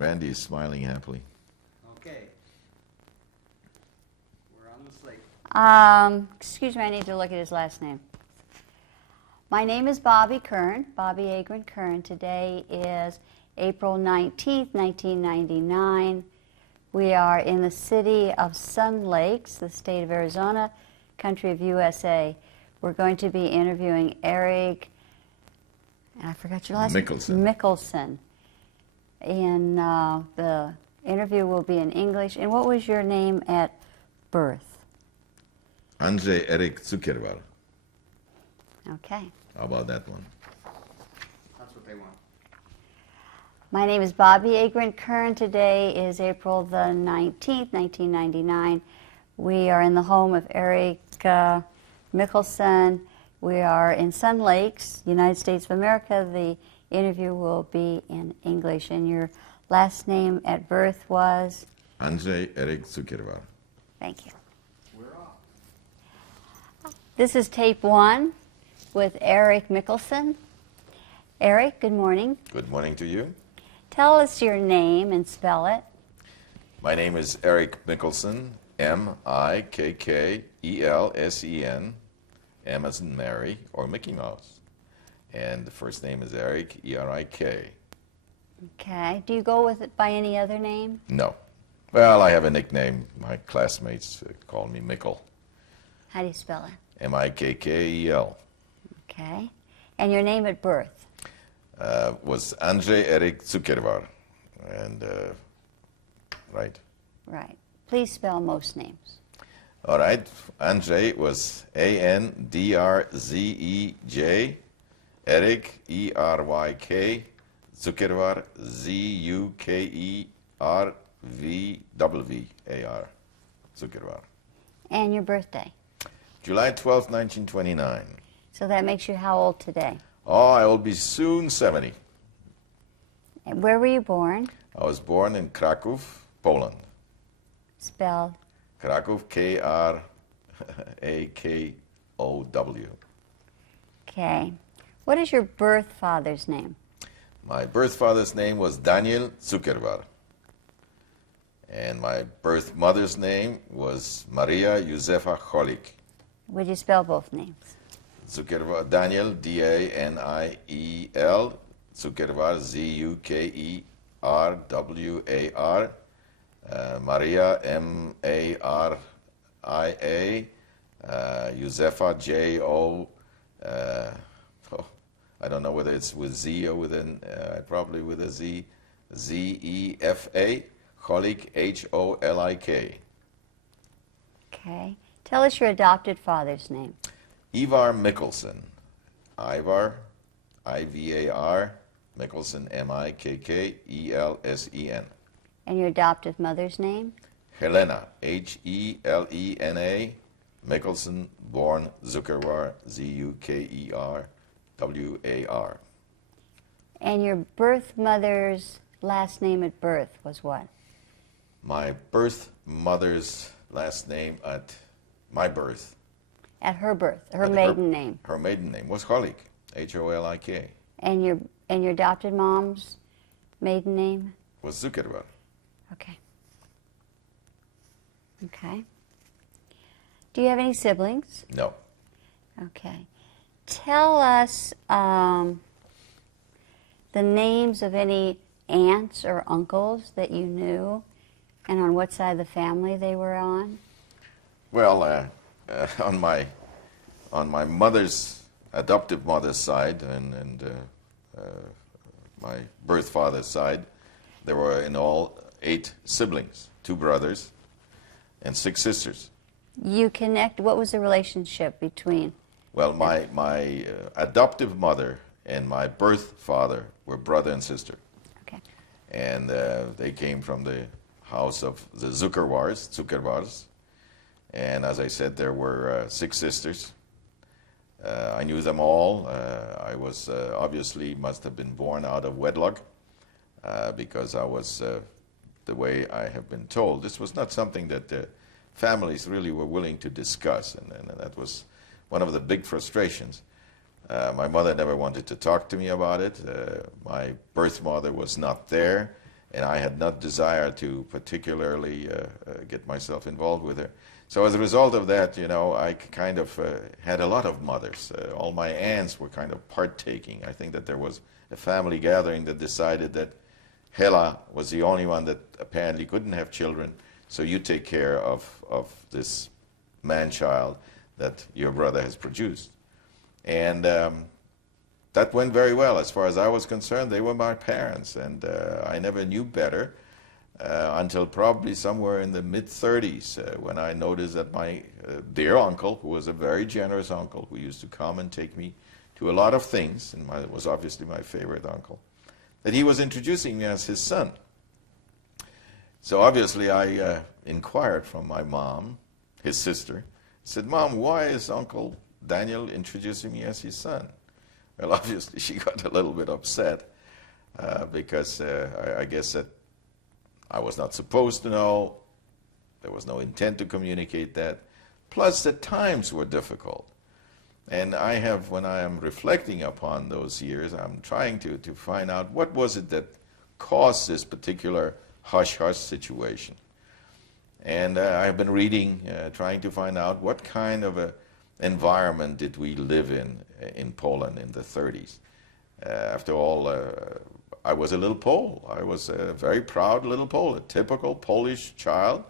Randy is smiling happily. Okay. We're on the slate. Excuse me, I need to look at his last name. My name is Bobby Kern, Bobby Agron Kern. Today is April 19th, 1999. We are in the city of Sun Lakes, the state of Arizona, country of USA. We're going to be interviewing ERIK, I forgot your last name. Mikkelsen. And the interview will be in English. And what was your name at birth? Andrzej Erik Zuckerwar. Okay. How about that one? That's what they want. My name is Bobby Agron Kern. Today is April the 19th, 1999. We are in the home of ERIK Mikkelsen. We are in Sun Lakes, United States of America. The interview will be in English. And your last name at birth was? Andrzej Erik Zuckerwar. Thank you. We're off. This is tape 1 with ERIK Mikkelsen. ERIK, good morning. Good morning to you. Tell us your name and spell it. My name is ERIK Mikkelsen, M-I-K-K-E-L-S-E-N, M as in Mary, or Mickey Mouse. And the first name is Erik, E-R-I-K. Okay. Do you go with it by any other name? No. Well, I have a nickname. My classmates call me Mikkel. How do you spell it? M-I-K-K-E-L. Okay. And your name at birth? Was Andrzej Erik Zuckerwar. And, right. Right. Please spell most names. All right. Andrzej was A-N-D-R-Z-E-J. Erik, E-R-Y-K. Zuckerwar, Z-U-K-E-R-V-W-A-R. Zuckerwar. And your birthday? July 12, 1929. So that makes you how old today? Oh, I will be soon 70. And where were you born? I was born in Krakow, Poland. Spelled? Krakow, K-R-A-K-O-W. Okay. What is your birth father's name? My birth father's name was Daniel Zuckerwar. And my birth mother's name was Maria Józefa Holik. Would you spell both names? Zuckerwar, Daniel, D-A-N-I-E-L, Zuckerwar, Z-U-K-E-R-W-A-R, Maria, M-A-R-I-A, Józefa, J-O, I don't know whether it's with Z or with an, probably with a Z, Z-E-F-A, Holik, H-O-L-I-K. Okay. Tell us your adopted father's name. Ivar Mikkelsen. Ivar, I-V-A-R, Mikkelsen, M-I-K-K-E-L-S-E-N. And your adopted mother's name? Helena, H-E-L-E-N-A, Mikkelsen, born Zuckerwar, Z-U-K-E-R-W-A-R. And your birth mother's last name at birth was what? My birth mother's last name at my birth. At her birth, her maiden name. Her maiden name was Holik, H-O-L-I-K. And your adopted mom's maiden name? Was Zuckerwar. Okay. Okay. Do you have any siblings? No. Okay. Tell us the names of any aunts or uncles that you knew, and on what side of the family they were on. Well, on my mother's, adoptive mother's side and my birth father's side, there were in all 8 siblings, 2 brothers and 6 sisters. What was the relationship between? Well, my adoptive mother and my birth father were brother and sister. Okay. And they came from the house of the Zuckerwars. And as I said, there were 6 sisters. I knew them all. I was obviously must have been born out of wedlock because I was the way I have been told. This was not something that families really were willing to discuss, and that was one of the big frustrations. My mother never wanted to talk to me about it. My birth mother was not there, and I had not desired to particularly get myself involved with her. So as a result of that, you know, I kind of had a lot of mothers. All my aunts were kind of partaking. I think that there was a family gathering that decided that Hela was the only one that apparently couldn't have children, so you take care of this man-child that your brother has produced. And that went very well. As far as I was concerned, they were my parents, and I never knew better until probably somewhere in the mid-30s when I noticed that my dear uncle, who was a very generous uncle, who used to come and take me to a lot of things, and was obviously my favorite uncle, that he was introducing me as his son. So obviously I inquired from my mom, his sister, said, "Mom, why is Uncle Daniel introducing me as his son?" Well, obviously she got a little bit upset because I guess that I was not supposed to know. There was no intent to communicate that. Plus the times were difficult. And I have, when I am reflecting upon those years, I'm trying to find out what was it that caused this particular hush-hush situation. And I've been reading, trying to find out what kind of a environment did we live in Poland in the 30s. After all, I was a little Pole. I was a very proud little Pole, a typical Polish child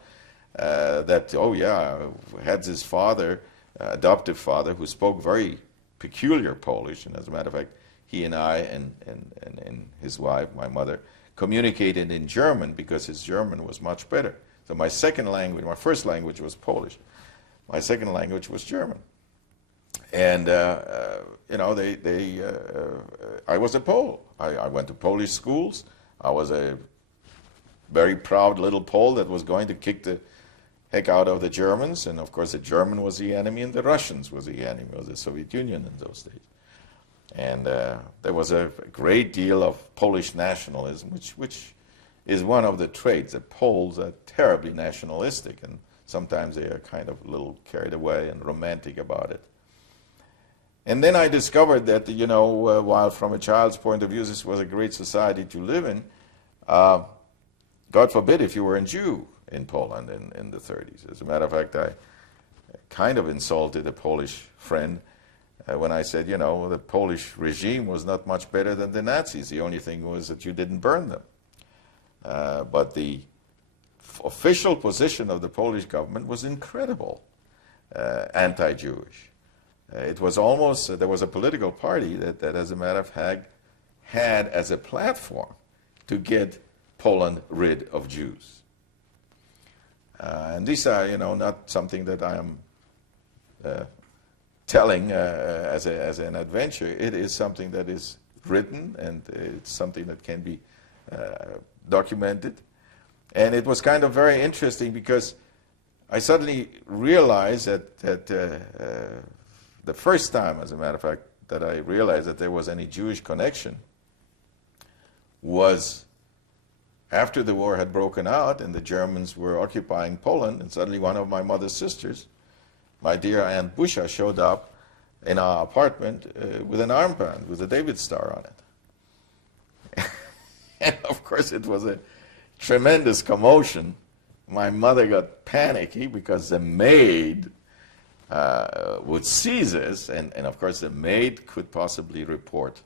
that, oh yeah, had this father, adoptive father, who spoke very peculiar Polish. And as a matter of fact, he and I and his wife, my mother, communicated in German because his German was much better. So my second language, my first language was Polish. My second language was German. And, you know, I was a Pole. I went to Polish schools. I was a very proud little Pole that was going to kick the heck out of the Germans. And, of course, the German was the enemy and the Russians was the enemy of the Soviet Union in those days. And there was a great deal of Polish nationalism, which is one of the traits. The Poles are terribly nationalistic, and sometimes they are kind of a little carried away and romantic about it. And then I discovered that, you know, while from a child's point of view this was a great society to live in, God forbid if you were a Jew in Poland in the 30s. As a matter of fact, I kind of insulted a Polish friend when I said, you know, the Polish regime was not much better than the Nazis. The only thing was that you didn't burn them. But the official position of the Polish government was incredible, anti-Jewish. It was almost, there was a political party that as a matter of fact, had as a platform to get Poland rid of Jews. And these are, you know, not something that I am telling as an adventure. It is something that is written, and it's something that can be documented. And it was kind of very interesting because I suddenly realized that the first time, as a matter of fact, that I realized that there was any Jewish connection was after the war had broken out and the Germans were occupying Poland, and suddenly one of my mother's sisters, my dear Aunt Busha, showed up in our apartment with an armband with a David Star on it. And of course it was a tremendous commotion. My mother got panicky because the maid would see this, and of course the maid could possibly report.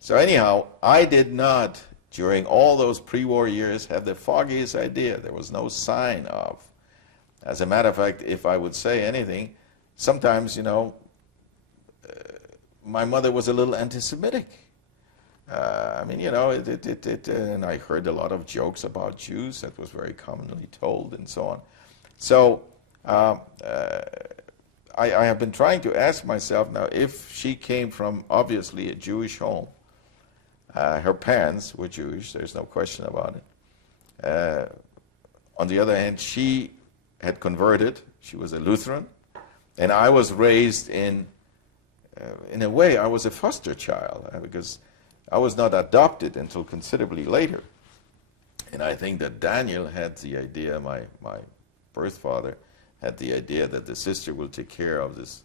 So anyhow, I did not, during all those pre-war years, have the foggiest idea. There was no sign of. As a matter of fact, if I would say anything, sometimes, you know, my mother was a little anti-Semitic. I mean, you know, and I heard a lot of jokes about Jews that was very commonly told and so on. So I have been trying to ask myself now, if she came from obviously a Jewish home, her parents were Jewish, there's no question about it. On the other hand, she had converted, she was a Lutheran, and I was raised in a way, I was a foster child, because I was not adopted until considerably later. And I think that Daniel had the idea, my birth father had the idea that the sister will take care of this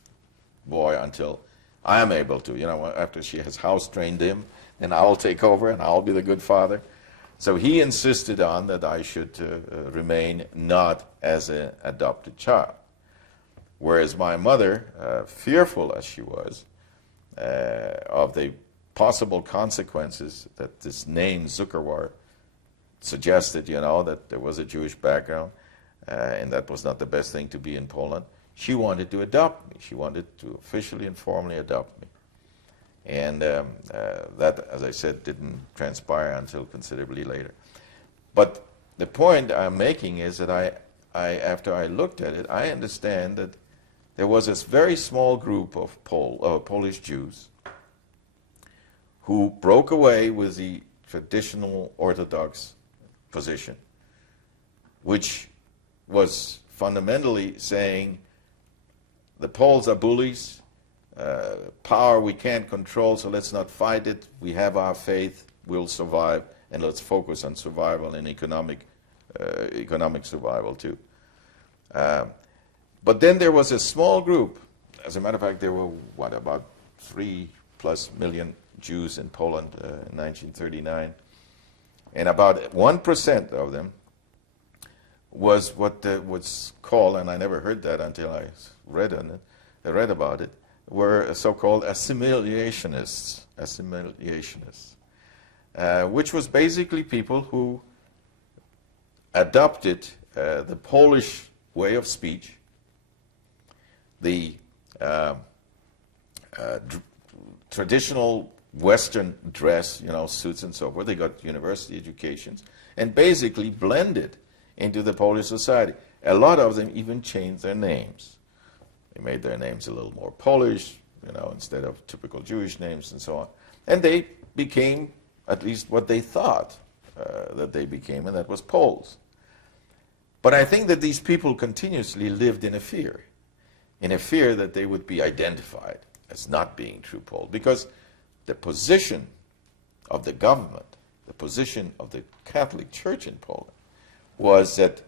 boy until I am able to, you know, after she has house trained him, and I'll take over and I'll be the good father. So he insisted on that I should remain not as an adopted child. Whereas my mother, fearful as she was of the possible consequences that this name Zuckerwar suggested, that there was a Jewish background, and that was not the best thing to be in Poland, she wanted to adopt me. She wanted to officially and formally adopt me. And that, as I said, didn't transpire until considerably later. But the point I'm making is that after I looked at it, I understand that there was this very small group of Polish Jews who broke away with the traditional Orthodox position, which was fundamentally saying the Poles are bullies, power we can't control, so let's not fight it. We have our faith, we'll survive, and let's focus on survival and economic survival too. But then there was a small group. As a matter of fact, there were, about 3+ million Jews in Poland in 1939. And about 1% of them was what was called, and I never heard that until I read about it, were so-called assimilationists, which was basically people who adopted the Polish way of speech, the traditional Western dress, suits and so forth. They got university educations and basically blended into the Polish society. A lot of them even changed their names. They made their names a little more Polish, instead of typical Jewish names and so on. And they became at least what they thought that they became, and that was Poles. But I think that these people continuously lived in a fear that they would be identified as not being true Poles, because the position of the government, the position of the Catholic Church in Poland was that,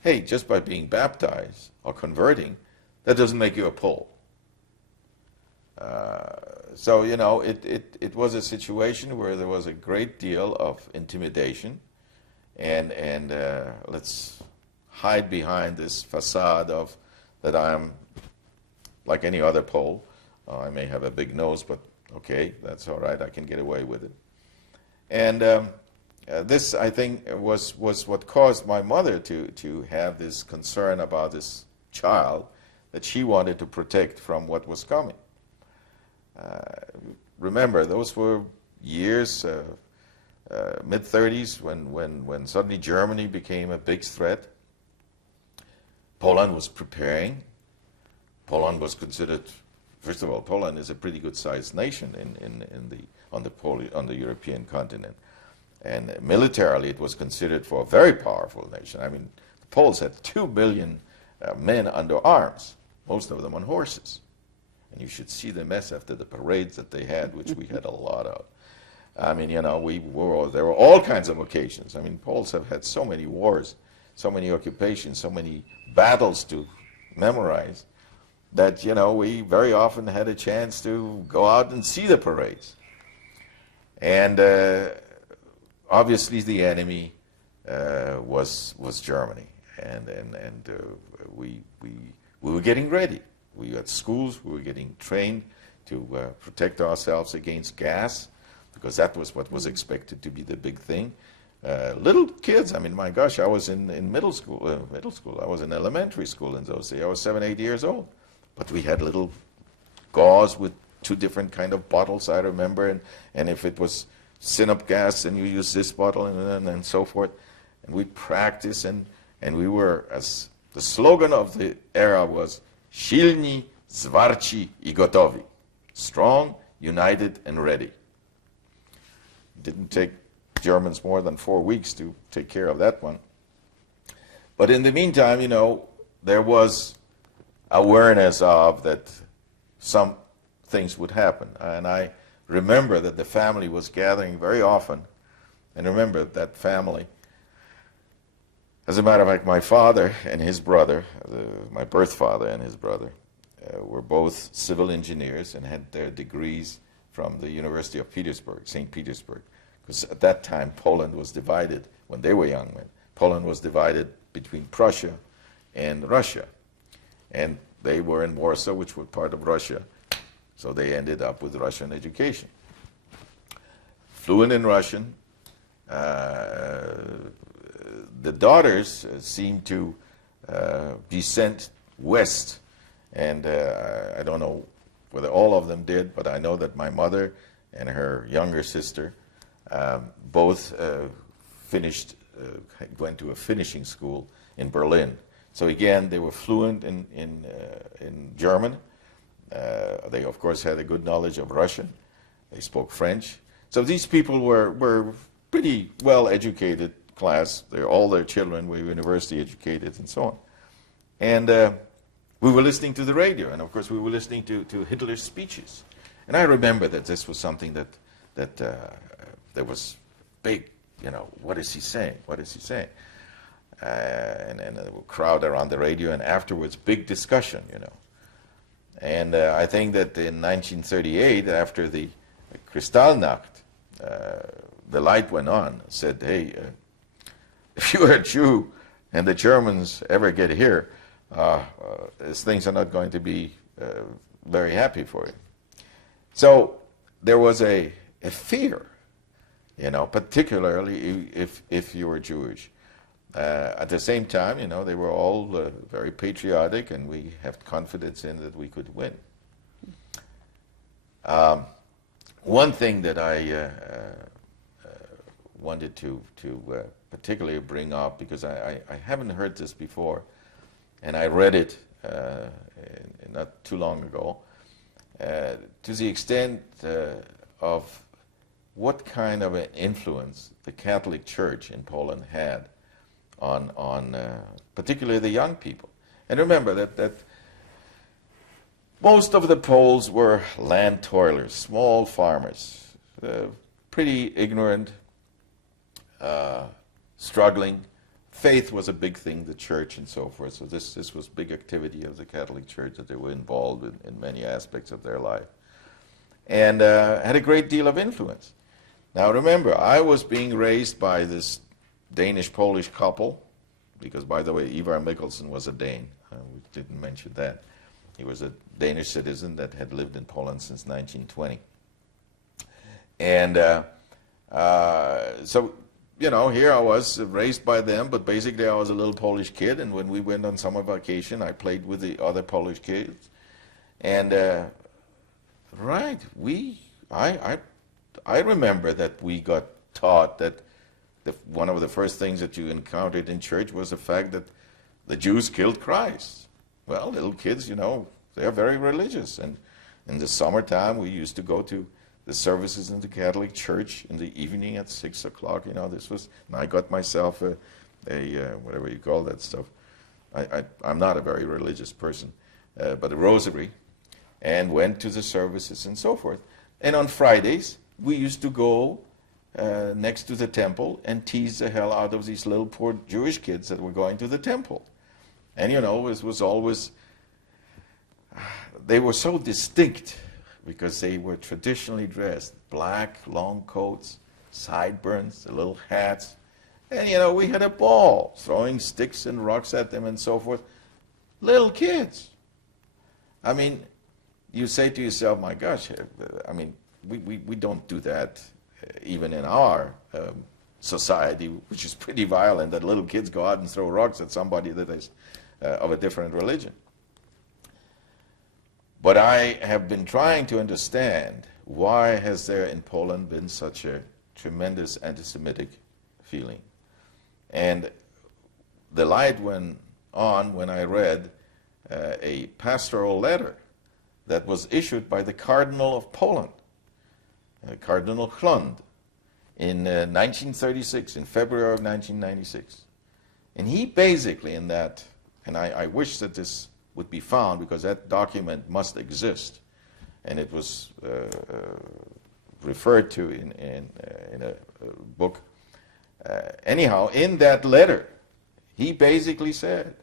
hey, just by being baptized or converting, that doesn't make you a Pole. So, it was a situation where there was a great deal of intimidation, and let's hide behind this facade of that I'm like any other Pole. I may have a big nose, but okay, that's all right. I can get away with it. And this, I think, was what caused my mother to have this concern about this child that she wanted to protect from what was coming. Remember, those were years, mid-30s, when suddenly Germany became a big threat. Poland was preparing. Poland was considered, first of all, Poland is a pretty good-sized nation on the European continent. And militarily, it was considered for a very powerful nation. I mean, the Poles had 2 million men under arms, most of them on horses. And you should see the mess after the parades that they had, which we had a lot of. I mean, there were all kinds of occasions. I mean, Poles have had so many wars, so many occupations, so many battles to memorize, that, we very often had a chance to go out and see the parades. And obviously the enemy was Germany. And we were getting ready. We had schools, we were getting trained to protect ourselves against gas, because that was what was expected to be the big thing. Little kids, I mean, my gosh, I was in middle school, I was in elementary school in those days. I was 7, 8 years old. But we had little gauze with 2 different kind of bottles, I remember, and if it was synap gas, then you use this bottle, and so forth. And we practiced, and we were, as the slogan of the era was, Silni, zwarci I gotowi. Strong, united, and ready. It didn't take Germans more than 4 weeks to take care of that one. But in the meantime, there was awareness of that some things would happen. And I remember that the family was gathering very often. And remember that family, as a matter of fact, my father and his brother, my birth father and his brother, were both civil engineers and had their degrees from the University of Petersburg, St. Petersburg, because at that time Poland was divided, when they were young men, Poland was divided between Prussia and Russia. And they were in Warsaw, which was part of Russia, so they ended up with Russian education. Fluent in Russian. The daughters seemed to be sent west, and I don't know whether all of them did, but I know that my mother and her younger sister both went to a finishing school in Berlin. So again, they were fluent in German. They, of course, had a good knowledge of Russian. They spoke French. So these people were pretty well-educated class. All their children were university educated and so on. And we were listening to the radio, and of course we were listening to Hitler's speeches. And I remember that this was something that there was big, what is he saying? What is he saying? And a crowd around the radio, and afterwards big discussion, And I think that in 1938, after the Kristallnacht, the light went on, said, hey, if you're a Jew and the Germans ever get here, things are not going to be very happy for you. So there was a fear, particularly if you were Jewish. At the same time, they were all very patriotic, and we have confidence in that we could win. One thing that I wanted to particularly bring up, because I haven't heard this before, and I read it not too long ago, to the extent of what kind of an influence the Catholic Church in Poland had on particularly the young people. And remember that most of the Poles were land toilers, small farmers, pretty ignorant, struggling. Faith was a big thing, the church and so forth. So this was big activity of the Catholic Church, that they were involved in many aspects of their life. And had a great deal of influence. Now remember, I was being raised by this Danish-Polish couple, because, by the way, ERIK Mikkelsen was a Dane. We didn't mention that. He was a Danish citizen that had lived in Poland since 1920. And so, here I was raised by them, but basically I was a little Polish kid, and when we went on summer vacation, I played with the other Polish kids. And, I remember that we got taught that one of the first things that you encountered in church was the fact that the Jews killed Christ. Well, little kids, they are very religious. And in the summertime, we used to go to the services in the Catholic Church in the evening at 6 o'clock. And I got myself a whatever you call that stuff. I'm not a very religious person, but a rosary, and went to the services and so forth. And on Fridays, we used to go next to the temple and tease the hell out of these little poor Jewish kids that were going to the temple. And it was always, they were so distinct because they were traditionally dressed, black, long coats, sideburns, the little hats. And we had a ball, throwing sticks and rocks at them and so forth. Little kids. I mean, you say to yourself, my gosh, we don't do that even in our society, which is pretty violent, that little kids go out and throw rocks at somebody that is of a different religion. But I have been trying to understand, why has there in Poland been such a tremendous anti-Semitic feeling? And the light went on when I read a pastoral letter that was issued by the Cardinal of Poland, Cardinal Chlond, in 1936, in February of 1996. And he basically in that, and I wish that this would be found, because that document must exist, and it was referred to in a book. Anyhow, in that letter, he basically said,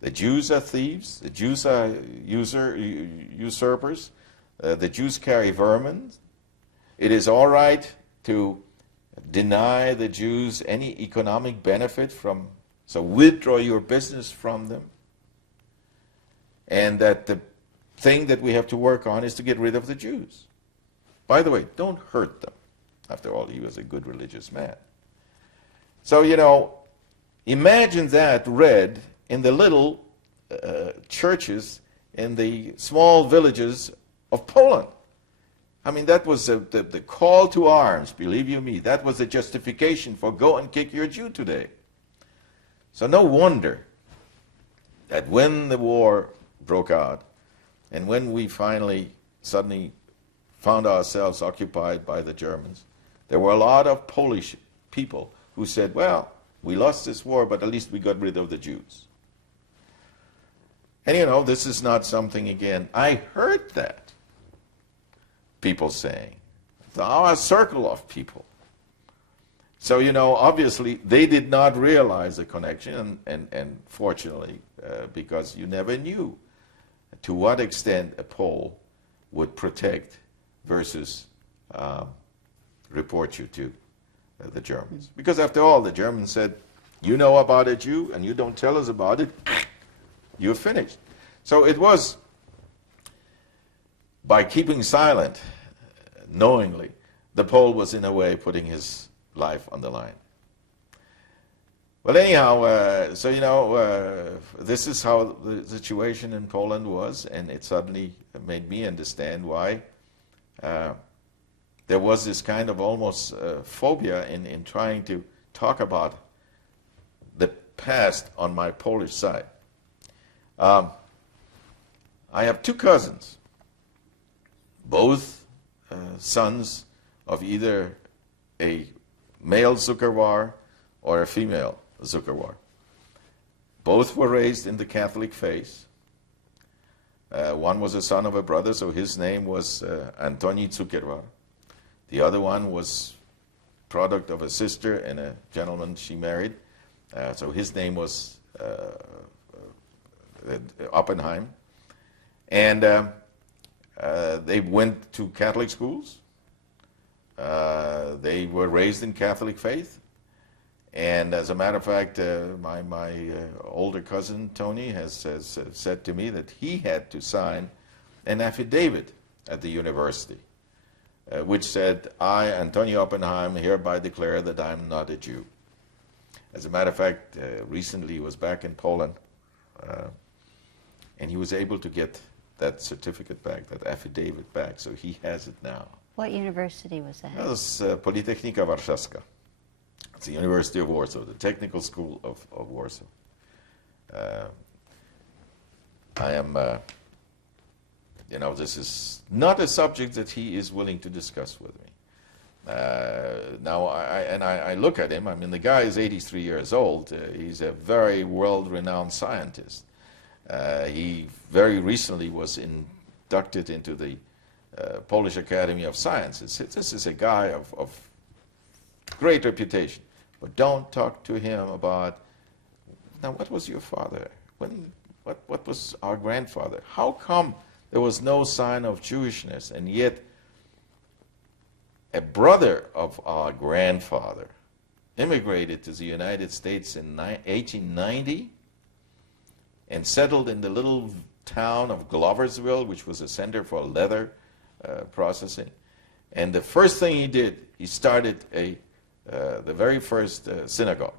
the Jews are thieves, the Jews are usurpers, the Jews carry vermin. It is all right to deny the Jews any economic benefit from, so withdraw your business from them, and that the thing that we have to work on is to get rid of the Jews. By the way, don't hurt them. After all, he was a good religious man. So, imagine that read in the little churches in the small villages of Poland. I mean, that was the call to arms, believe you me. That was the justification for go and kick your Jew today. So no wonder that when the war broke out, and when we finally suddenly found ourselves occupied by the Germans, there were a lot of Polish people who said, well, we lost this war, but at least we got rid of the Jews. And this is not something, again, I heard that. People saying, our circle of people. So, obviously, they did not realize the connection, and fortunately, because you never knew to what extent a Pole would protect versus report you to the Germans. Because after all, the Germans said, you know about a Jew and you don't tell us about it, you're finished. So it was by keeping silent, knowingly, the Pole was in a way putting his life on the line. Well, anyhow, this is how the situation in Poland was, and it suddenly made me understand why there was this kind of almost phobia in trying to talk about the past on my Polish side. I have two cousins, both sons of either a male Zuckerwar or a female Zuckerwar. Both were raised in the Catholic faith. One was a son of a brother, so his name was Antoni Zuckerwar. The other one was product of a sister and a gentleman she married, so his name was Oppenheim. And they went to Catholic schools. They were raised in Catholic faith. And as a matter of fact, my older cousin, Tony, has said to me that he had to sign an affidavit at the university, which said, I, Antoni Oppenheim, hereby declare that I'm not a Jew. As a matter of fact, recently he was back in Poland, and he was able to get that certificate back, that affidavit back, so he has it now. What university was that? That was Politechnika Warszawska. It's the University of Warsaw, the Technical School of Warsaw. I am, this is not a subject that he is willing to discuss with me. Now, I look at him, I mean, the guy is 83 years old. He's a very world-renowned scientist. He very recently was inducted into the Polish Academy of Sciences. This is a guy of great reputation. But don't talk to him about, now what was your father? What was our grandfather? How come there was no sign of Jewishness, and yet a brother of our grandfather immigrated to the United States in 1890 and settled in the little town of Gloversville, which was a center for leather processing. And the first thing he did, he started the very first synagogue.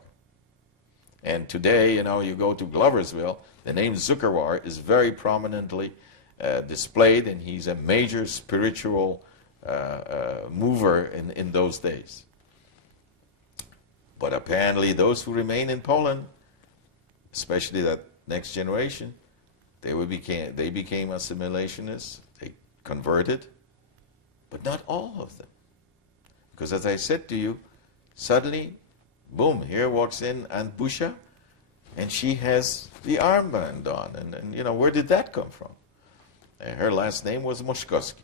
And today, you go to Gloversville, the name Zuckerwar is very prominently displayed, and he's a major spiritual mover in those days. But apparently those who remain in Poland, especially that next generation, they became assimilationists, they converted, but not all of them. Because as I said to you, suddenly, boom, here walks in Aunt Busha, and she has the armband on. And where did that come from? Her last name was Moszkowski.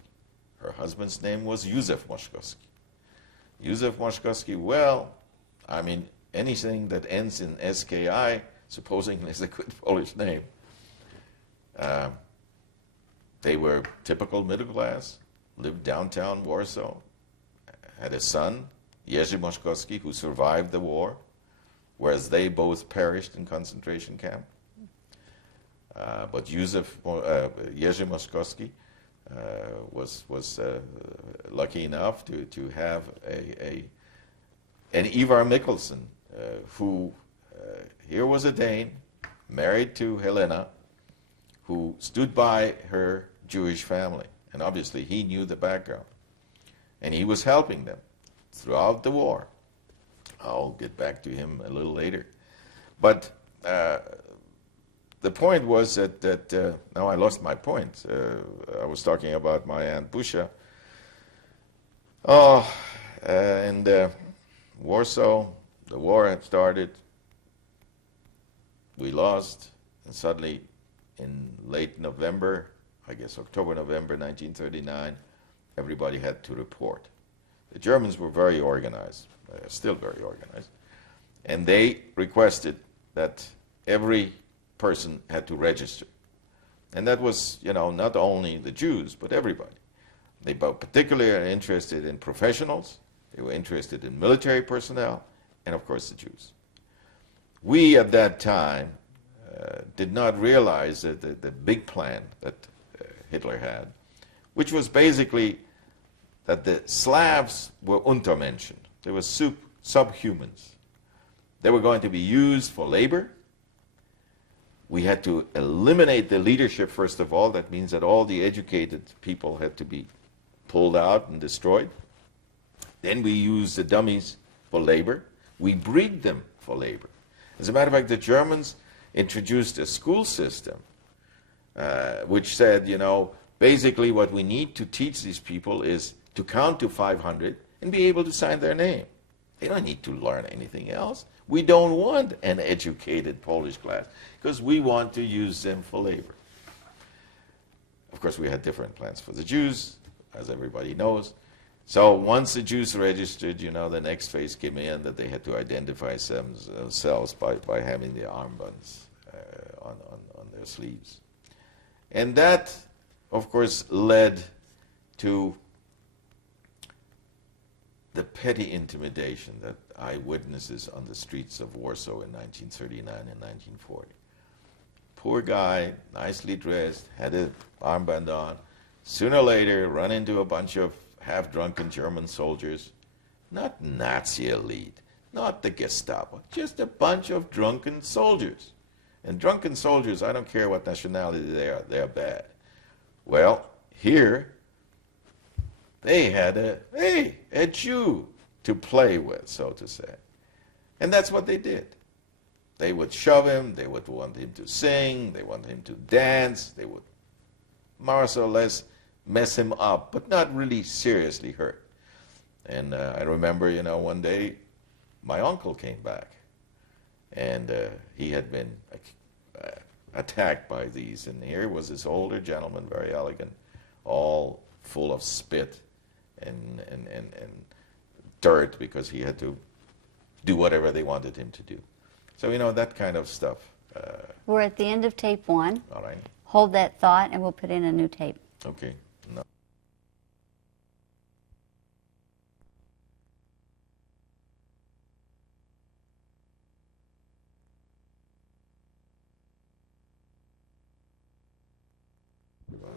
Her husband's name was Józef Moszkowski. Józef Moszkowski, well, I mean, anything that ends in SKI, supposing is a good Polish name. They were typical middle class, lived downtown Warsaw, had a son, Jerzy Moszkowski, who survived the war, whereas they both perished in concentration camp. But Jerzy Moszkowski was lucky enough to have an Ivar Mikkelsen, who here was a Dane, married to Helena, who stood by her Jewish family. And obviously he knew the background. And he was helping them throughout the war. I'll get back to him a little later. But the point was that now I lost my point. I was talking about my Aunt Busha. And Warsaw, the war had started. We lost, and suddenly in late November, I guess October, November 1939, everybody had to report. The Germans were very organized, still very organized, and they requested that every person had to register. And that was, not only the Jews, but everybody. They were particularly interested in professionals, they were interested in military personnel, and of course the Jews. We at that time did not realize that the big plan that Hitler had, which was basically that the Slavs were Untermenschen. They were subhumans. They were going to be used for labor. We had to eliminate the leadership, first of all. That means that all the educated people had to be pulled out and destroyed. Then we used the dummies for labor. We breed them for labor. As a matter of fact, the Germans introduced a school system which said, basically what we need to teach these people is to count to 500 and be able to sign their name. They don't need to learn anything else. We don't want an educated Polish class because we want to use them for labor. Of course, we had different plans for the Jews, as everybody knows. So once the Jews registered, the next phase came in that they had to identify themselves by having the armbands on their sleeves. And that, of course, led to the petty intimidation that eyewitnesses on the streets of Warsaw in 1939 and 1940. Poor guy, nicely dressed, had an armband on, sooner or later run into a bunch of half-drunken German soldiers, not Nazi elite, not the Gestapo, just a bunch of drunken soldiers. And drunken soldiers, I don't care what nationality they are bad. Well, here, they had a Jew to play with, so to say. And that's what they did. They would shove him, they would want him to sing, they want him to dance, they would more or less mess him up, but not really seriously hurt. And I remember, one day, my uncle came back, and he had been attacked by these. And here was this older gentleman, very elegant, all full of spit and dirt because he had to do whatever they wanted him to do. So, that kind of stuff. We're at the end of tape 1. All right. Hold that thought, and we'll put in a new tape. Okay. No.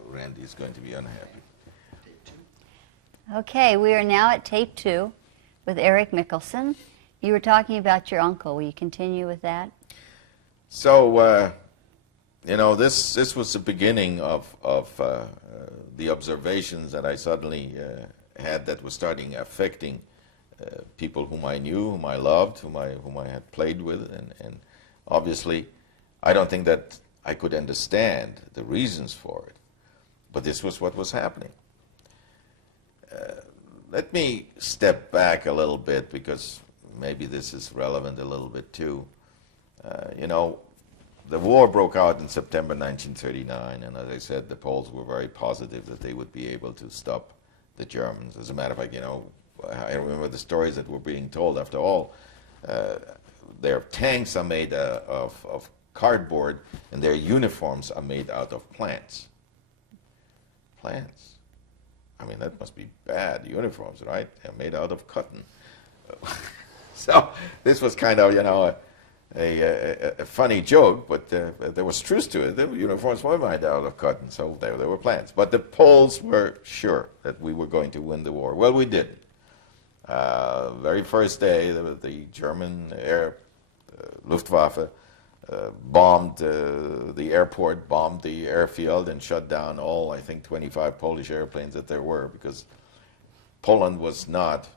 Randy's going to be unhappy. Okay, we are now at tape 2 with ERIK Mikkelsen. You were talking about your uncle. Will you continue with that? So, this was the beginning of the observations that I suddenly had that was starting affecting people whom I knew, whom I loved, whom I had played with, and obviously, I don't think that I could understand the reasons for it, but this was what was happening. Let me step back a little bit because maybe this is relevant a little bit too. The war broke out in September 1939, and as I said, the Poles were very positive that they would be able to stop the Germans. As a matter of fact, I remember the stories that were being told. After all, their tanks are made of cardboard, and their uniforms are made out of plants. Plants. I mean, that must be bad uniforms, right? They're made out of cotton. So this was kind of, you know, a funny joke, but there was truth to it. The uniforms were made out of cotton, so there were plans. But the Poles were sure that we were going to win the war. Well, we didn't. Very first day, the German air Luftwaffe bombed the airport, bombed the airfield, and shut down all, I think, 25 Polish airplanes that there were, because Poland was not,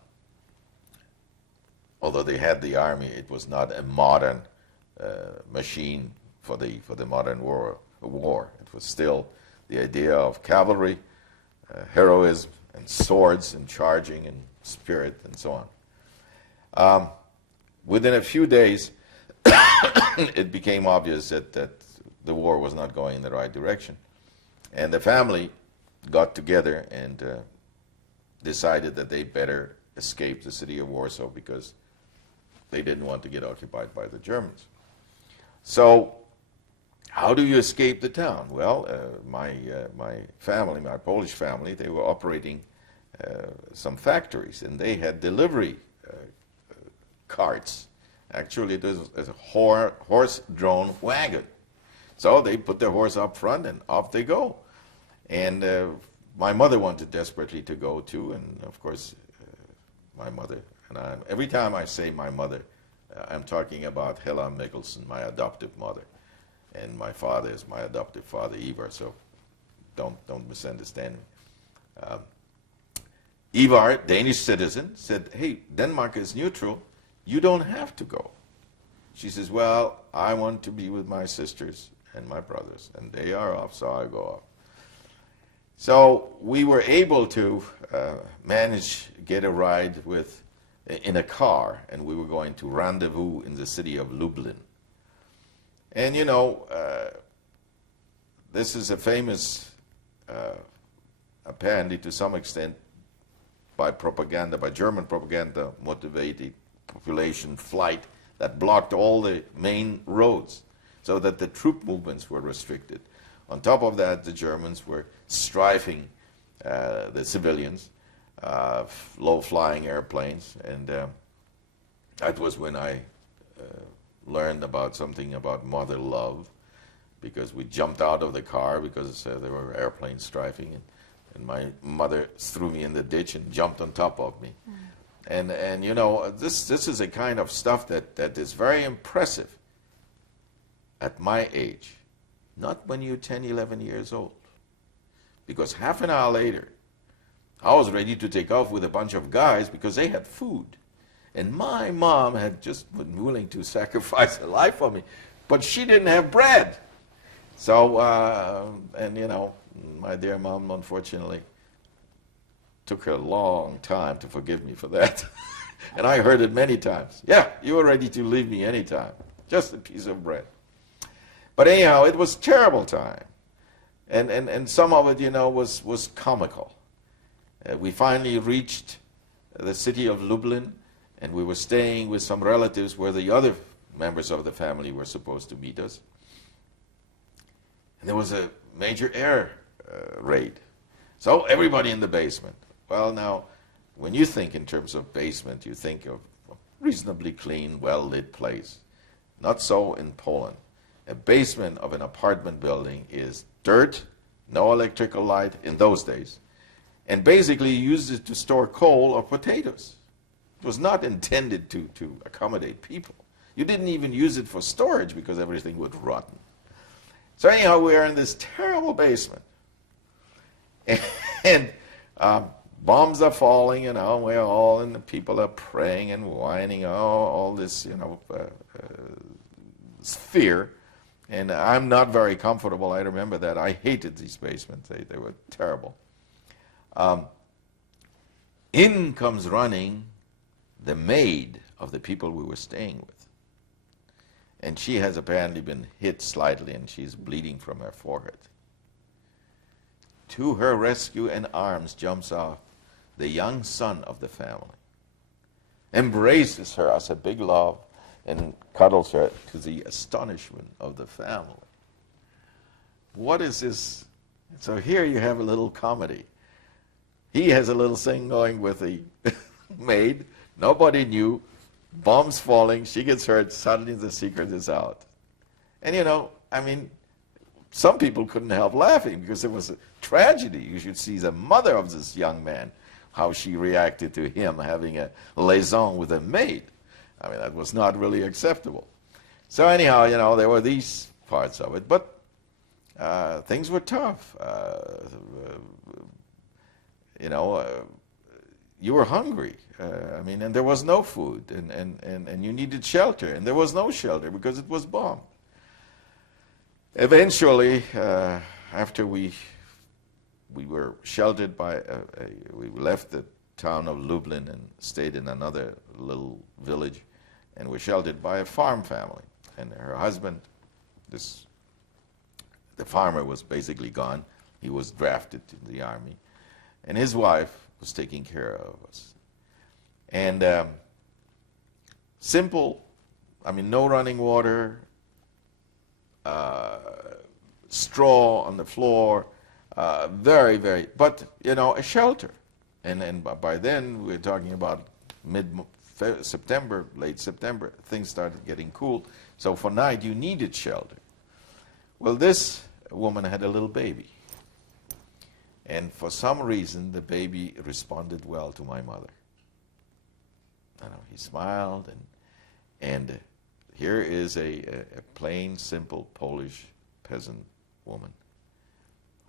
although they had the army, it was not a modern machine for the modern war. It was still the idea of cavalry, heroism, and swords, and charging, and spirit, and so on. Within a few days, it became obvious that the war was not going in the right direction. And the family got together and decided that they better escape the city of Warsaw because they didn't want to get occupied by the Germans. So how do you escape the town? Well, my family, my Polish family, they were operating some factories, and they had delivery carts. Actually, it was a horse-drawn wagon. So they put their horse up front, and off they go. And my mother wanted desperately to go too, and of course, my mother, and every time I say my mother, I'm talking about Hella Mikkelsen, my adoptive mother, and my father is my adoptive father, Ivar. So don't misunderstand me. Ivar, Danish citizen, said, "Hey, Denmark is neutral. You don't have to go." She says, "Well, I want to be with my sisters and my brothers, and they are off, so I go off." So we were able to get a ride in a car, and we were going to rendezvous in the city of Lublin. And you know, this is a famous, apparently to some extent, by German propaganda motivated population flight that blocked all the main roads so that the troop movements were restricted. On top of that, the Germans were strafing the civilians, low-flying airplanes, and that was when I learned about something about mother love, because we jumped out of the car because there were airplanes strafing, and my mother threw me in the ditch and jumped on top of me. And you know, this is a kind of stuff that is very impressive at my age, not when you're 10, 11 years old. Because half an hour later, I was ready to take off with a bunch of guys because they had food. And my mom had just been willing to sacrifice her life for me, but she didn't have bread. So, and you know, my dear mom, unfortunately, took her a long time to forgive me for that. And I heard it many times. "Yeah, you were ready to leave me anytime. Just a piece of bread." But anyhow, it was a terrible time. And some of it, you know, was comical. We finally reached the city of Lublin, and we were staying with some relatives where the other members of the family were supposed to meet us. And there was a major air raid. So everybody in the basement. Well, now, when you think in terms of basement, you think of a reasonably clean, well-lit place. Not so in Poland. A basement of an apartment building is dirt, no electrical light in those days, and basically you used it to store coal or potatoes. It was not intended to accommodate people. You didn't even use it for storage because everything would rotten. So anyhow, we are in this terrible basement. And bombs are falling, you know, we're all, and the people are praying and whining, all this, you know, fear. And I'm not very comfortable. I remember that. I hated these basements. They were terrible. In comes running the maid of the people we were staying with. And she has apparently been hit slightly, and she's bleeding from her forehead. To her rescue and arms jumps off the young son of the family, embraces her as a big love, and cuddles her to the astonishment of the family. What is this? So here you have a little comedy. He has a little thing going with the maid Nobody knew. Bombs falling, she gets hurt, suddenly the secret is out. And you know, I mean, some people couldn't help laughing because it was a tragedy. You should see the mother of this young man, how she reacted to him having a liaison with a maid. I mean, that was not really acceptable. So anyhow, you know, there were these parts of it, but things were tough. You know, you were hungry. I mean, and there was no food, and you needed shelter, and there was no shelter because it was bombed. Eventually, after we were sheltered by, we left the town of Lublin and stayed in another little village, and were sheltered by a farm family. And her husband, the farmer was basically gone. He was drafted to the army, and his wife was taking care of us. And simple, I mean, no running water, straw on the floor, very, very, but, you know, a shelter. And by then, we're talking about mid-September, late September, things started getting cool. So for night, you needed shelter. Well, this woman had a little baby. And for some reason, the baby responded well to my mother. You know, he smiled, and here is a plain, simple Polish peasant woman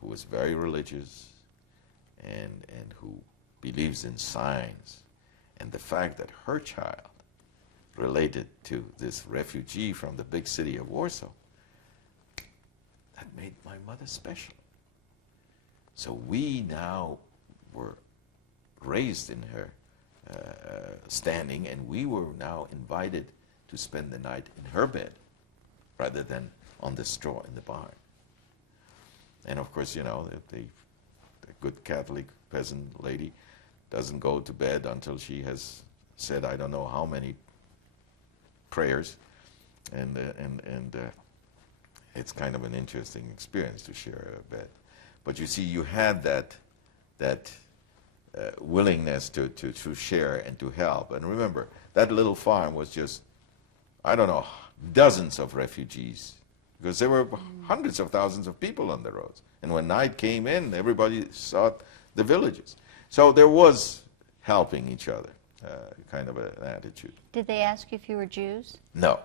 who is very religious and who believes in science. And the fact that her child related to this refugee from the big city of Warsaw, that made my mother special. So we now were raised in her standing, and we were now invited to spend the night in her bed rather than on the straw in the barn. And of course, you know, the good Catholic peasant lady doesn't go to bed until she has said I don't know how many prayers, and it's kind of an interesting experience to share a bed. But you see, you had that willingness to share and to help. And remember, that little farm was just, I don't know, dozens of refugees, because there were hundreds of thousands of people on the roads. And when night came in, everybody sought the villages. So there was helping each other, kind of an attitude. Did they ask you if you were Jews? No.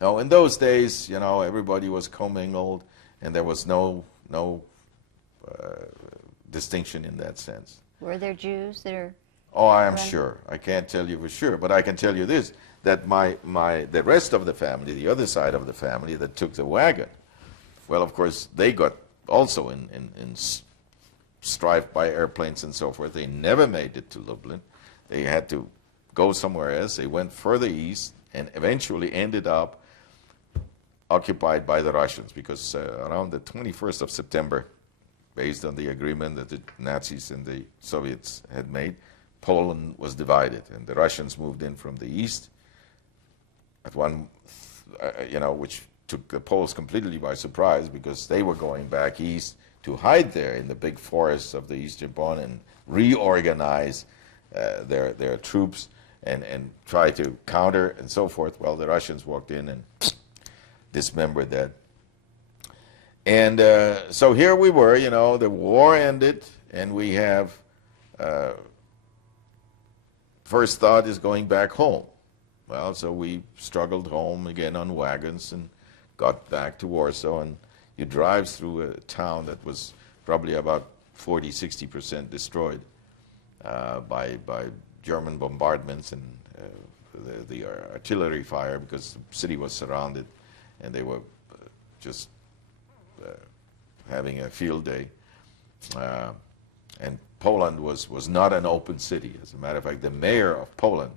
No, in those days, you know, everybody was commingled, and there was no distinction in that sense. Were there Jews that are... Oh, I am sure. I can't tell you for sure, but I can tell you this, that the rest of the family, the other side of the family that took the wagon, well, of course, they got also in strife by airplanes and so forth. They never made it to Lublin. They had to go somewhere else. They went further east and eventually ended up occupied by the Russians, because around the 21st of September, based on the agreement that the Nazis and the Soviets had made, Poland was divided, and the Russians moved in from the east at one, you know, which took the Poles completely by surprise, because they were going back east to hide there in the big forests of the Eastern Poland and reorganize their troops and try to counter and so forth. Well, the Russians walked in and dismembered that. And so here we were, you know, the war ended, and we have, first thought is going back home. Well, so we struggled home again on wagons and got back to Warsaw, and you drive through a town that was probably about 40–60% destroyed by German bombardments and the artillery fire, because the city was surrounded, and they were just having a field day. And Poland was not an open city. As a matter of fact, the mayor of Poland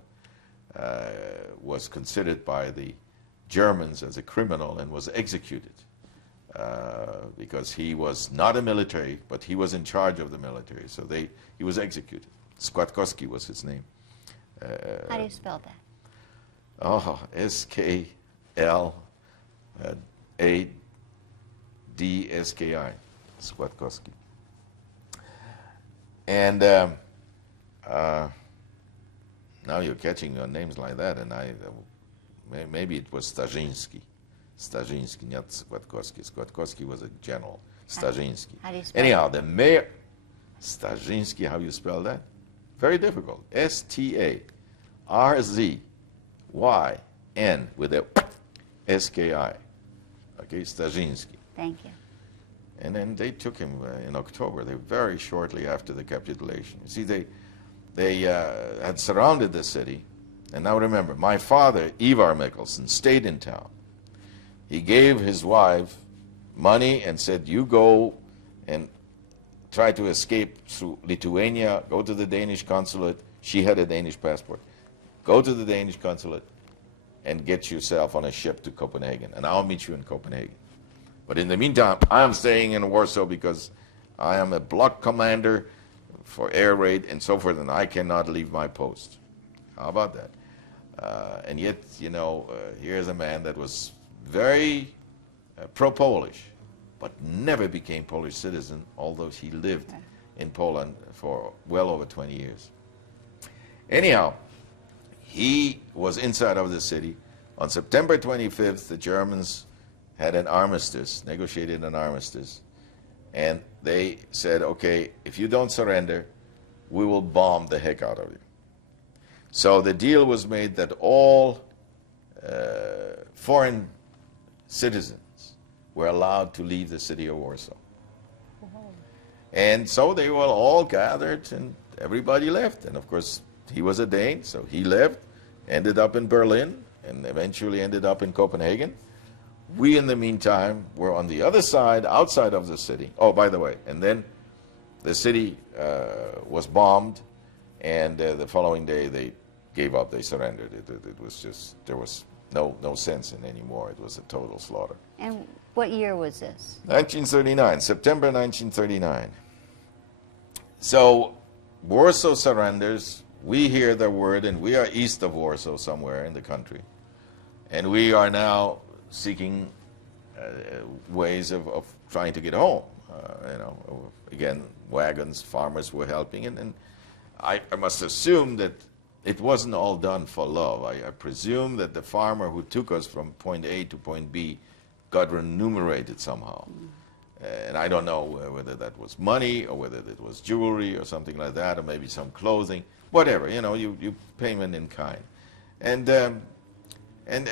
was considered by the Germans as a criminal and was executed because he was not a military, but he was in charge of the military. So he was executed. Składkowski was his name. How do you spell that? Oh, S-K-L-A-D-S-K-I, Składkowski. And Now you're catching me on names like that, and maybe it was Starzyński. Starzyński, not Składkowski. Składkowski was a general. Starzyński. How do you spell Anyhow, the mayor, Starzyński, how you spell that? Very difficult. S-T-A-R-Z-Y-N with a S-K-I. Okay, Starzyński. Thank you. And then they took him in October. They very shortly after the capitulation. You see, they had surrounded the city. And now remember, my father, ERIK MIKKELSEN, stayed in town. He gave his wife money and said, you go and try to escape through Lithuania, go to the Danish consulate. She had a Danish passport. Go to the Danish consulate and get yourself on a ship to Copenhagen, and I'll meet you in Copenhagen. But in the meantime, I'm staying in Warsaw because I am a block commander for air raid and so forth, and I cannot leave my post. How about that? And yet, you know, here's a man that was very pro-Polish, but never became Polish citizen, although he lived in Poland for well over 20 years. Anyhow, he was inside of the city. On September 25th, the Germans had an armistice, negotiated an armistice, and they said, okay, if you don't surrender, we will bomb the heck out of you. So the deal was made that all foreign citizens were allowed to leave the city of Warsaw. And so they were all gathered and everybody left. And of course, he was a Dane, so he left, ended up in Berlin, and eventually ended up in Copenhagen. We, in the meantime, were on the other side, outside of the city. Oh, by the way, and then the city was bombed, and the following day they gave up, they surrendered. It was just, there was no sense in anymore. It was a total slaughter. And what year was this? 1939, September 1939. So Warsaw surrenders. We hear the word, and we are east of Warsaw somewhere in the country. And we are now seeking ways of trying to get home. You know, again, wagons, farmers were helping. And I must assume that it wasn't all done for love. I presume that the farmer who took us from point A to point B got remunerated somehow. And I don't know whether that was money or whether it was jewelry or something like that, or maybe some clothing, whatever. You know, you payment in kind. And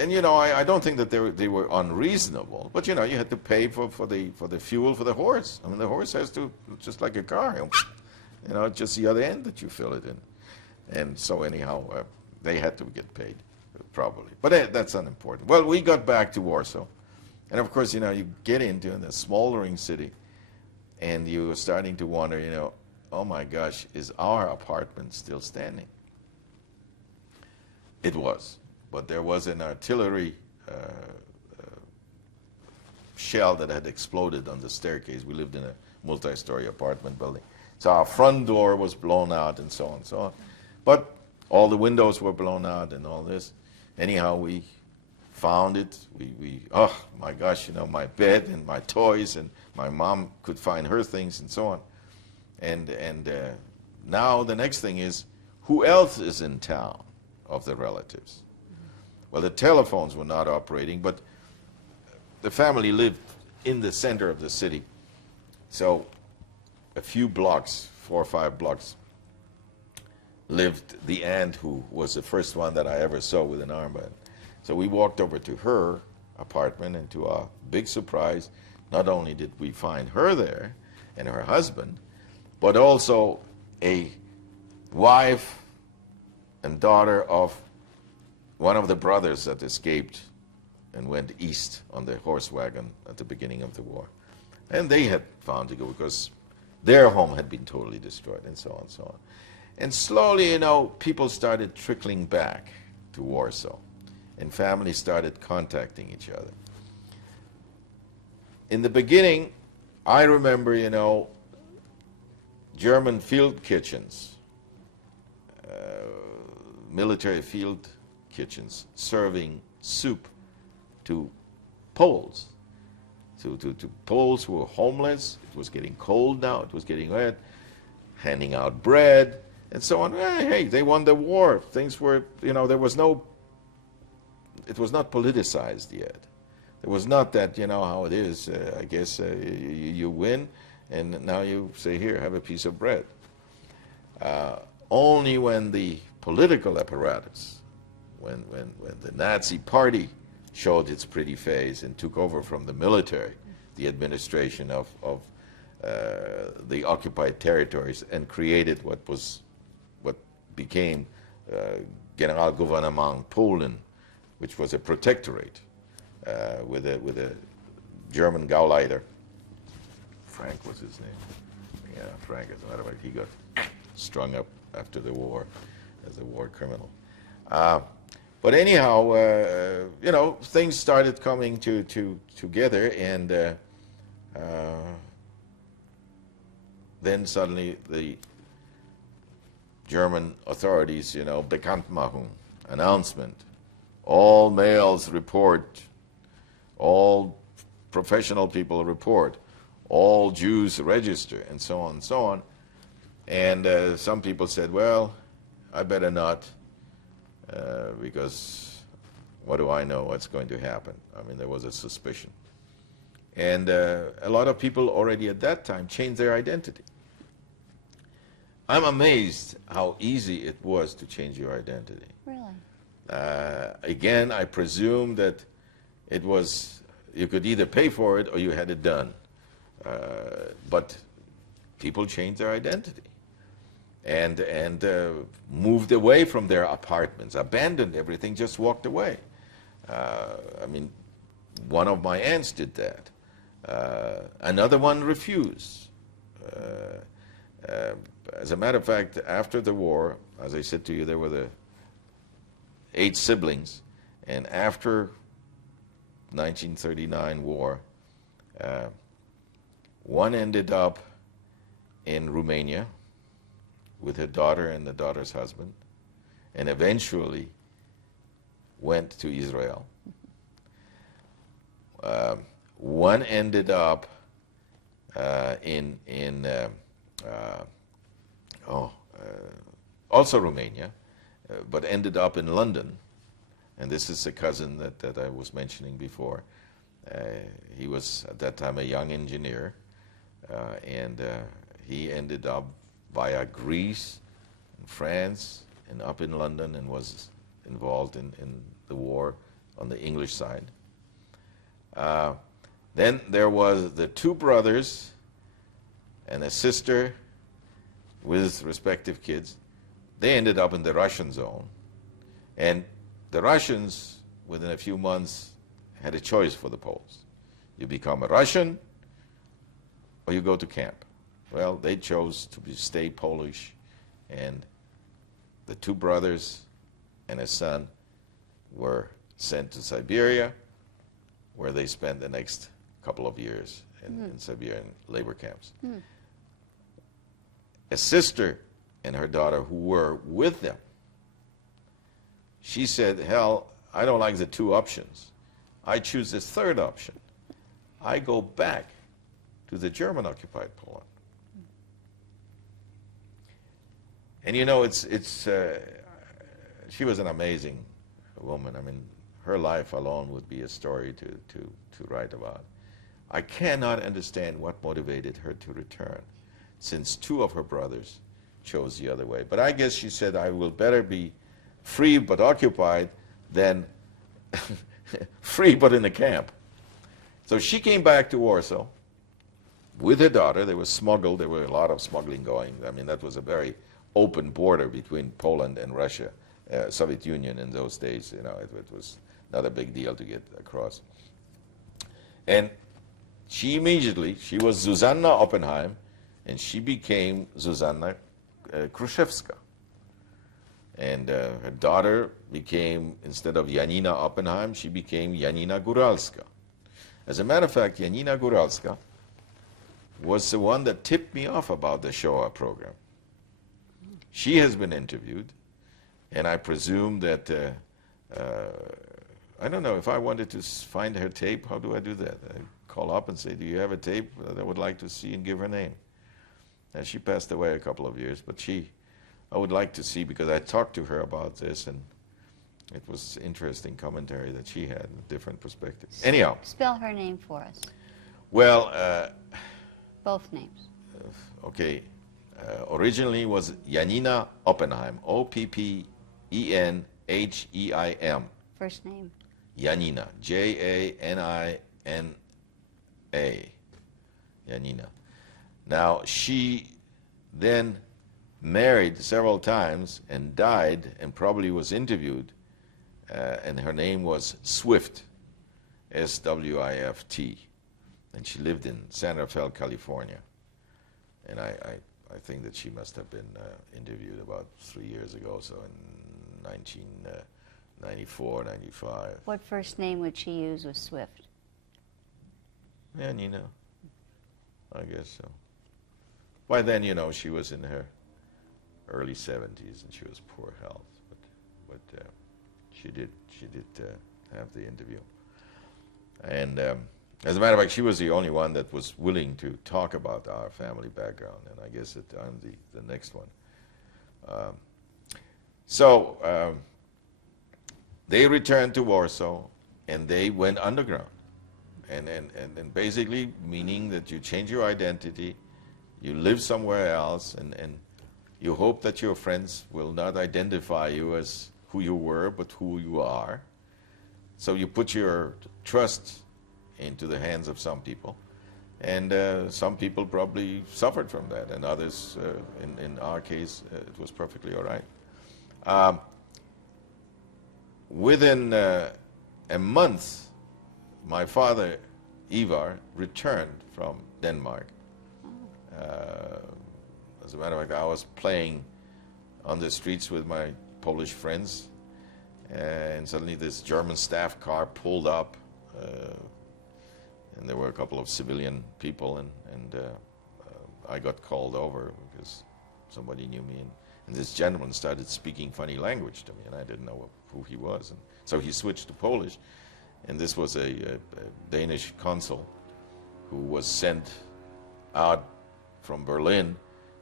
you know, I don't think that they were unreasonable, but you know, you had to pay for the fuel for the horse. I mean, the horse has to, just like a car, you know, just the other end that you fill it in. And so anyhow, they had to get paid, probably. But that's unimportant. Well, we got back to Warsaw. And of course, you know, you get into a smoldering city, and you're starting to wonder, you know, oh my gosh, is our apartment still standing? It was. But there was an artillery shell that had exploded on the staircase. We lived in a multi-story apartment building. So our front door was blown out and so on and so on. But all the windows were blown out and all this. Anyhow, we found it. We oh my gosh, you know, my bed and my toys, and my mom could find her things and so on. And now the next thing is, who else is in town of the relatives? Well, the telephones were not operating, but the family lived in the center of the city. So a few blocks, 4 or 5 blocks, lived the aunt who was the first one that I ever saw with an armband. So we walked over to her apartment, and to our big surprise, not only did we find her there and her husband, but also a wife and daughter of one of the brothers that escaped and went east on the horse wagon at the beginning of the war. And they had found to go because their home had been totally destroyed, and so on and so on. And slowly, you know, people started trickling back to Warsaw, and families started contacting each other. In the beginning, I remember, you know, German field kitchens, military field kitchens, serving soup to Poles, to Poles who were homeless. It was getting cold now, it was getting wet, handing out bread, and so on. Hey, they won the war. Things were, there was no, it was not politicized yet. It was not that, how it is, I guess you win, and now you say, here, have a piece of bread. Only when the political apparatus, when the Nazi party showed its pretty face and took over from the military, the administration of the occupied territories, and created what became Generalgouvernement Poland, which was a protectorate with a German Gauleiter. Frank was his name. Yeah, Frank. As a matter of fact, he got strung up after the war as a war criminal. But anyhow, things started coming together, and then suddenly the German authorities, Bekanntmachung, announcement, all males report, all professional people report, all Jews register, and so on and so on. And some people said, well, I better not, because what do I know what's going to happen? I mean, there was a suspicion. And a lot of people already at that time changed their identity. I'm amazed how easy it was to change your identity. Really? Again, I presume that it was, you could either pay for it or you had it done. But people changed their identity and moved away from their apartments, abandoned everything, just walked away. I mean, one of my aunts did that. Another one refused. As a matter of fact, after the war, as I said to you, there were the 8 siblings, and after 1939 war, one ended up in Romania with her daughter and the daughter's husband, and eventually went to Israel. One ended up also Romania, but ended up in London. And this is a cousin that I was mentioning before. He was at that time a young engineer, and he ended up via Greece and France and up in London, and was involved in the war on the English side. Then there was the 2 brothers and a sister with respective kids. They ended up in the Russian zone. And the Russians, within a few months, had a choice for the Poles. You become a Russian or you go to camp. Well, they chose to stay Polish, and the 2 brothers and a son were sent to Siberia, where they spent the next couple of years in Siberian labor camps. A sister and her daughter who were with them, she said, hell, I don't like the 2 options. I choose the 3rd option. I go back to the German-occupied Poland. And she was an amazing woman. I mean, her life alone would be a story to write about. I cannot understand what motivated her to return, since 2 of her brothers chose the other way. But I guess she said, I will better be free but occupied than free but in a camp. So she came back to Warsaw with her daughter. There was a lot of smuggling going. I mean, that was a very open border between Poland and Russia, Soviet Union in those days. It was not a big deal to get across. And she was Zuzanna Oppenheim, and she became Zuzanna Kruszewska. And her daughter became, instead of Janina Oppenheim, she became Janina Góralska. As a matter of fact, Janina Góralska was the one that tipped me off about the Shoah program. She has been interviewed, and I presume that, I don't know, if I wanted to find her tape, how do I do that? I call up and say, do you have a tape that I would like to see, and give her name? And she passed away a couple of years, but she I would like to see, because I talked to her about this, and it was interesting commentary that she had, different perspectives. Anyhow, Spell her name for us. well, Both names. okay, originally was Janina Oppenheim, Oppenheim. First name. Janina, Janina. Janina. Now, she then married several times and died, and probably was interviewed, and her name was Swift, Swift, and she lived in San Rafael, California. And I think that she must have been interviewed about 3 years ago, so in 1994, 95. What first name would she use with Swift? Yeah, Nina. I guess so. By then, you know, she was in her early 70s and she was poor health, but she did have the interview. And as a matter of fact, she was the only one that was willing to talk about our family background, and I guess that I'm the next one. So they returned to Warsaw and they went underground. And basically meaning that you change your identity, you live somewhere else, and you hope that your friends will not identify you as who you were, but who you are. So you put your trust into the hands of some people. And some people probably suffered from that, and others, in our case, it was perfectly all right. Within a month, my father, Ivar, returned from Denmark. As a matter of fact, I was playing on the streets with my Polish friends, and suddenly this German staff car pulled up, and there were a couple of civilian people, and I got called over because somebody knew me, and this gentleman started speaking funny language to me, and I didn't know who he was, and so he switched to Polish. And this was a Danish consul who was sent out from Berlin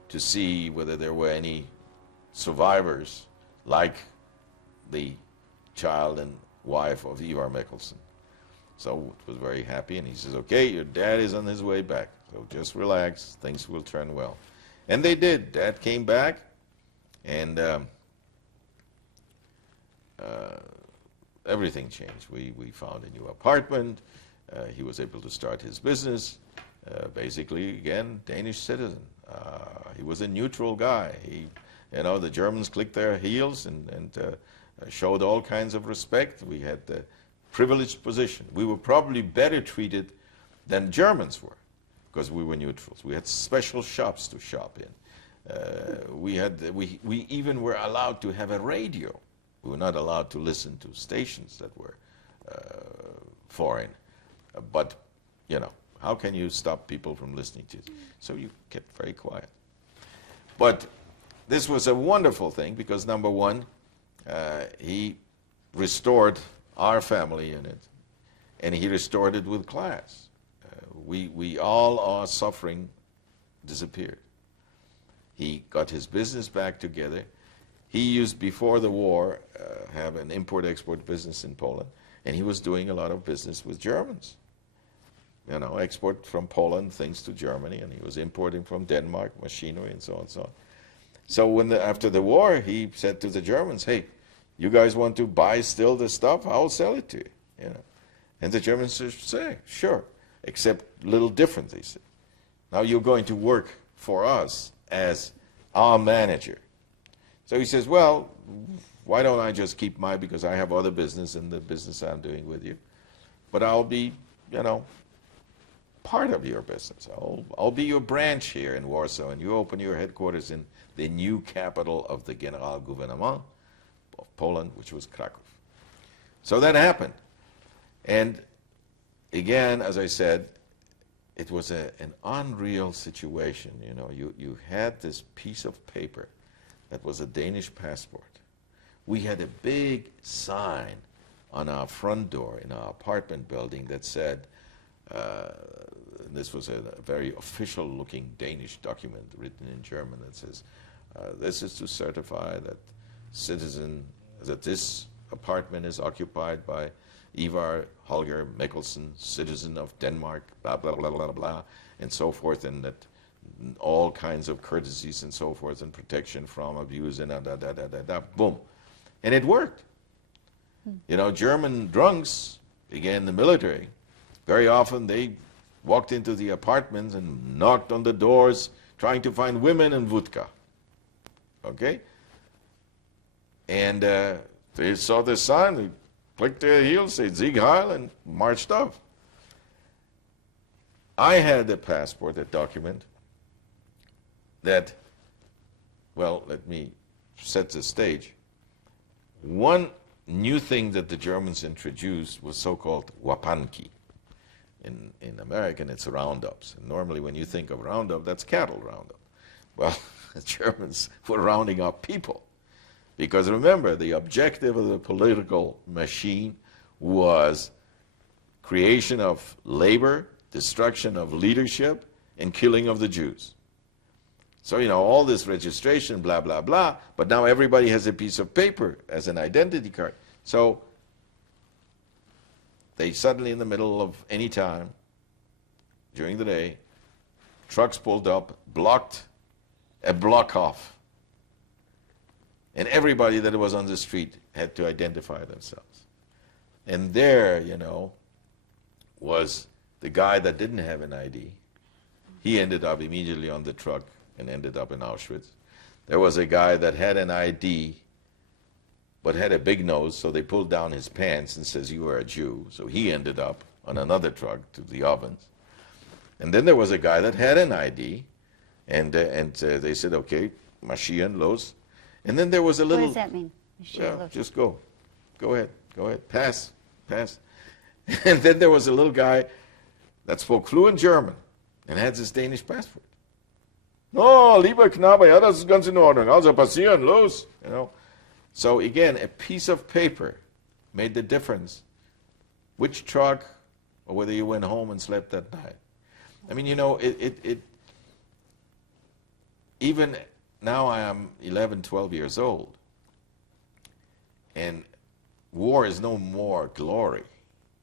to see whether there were any survivors like the child and wife of Ivar Mikkelsen. So it was very happy, and he says, okay, your dad is on his way back, so just relax, things will turn well. And they did. Dad came back, and everything changed. We found a new apartment. He was able to start his business. Basically, again, Danish citizen. He was a neutral guy. The Germans clicked their heels and showed all kinds of respect. We had the privileged position. We were probably better treated than Germans were because we were neutrals. We had special shops to shop in. We even were allowed to have a radio. We were not allowed to listen to stations that were foreign. But, how can you stop people from listening to it? So you kept very quiet. But this was a wonderful thing because, number one, he restored our family in it, and he restored it with class. We all our suffering disappeared. He got his business back together. He used, before the war, have an import-export business in Poland, and he was doing a lot of business with Germans. Export from Poland things to Germany, and he was importing from Denmark machinery and so on and so on. So after the war, he said to the Germans, hey, you guys want to buy still the stuff? I'll sell it to you. And the Germans say, sure, except a little different, they said. Now you're going to work for us as our manager. So he says, well, why don't I just keep because I have other business in the business I'm doing with you. But I'll be, part of your business. I'll be your branch here in Warsaw, and you open your headquarters in the new capital of the General Gouvernement of Poland, which was Kraków. So that happened. And again, as I said, it was an unreal situation. You had this piece of paper that was a Danish passport. We had a big sign on our front door in our apartment building that said, this was a very official-looking Danish document written in German that says, This is to certify that this apartment is occupied by Ivar Holger Mikkelsen, citizen of Denmark, blah, blah, blah, blah, blah, and so forth, and that all kinds of courtesies and so forth, and protection from abuse, and boom. And it worked. You know, German drunks, again, the military, very often they walked into the apartments and knocked on the doors trying to find women and vodka. Okay? And they saw the sign, they clicked their heels, said Sieg Heil, and marched off. I had a passport, a document, that, well, let me set the stage. One new thing that the Germans introduced was so-called Wapanki. In American, it's roundups. And normally when you think of roundup, that's cattle roundup. Well, the Germans were rounding up people. Because remember, the objective of the political machine was creation of labor, destruction of leadership, and killing of the Jews. So, you know, all this registration, blah, blah, blah, but now everybody has a piece of paper as an identity card. So they suddenly, in the middle of any time during the day, trucks pulled up, blocked a block off. And everybody that was on the street had to identify themselves. And there, you know, was the guy that didn't have an ID. He ended up immediately on the truck and ended up in Auschwitz. There was a guy that had an ID but had a big nose, so they pulled down his pants and says, you are a Jew. So he ended up on another truck to the ovens. And then there was a guy that had an ID, and they said, okay, Mashiach, los. And then there was a little... What does that mean? Yeah, just go. Go ahead. Go ahead. Pass. Pass. And then there was a little guy that spoke fluent German and had this Danish passport. No, lieber Knabe, ja, das ist ganz in Ordnung. Also passieren, los. You know. So again, a piece of paper made the difference. Which truck, or whether you went home and slept that night. I mean, you know, even now I am 11, 12 years old, and war is no more glory.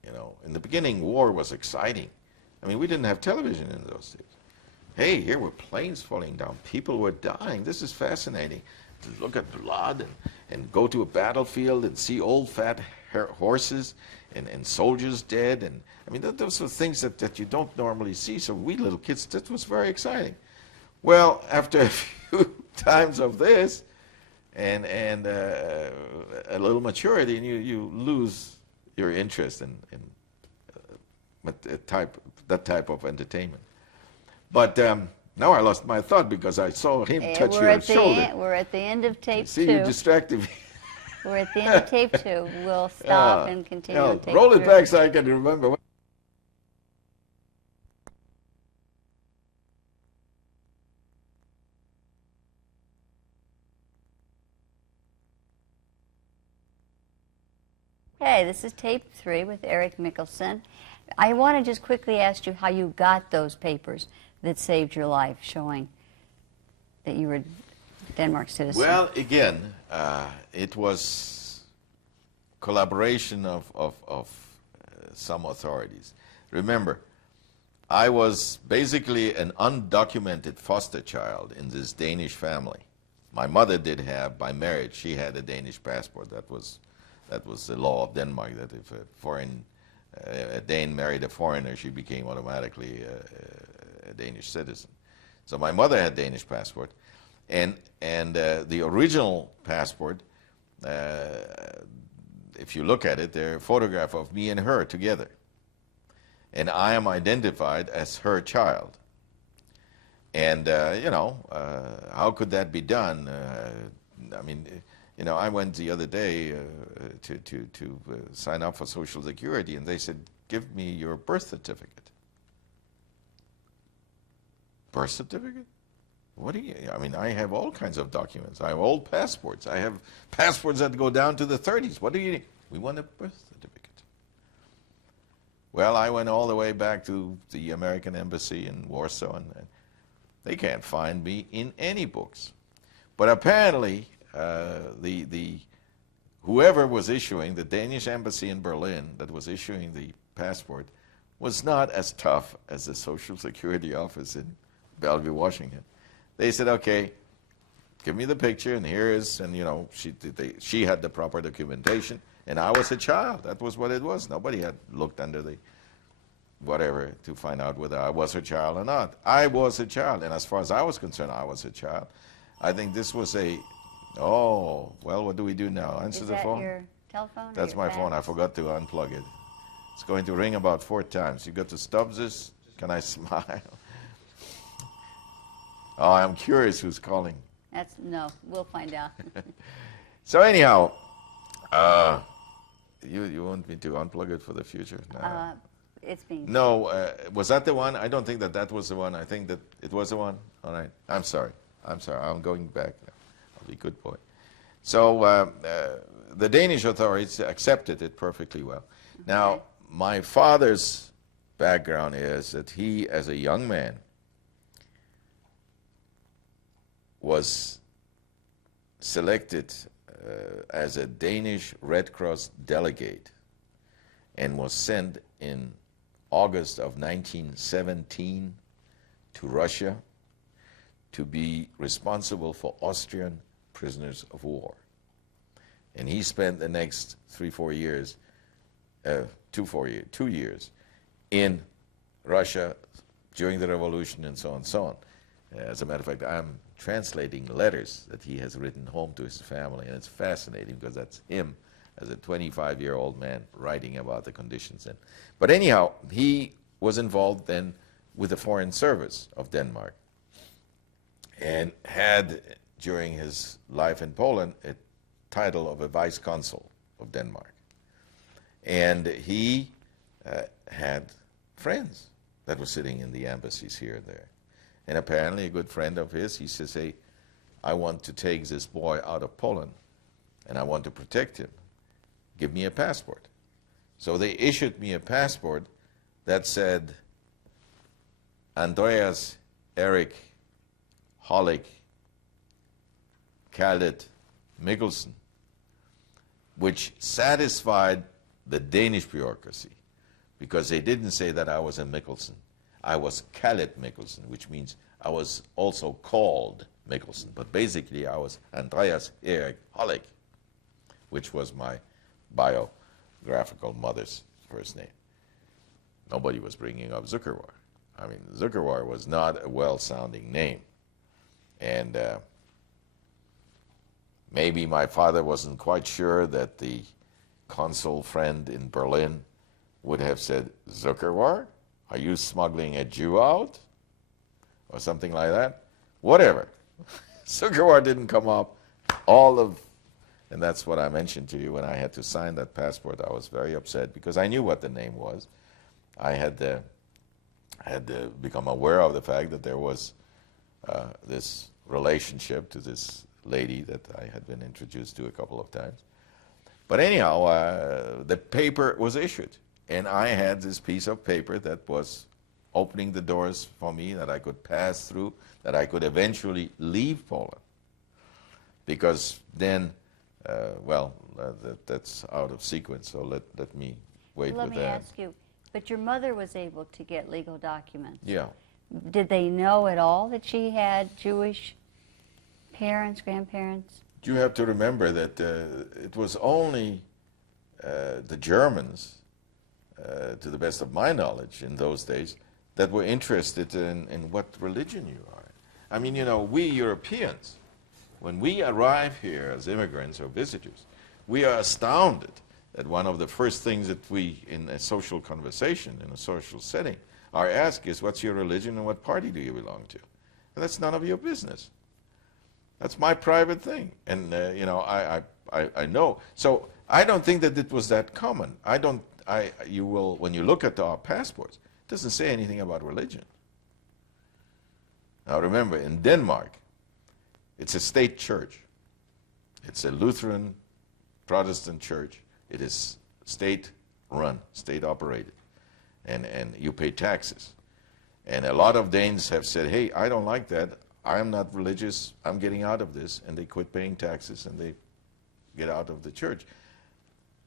You know, in the beginning, war was exciting. I mean, we didn't have television in those days. Hey, here were planes falling down. People were dying. This is fascinating. To look at blood and go to a battlefield and see old fat horses and soldiers dead. And I mean, those are things that you don't normally see. So we little kids, that was very exciting. Well, after a few times of this and a little maturity, and you lose your interest in that type of entertainment. But now I lost my thought because I saw him touch your shoulder. We're at the end of tape 2. See, you distracted me. We're at the end of tape 2. We'll stop and continue on tape 3. Roll it back so I can remember. Okay, this is tape 3 with ERIK Mikkelsen. I want to just quickly ask you how you got those papers that saved your life, showing that you were a Denmark citizen. Well, again, it was collaboration of some authorities. Remember, I was basically an undocumented foster child in this Danish family. My mother did have, by marriage, she had a Danish passport. That was the law of Denmark, that if a Dane married a foreigner, she became automatically a Danish citizen. So my mother had Danish passport, and the original passport, if you look at it, there's a photograph of me and her together, and I am identified as her child. And you know, how could that be done? I mean, you know, I went the other day to sign up for Social Security, and they said, give me your birth certificate. Birth certificate? What do you, I mean, I have all kinds of documents. I have old passports. I have passports that go down to the 30s. What do you need? We want a birth certificate. Well, I went all the way back to the American embassy in Warsaw, and they can't find me in any books. But apparently, whoever was issuing, the Danish embassy in Berlin that was issuing the passport, was not as tough as the Social Security office in Bellevue, Washington. They said, okay, give me the picture, and here is, and you know, she had the proper documentation, and I was a child. That was what it was. Nobody had looked under the whatever to find out whether I was her child or not. I was a child, and as far as I was concerned, I was a child. I think this was oh, well, what do we do now? Answer the phone? Is that your telephone? That's my phone. I forgot to unplug it. It's going to ring about 4 times. You got to stop this? Can I smile? Oh, I'm curious who's calling. No, we'll find out. So anyhow, you want me to unplug it for the future? No. It's being... No, was that the one? I don't think that was the one. I think that it was the one. All right. I'm sorry. I'm going back now. I'll be a good boy. So the Danish authorities accepted it perfectly well. Now, my father's background is that he, as a young man, was selected as a Danish Red Cross delegate and was sent in August of 1917 to Russia to be responsible for Austrian prisoners of war. And he spent the next 2 years in Russia during the revolution and so on and so on. As a matter of fact, I'm translating letters that he has written home to his family, and it's fascinating because that's him as a 25-year-old man writing about the conditions then. But anyhow, he was involved then with the Foreign Service of Denmark and had, during his life in Poland, a title of a vice consul of Denmark. And he had friends that were sitting in the embassies here and there. And apparently a good friend of his, he says, hey, I want to take this boy out of Poland, and I want to protect him. Give me a passport. So they issued me a passport that said, Andreas ERIK Mikkelsen, which satisfied the Danish bureaucracy, because they didn't say that I was a Mikkelsen. I was Kallet Mikkelsen, which means I was also called Mikkelsen. But basically, I was Andreas Erik Holleck, which was my biographical mother's first name. Nobody was bringing up Zuckerwar. I mean, Zuckerwar was not a well-sounding name. And maybe my father wasn't quite sure that the consul friend in Berlin would have said, Zuckerwar? Are you smuggling a Jew out? Or something like that? Whatever. Zuckerwar didn't come up. And that's what I mentioned to you when I had to sign that passport. I was very upset because I knew what the name was. I had become aware of the fact that there was this relationship to this lady that I had been introduced to a couple of times. But anyhow, the paper was issued. And I had this piece of paper that was opening the doors for me, that I could pass through, that I could eventually leave Poland. Because then, that's out of sequence, so let me wait with that. Let me ask you, but your mother was able to get legal documents. Yeah. Did they know at all that she had Jewish parents, grandparents? You have to remember that it was only the Germans, to the best of my knowledge in those days, that were interested in what religion you are. I mean, you know, we Europeans, when we arrive here as immigrants or visitors, we are astounded that one of the first things that we, in a social conversation, in a social setting, are asked is, what's your religion and what party do you belong to? And that's none of your business. That's my private thing. And, you know, I know. So I don't think that it was that common. You will, when you look at our passports, it doesn't say anything about religion. Now remember, in Denmark, it's a state church. It's a Lutheran Protestant church. It is state-run, state-operated, and you pay taxes. And a lot of Danes have said, hey, I don't like that. I am not religious, I'm getting out of this, and they quit paying taxes and they get out of the church.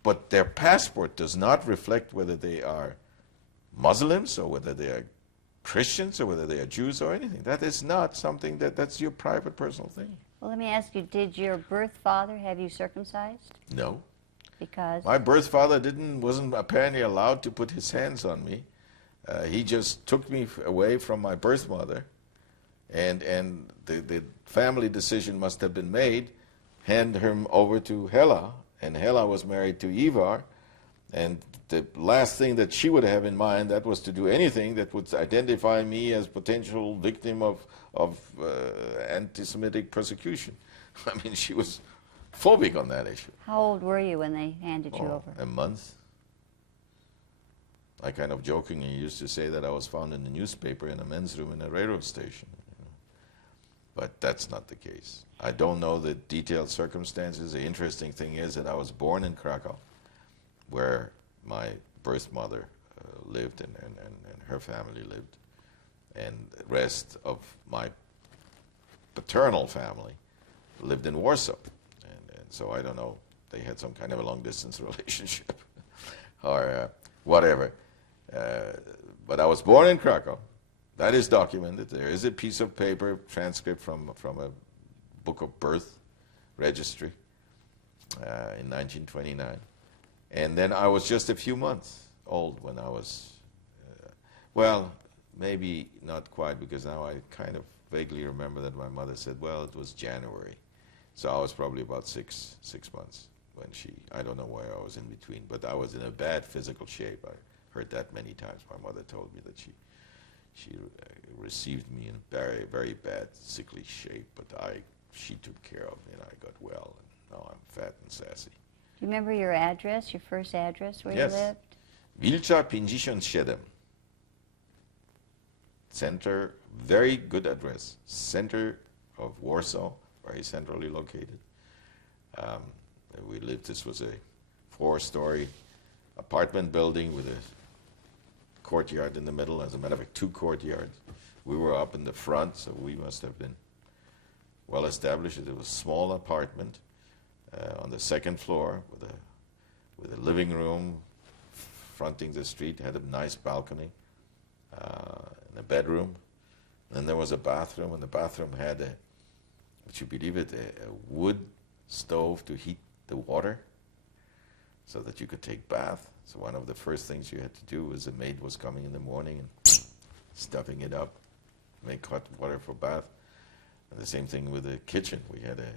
But their passport does not reflect whether they are Muslims or whether they are Christians or whether they are Jews or anything. That is not something that's your private personal thing. Well, let me ask you, did your birth father have you circumcised? No. Because? My birth father wasn't apparently allowed to put his hands on me. He just took me away from my birth mother, and the family decision must have been made, hand him over to Hela, and Hela was married to Ivar, and the last thing that she would have in mind, that was to do anything that would identify me as potential victim of anti-Semitic persecution. I mean, she was phobic on that issue. How old were you when they handed you over? A month. I kind of jokingly used to say that I was found in the newspaper in a men's room in a railroad station. You know. But that's not the case. I don't know the detailed circumstances. The interesting thing is that I was born in Krakow, where my birth mother lived and her family lived. And the rest of my paternal family lived in Warsaw. And so I don't know, they had some kind of a long-distance relationship or whatever. But I was born in Krakow. That is documented. There is a piece of paper, transcript from a book of birth registry in 1929. And then I was just a few months old when I was, well, maybe not quite, because now I kind of vaguely remember that my mother said, well, it was January. So I was probably about six months when I don't know where I was in between, but I was in a bad physical shape. I heard that many times. My mother told me that she received me in very, very bad sickly shape, but she took care of me and I got well, and now I'm fat and sassy. Do you remember your address, your first address where Yes. you lived? Wilcza 57. Center, very good address. Center of Warsaw, very centrally located. We lived, this was a 4-story apartment building with a courtyard in the middle. As a matter of fact, 2 courtyards. We were up in the front, so we must have been well established. It was a small apartment on the 2nd floor with a living room fronting the street, had a nice balcony, and a bedroom. And then there was a bathroom, and the bathroom had would you believe it, a wood stove to heat the water so that you could take bath. So one of the first things you had to do was the maid was coming in the morning and stuffing it up, make hot water for bath. And the same thing with the kitchen. We had a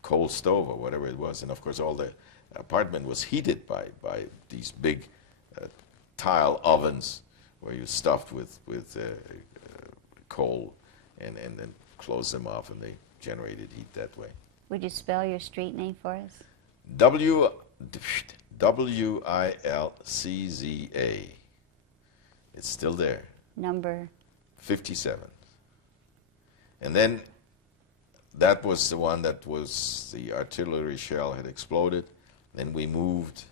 coal stove or whatever it was. And of course all the apartment was heated by these big tile ovens where you stuffed with coal and then closed them off, and they generated heat that way. Would you spell your street name for us? Wilcza. It's still there. Number? 57. And then that was the one that was, the artillery shell had exploded. Then we moved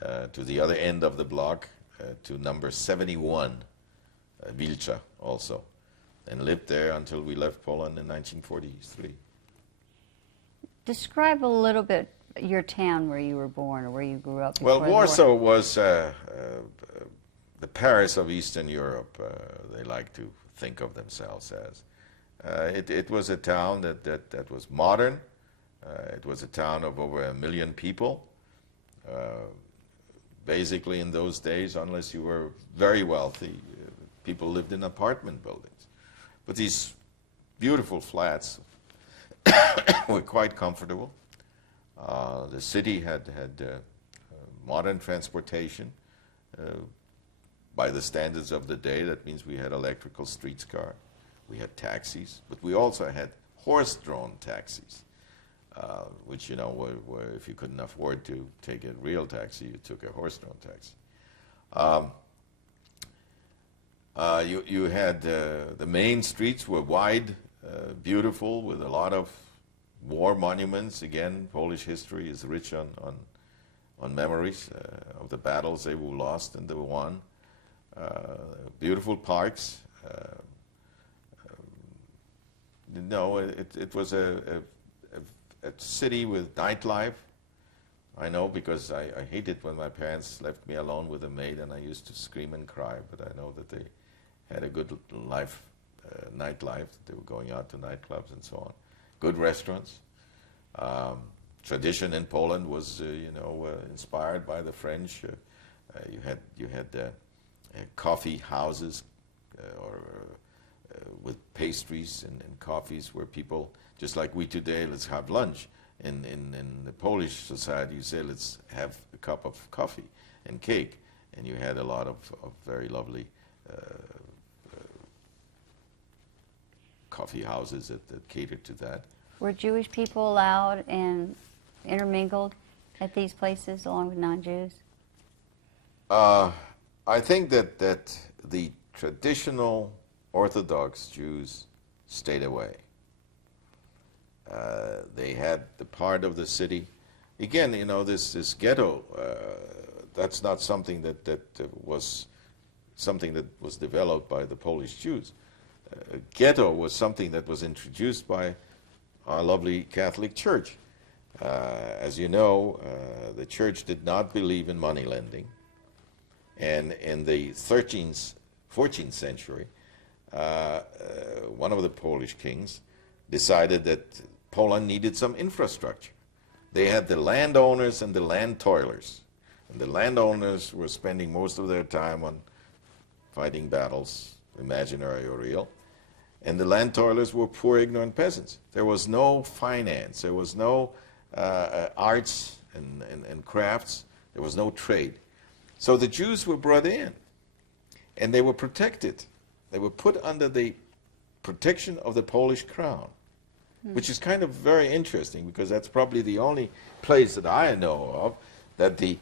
to the other end of the block to number 71, Wilcza also, and lived there until we left Poland in 1943. Describe a little bit your town where you were born or where you grew up. Well, before the Warsaw war. was the Paris of Eastern Europe, they like to think of themselves as. It was a town that was modern. It was a town of over 1 million people. Basically, in those days, unless you were very wealthy, people lived in apartment buildings. But these beautiful flats were quite comfortable. The city had modern transportation by the standards of the day. That means we had electrical streetcar, we had taxis, but we also had horse-drawn taxis, which, you know, were if you couldn't afford to take a real taxi, you took a horse-drawn taxi. You had the main streets were wide, beautiful, with a lot of war monuments. Again, Polish history is rich on memories of the battles they were lost and they were won. Beautiful parks, No, it was a city with nightlife. I know because I hated when my parents left me alone with a maid, and I used to scream and cry. But I know that they had a good life, nightlife. They were going out to nightclubs and so on. Good restaurants. Tradition in Poland was, inspired by the French. You had coffee houses with pastries and coffees where people, just like we today, let's have lunch. In the Polish society, you say, let's have a cup of coffee and cake. And you had a lot of very lovely coffee houses that catered to that. Were Jewish people allowed and intermingled at these places along with non-Jews? I think that the traditional Orthodox Jews stayed away. They had the part of the city. Again, this ghetto, that's not something that was developed by the Polish Jews. Ghetto was something that was introduced by our lovely Catholic Church. As you know, the Church did not believe in money lending. And in the 14th century, one of the Polish kings decided that Poland needed some infrastructure. They had the landowners and the land toilers. And the landowners were spending most of their time on fighting battles, imaginary or real. And the land toilers were poor, ignorant peasants. There was no finance. There was no arts and crafts. There was no trade. So the Jews were brought in, and they were protected. They were put under the protection of the Polish crown, which is kind of very interesting, because that's probably the only place that I know of that the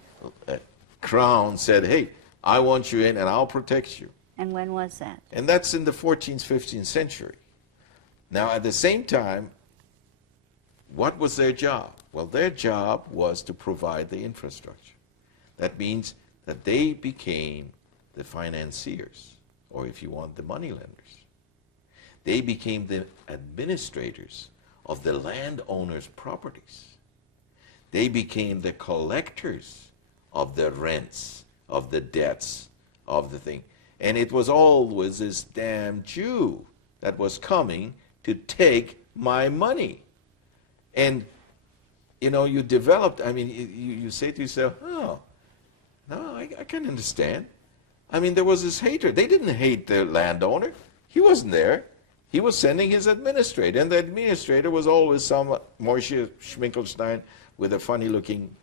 crown said, hey, I want you in and I'll protect you. And when was that? And that's in the 14th, 15th century. Now, at the same time, what was their job? Well, their job was to provide the infrastructure. That means that they became the financiers, or if you want, the moneylenders. They became the administrators of the landowners' properties. They became the collectors of the rents, of the debts, of the thing. And it was always this damn Jew that was coming to take my money. And, you developed, you say to yourself, oh, no, I can understand. There was this hatred. They didn't hate the landowner. He wasn't there. He was sending his administrator, and the administrator was always some Moshe Schminkelstein with a funny-looking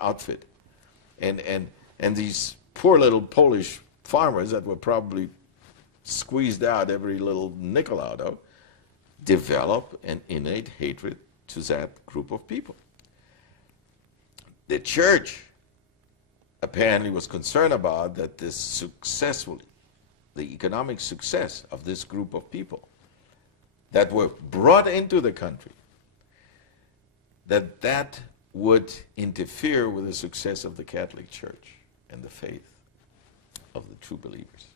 outfit. And these poor little Polish farmers that were probably squeezed out every little nickel out of, develop an innate hatred to that group of people. The church apparently was concerned about that the economic success of this group of people that were brought into the country, that would interfere with the success of the Catholic Church and the faith of the true believers.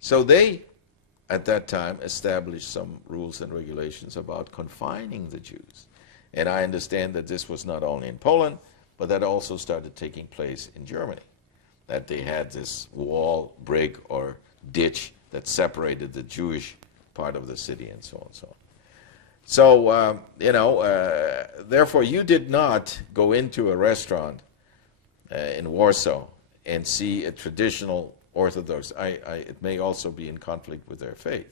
So they, at that time, established some rules and regulations about confining the Jews. And I understand that this was not only in Poland, but that also started taking place in Germany, that they had this wall, break, or ditch that separated the Jewish part of the city, and so on and so on. So, therefore, you did not go into a restaurant in Warsaw and see a traditional Orthodox. It may also be in conflict with their faith,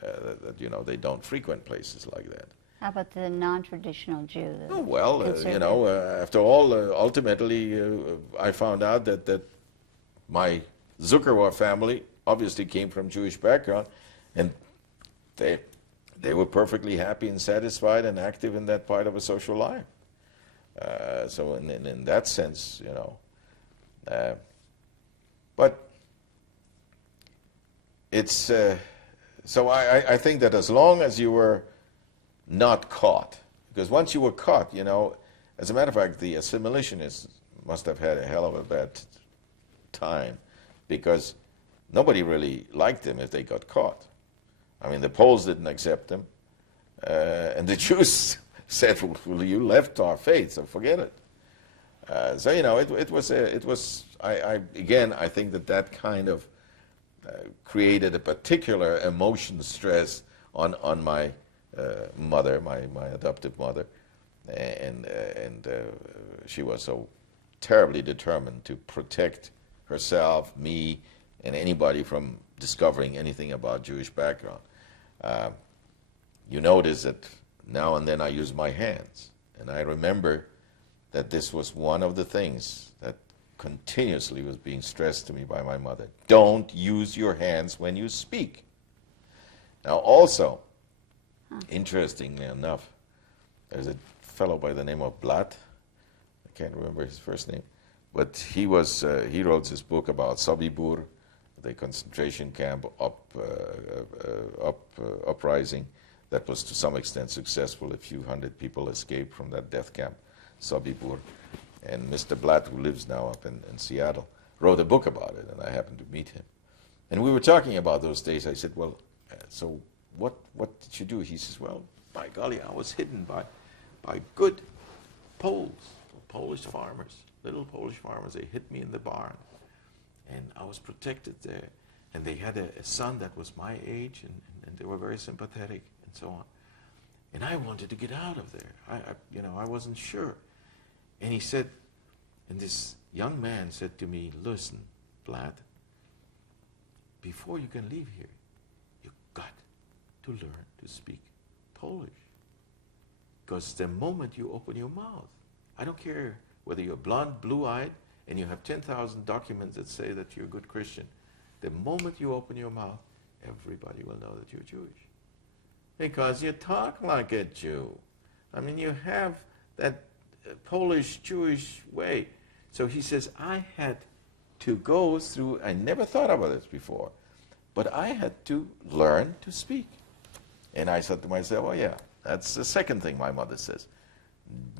that they don't frequent places like that. How about the non-traditional Jew? Oh, well, after all, ultimately, I found out that my Zuckerwa family obviously came from Jewish background, and they were perfectly happy and satisfied and active in that part of a social life. So in that sense, but it's, so I think that as long as you were not caught, because once you were caught, as a matter of fact, the assimilationists must have had a hell of a bad time, because nobody really liked them if they got caught. I mean, the Poles didn't accept him, and the Jews said, well, you left our faith, so forget it. So, you know, it was, again, I think that kind of created a particular emotion stress on my mother, my adoptive mother, and she was so terribly determined to protect herself, me, and anybody from discovering anything about Jewish background. You notice that now and then I use my hands, and I remember that this was one of the things that continuously was being stressed to me by my mother. Don't use your hands when you speak. Now also, interestingly enough, there's a fellow by the name of Blatt. I can't remember his first name, but he wrote this book about Sobibor, the concentration camp uprising that was to some extent successful. A few hundred people escaped from that death camp, Sobibor. And Mr. Blatt, who lives now up in Seattle, wrote a book about it, and I happened to meet him. And we were talking about those days. I said, well, so what did you do? He says, well, by golly, I was hidden by good Poles, Polish farmers, little Polish farmers. They hid me in the barn, and I was protected there. And they had a son that was my age, and they were very sympathetic and so on. And I wanted to get out of there. I wasn't sure. And he said, and this young man said to me, listen, Blatt, before you can leave here, you've got to learn to speak Polish. Because the moment you open your mouth, I don't care whether you're blonde, blue-eyed, and you have 10,000 documents that say that you're a good Christian, the moment you open your mouth, everybody will know that you're Jewish. Because you talk like a Jew. I mean, you have that Polish-Jewish way. So he says, I had to go through, I never thought about this before, but I had to learn to speak. And I said to myself, oh yeah, that's the second thing my mother says.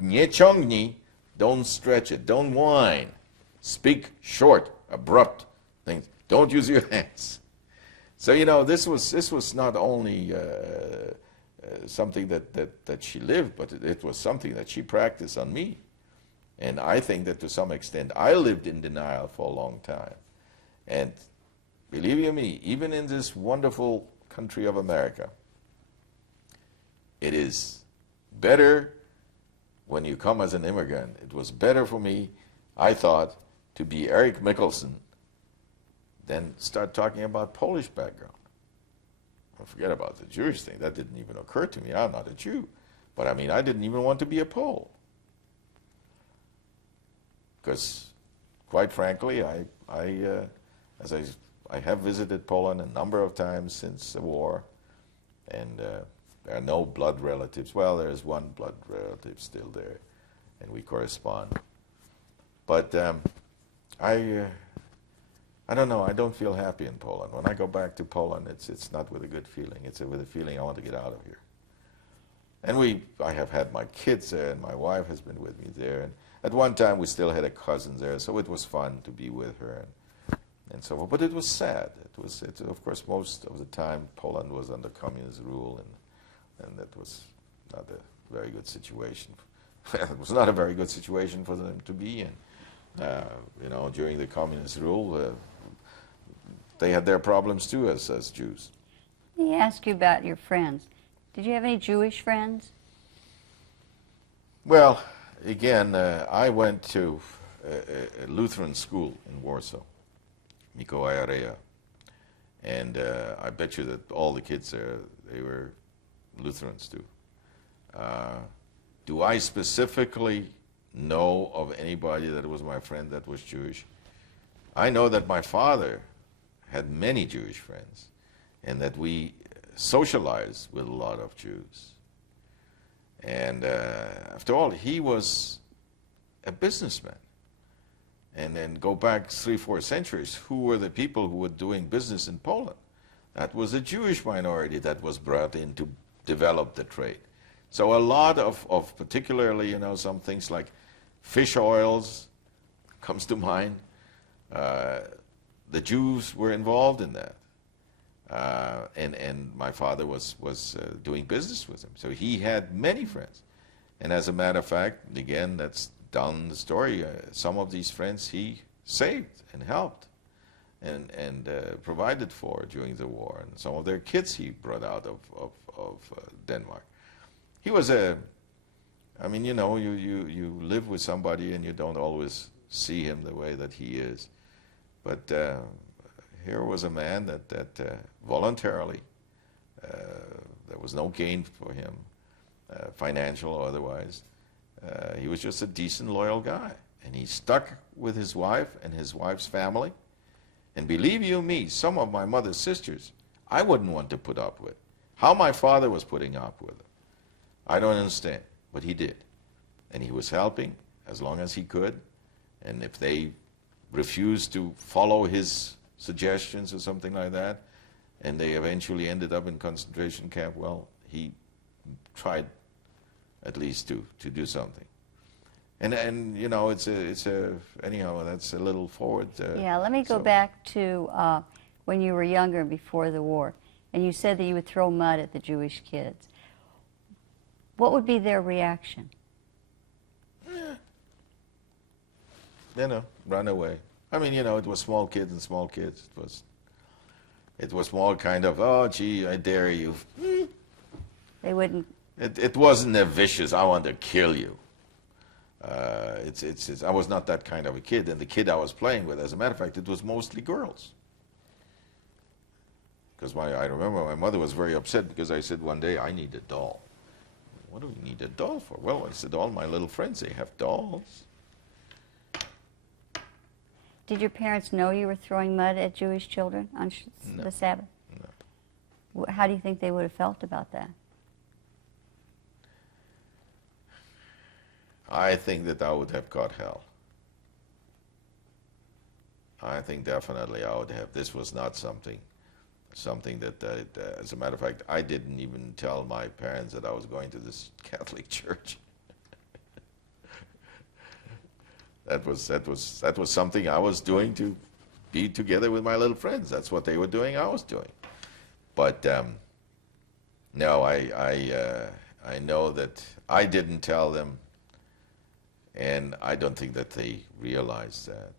Nie ciągnij, don't stretch it, don't whine. Speak short, abrupt things. Don't use your hands. So, you know, this was not only something that she lived, but it was something that she practiced on me. And I think that to some extent I lived in denial for a long time. And believe you me, even in this wonderful country of America, it is better when you come as an immigrant. It was better for me, I thought, to be ERIK MIKKELSEN than start talking about Polish background. Don't forget about the Jewish thing. That didn't even occur to me. I'm not a Jew. But I mean, I didn't even want to be a Pole. Because, quite frankly, I have visited Poland a number of times since the war, and there are no blood relatives. Well, there is one blood relative still there, and we correspond. But I don't know. I don't feel happy in Poland. When I go back to Poland, it's not with a good feeling. It's with a feeling I want to get out of here. And I have had my kids there, and my wife has been with me there. And at one time, we still had a cousin there, so it was fun to be with her and so on. But it was sad. Of course, most of the time, Poland was under communist rule, and that was not a very good situation. It was not a very good situation for them to be in. You know, during the communist rule, they had their problems too as Jews. Let me ask you about your friends. Did you have any Jewish friends? Well, again, I went to a Lutheran school in Warsaw, Mikołaj Area, and I bet you that all the kids there, they were Lutherans too. Do I specifically know of anybody that was my friend that was Jewish? I know that my father had many Jewish friends, and that we socialized with a lot of Jews. And after all, he was a businessman. And then go back 3-4 centuries, who were the people who were doing business in Poland? That was a Jewish minority that was brought in to develop the trade. So a lot of particularly, you know, some things like fish oils comes to mind. The Jews were involved in that. And my father was doing business with him. So he had many friends. And as a matter of fact, again, that's down the story. Some of these friends he saved and helped and provided for during the war. And some of their kids he brought out of Denmark. He was I mean, you know, you live with somebody and you don't always see him the way that he is. But here was a man that voluntarily, there was no gain for him, financial or otherwise. He was just a decent, loyal guy. And he stuck with his wife and his wife's family. And believe you me, some of my mother's sisters, I wouldn't want to put up with. How my father was putting up with it, I don't understand. But he did. And he was helping as long as he could. And if they refused to follow his suggestions or something like that, and they eventually ended up in concentration camp, well, he tried at least to do something. And you know, it's a anyhow, that's a little forward. Yeah, let me go back to when you were younger, before the war, and you said that you would throw mud at the Jewish kids. What would be their reaction? You know, run away. I mean, you know, it was small kids and small kids. It was more kind of, oh, gee, I dare you. They wouldn't. It wasn't a vicious, I want to kill you. I was not that kind of a kid, and the kid I was playing with, as a matter of fact, it was mostly girls. Because I remember my mother was very upset because I said one day, I need a doll. What do we need a doll for? Well, I said, all my little friends, they have dolls. Did your parents know you were throwing mud at Jewish children on No. the Sabbath? No. How do you think they would have felt about that? I think that I would have got hell. I think definitely I would have. This was not something that, as a matter of fact, I didn't even tell my parents that I was going to this Catholic church. That was something I was doing to be together with my little friends. That's what they were doing, I was doing. But no, I know that I didn't tell them, and I don't think that they realized that.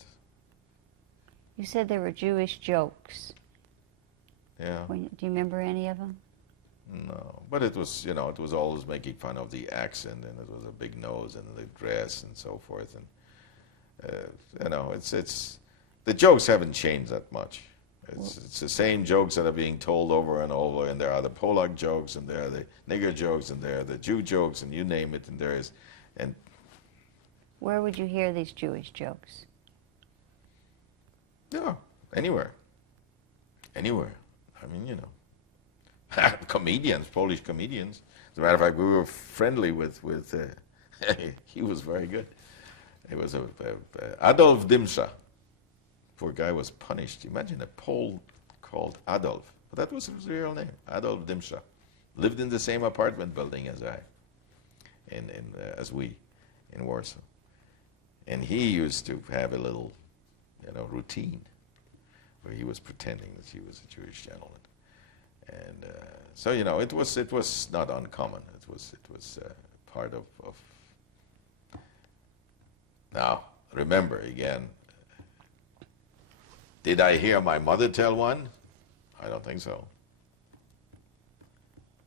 You said there were Jewish jokes. Yeah. Do you remember any of them? No, but it was, you know, it was always making fun of the accent, and it was a big nose and the dress and so forth, and you know, it's the jokes haven't changed that much. It's the same jokes that are being told over and over, and there are the Polak jokes, and there are the nigger jokes, and there are the Jew jokes, and you name it, and there is, and. Where would you hear these Jewish jokes? Yeah, anywhere. Anywhere. I mean, you know, comedians, Polish comedians. As a matter of fact, we were friendly with he was very good. It was Adolf Dimsza. Poor guy was punished. Imagine a Pole called Adolf. But that was his real name, Adolf Dimsza. Lived in the same apartment building as I, as we, in Warsaw. And he used to have a little, you know, routine where he was pretending that he was a Jewish gentleman. And so, you know, it was not uncommon. It was part of. Now, remember again. Did I hear my mother tell one? I don't think so.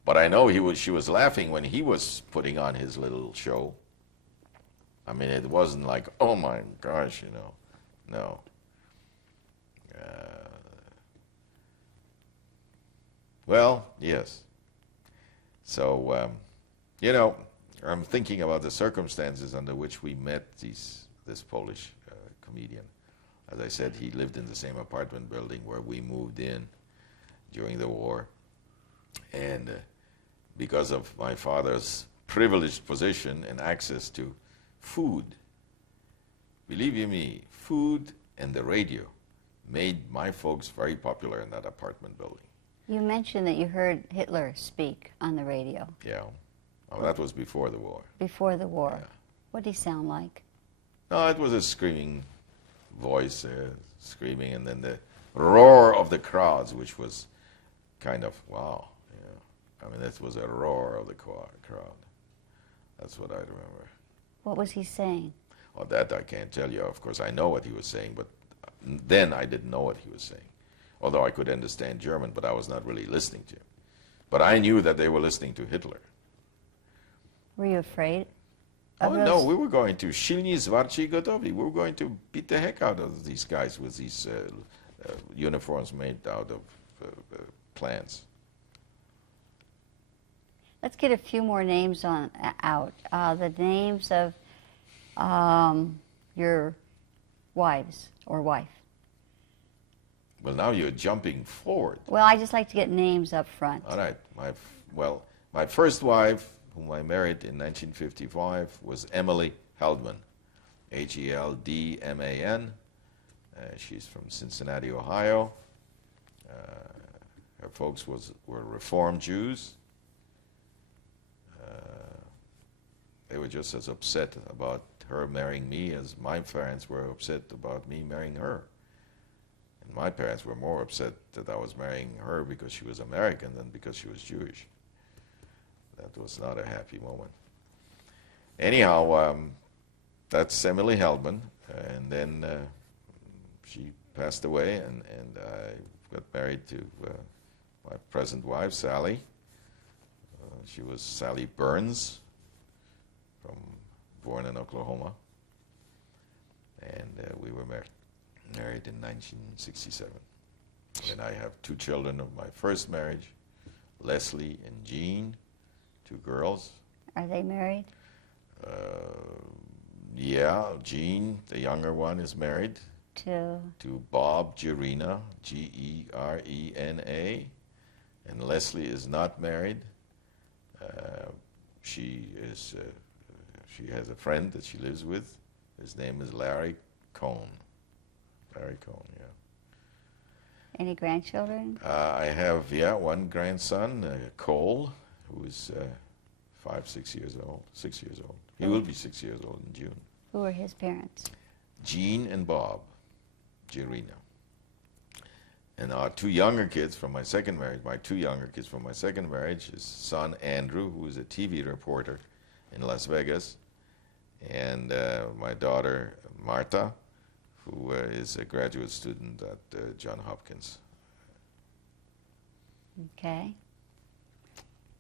But I know she was laughing when he was putting on his little show. I mean, it wasn't like, oh my gosh, you know, no. Well, yes. So, you know, I'm thinking about the circumstances under which we met this Polish comedian. As I said, he lived in the same apartment building where we moved in during the war. And because of my father's privileged position and access to food, believe you me, food and the radio made my folks very popular in that apartment building. You mentioned that you heard Hitler speak on the radio. Yeah. Well, that was before the war. Before the war. Yeah. What did he sound like? No, it was a screaming voice, screaming, and then the roar of the crowds, which was kind of, wow. Yeah. I mean, that was a roar of the crowd. That's what I remember. What was he saying? Oh, that I can't tell you. Of course, I know what he was saying, but then I didn't know what he was saying. Although I could understand German, but I was not really listening to him. But I knew that they were listening to Hitler. Were you afraid? Oh, no, we were going to Silni Zwarci Gotowi. We were going to beat the heck out of these guys with these uniforms made out of plants. Let's get a few more names out. The names of your wives or wife. Well, now you're jumping forward. Well, I just like to get names up front. All right. My first wife, whom I married in 1955, was Emily Heldman, Heldman. She's from Cincinnati, Ohio. Her folks were Reformed Jews. They were just as upset about her marrying me as my parents were upset about me marrying her. And my parents were more upset that I was marrying her because she was American than because she was Jewish. That was not a happy moment. Anyhow, that's Emily Heldman, and then she passed away, and I got married to my present wife, Sally. She was Sally Burns, born in Oklahoma, and we were married in 1967. And I have two children of my first marriage, Leslie and Jean, two girls. Are they married? Yeah, Jean, the younger one, is married To Bob Gerena, Gerena, and Leslie is not married. She has a friend that she lives with. His name is Larry Cohn. Larry Cohn, yeah. any grandchildren? I have, one grandson, Cole, who is 6 years old. He will be 6 years old in June. Who are his parents? Jean and Bob Gerena. And our two younger kids from my second marriage, his son Andrew, who is a TV reporter in Las Vegas, and my daughter Marta, who is a graduate student at Johns Hopkins. Okay.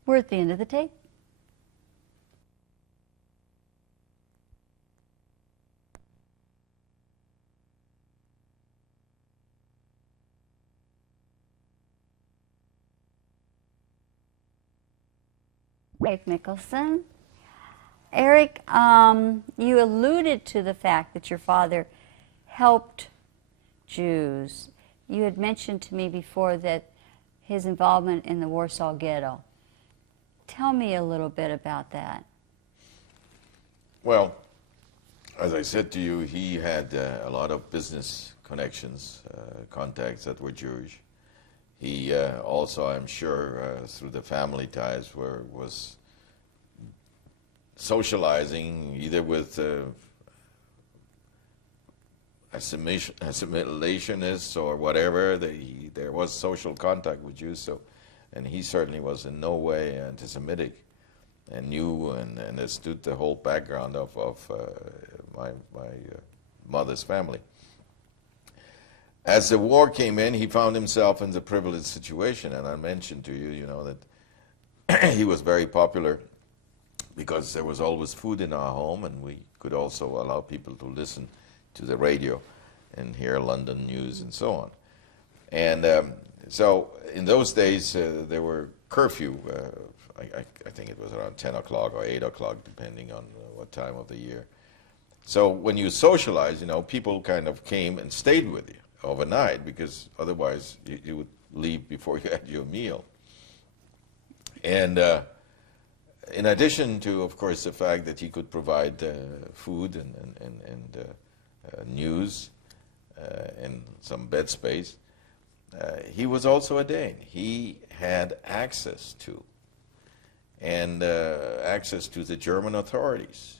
We're at the end of the tape. ERIK Mikkelsen. ERIK, you alluded to the fact that your father helped Jews. You had mentioned to me before that his involvement in the Warsaw Ghetto. Tell me a little bit about that. Well, as I said to you, he had a lot of business connections, contacts that were Jewish. He also, I'm sure, through the family ties, was socializing either with assimilationists or whatever. There was social contact with Jews, and he certainly was in no way anti-Semitic, and knew and understood the whole background of my mother's family. As the war came in, he found himself in the privileged situation, and I mentioned to you, that he was very popular because there was always food in our home, and we could also allow people to listen to the radio and hear London news and so on. And so in those days, there were curfew. I think it was around 10 o'clock or 8 o'clock, depending on what time of the year. So when you socialize, people kind of came and stayed with you overnight, because otherwise you would leave before you had your meal. And in addition to, of course, the fact that he could provide food and news and some bed space, he was also a Dane. He had access to the German authorities.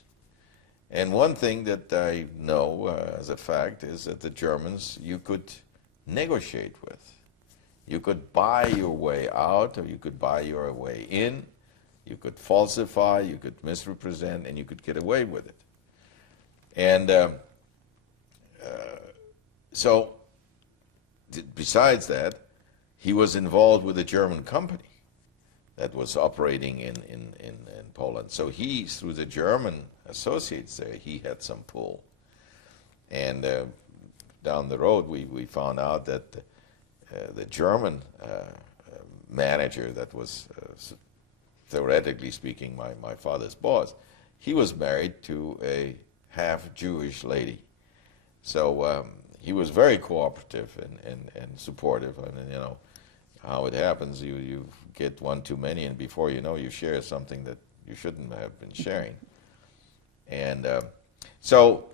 And one thing that I know as a fact is that the Germans you could negotiate with. You could buy your way out, or you could buy your way in. You could falsify, you could misrepresent, and you could get away with it. And so, besides that, he was involved with a German company that was operating in Poland. So he, through the German associates there, he had some pull. And down the road, we found out that the German manager that was, theoretically speaking, my father's boss, he was married to a half-Jewish lady. So he was very cooperative and supportive. And you know how it happens, you get one too many, and before you know, you share something that you shouldn't have been sharing. And so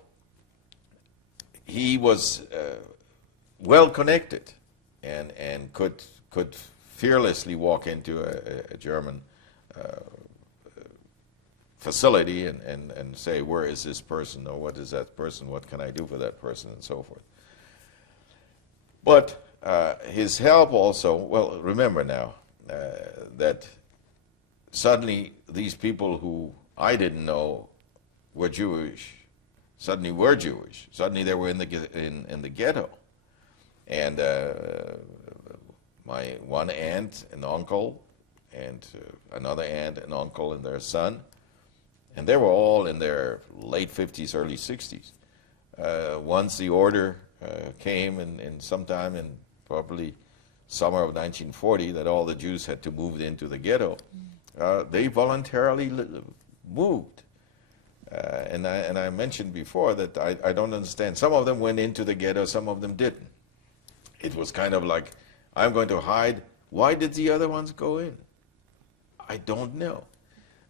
he was well connected and could fearlessly walk into a German facility and say, where is this person, or what is that person, what can I do for that person, and so forth. But his help also, well, remember now that suddenly these people who I didn't know were Jewish, suddenly were Jewish. Suddenly they were in the ghetto. And my one aunt and uncle and another aunt and uncle and their son, and they were all in their late 50s, early 60s. Once the order came in sometime in probably summer of 1940 that all the Jews had to move into the ghetto, they voluntarily moved. And I mentioned before that I don't understand. Some of them went into the ghetto, some of them didn't. It was kind of like, I'm going to hide. Why did the other ones go in? I don't know.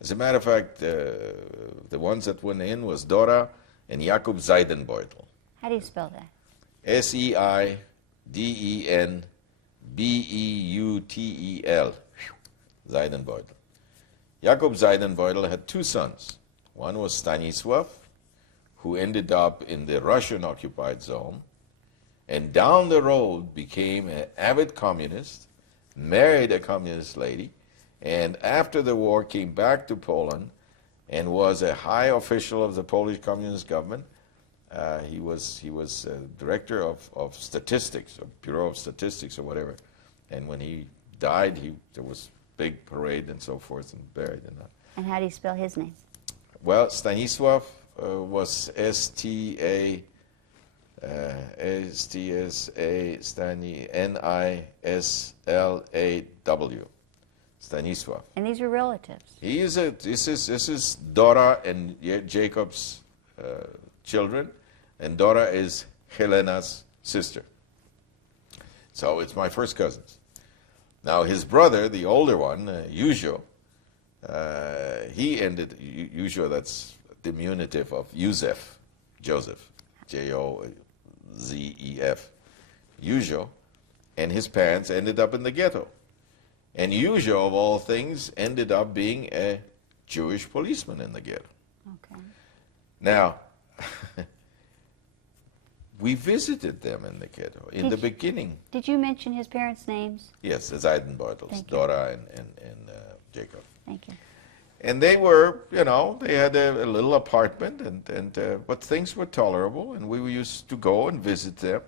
As a matter of fact, the ones that went in was Dora and Jakob Seidenbeutel. How do you spell that? Seidenbeutel. Seidenbeutel. Jakob Seidenbeutel had two sons. One was Stanisław, who ended up in the Russian-occupied zone, and down the road became an avid communist, married a communist lady, and after the war came back to Poland and was a high official of the Polish Communist government. He was director of statistics, or Bureau of Statistics or whatever. And when he died, there was big parade and so forth and buried. And how do you spell his name? Well, Stanisław was S-T-A-N-I-S-L-A-W. Stanisław. And these are relatives. This is Dora and Jacob's children, and Dora is Helena's sister. So it's my first cousins. Now his brother, the older one, Józio, he ended, Józio, that's diminutive of Joseph, J-O-Z-E-F, Józio, and his parents ended up in the ghetto. And Józio, of all things, ended up being a Jewish policeman in the ghetto. Okay. Now, we visited them in the ghetto in the beginning. Did you mention his parents' names? Yes, the Seidenbeutels, Dora and Jacob. Thank you. And they were, you know, they had a little apartment, but things were tolerable, and we used to go and visit them.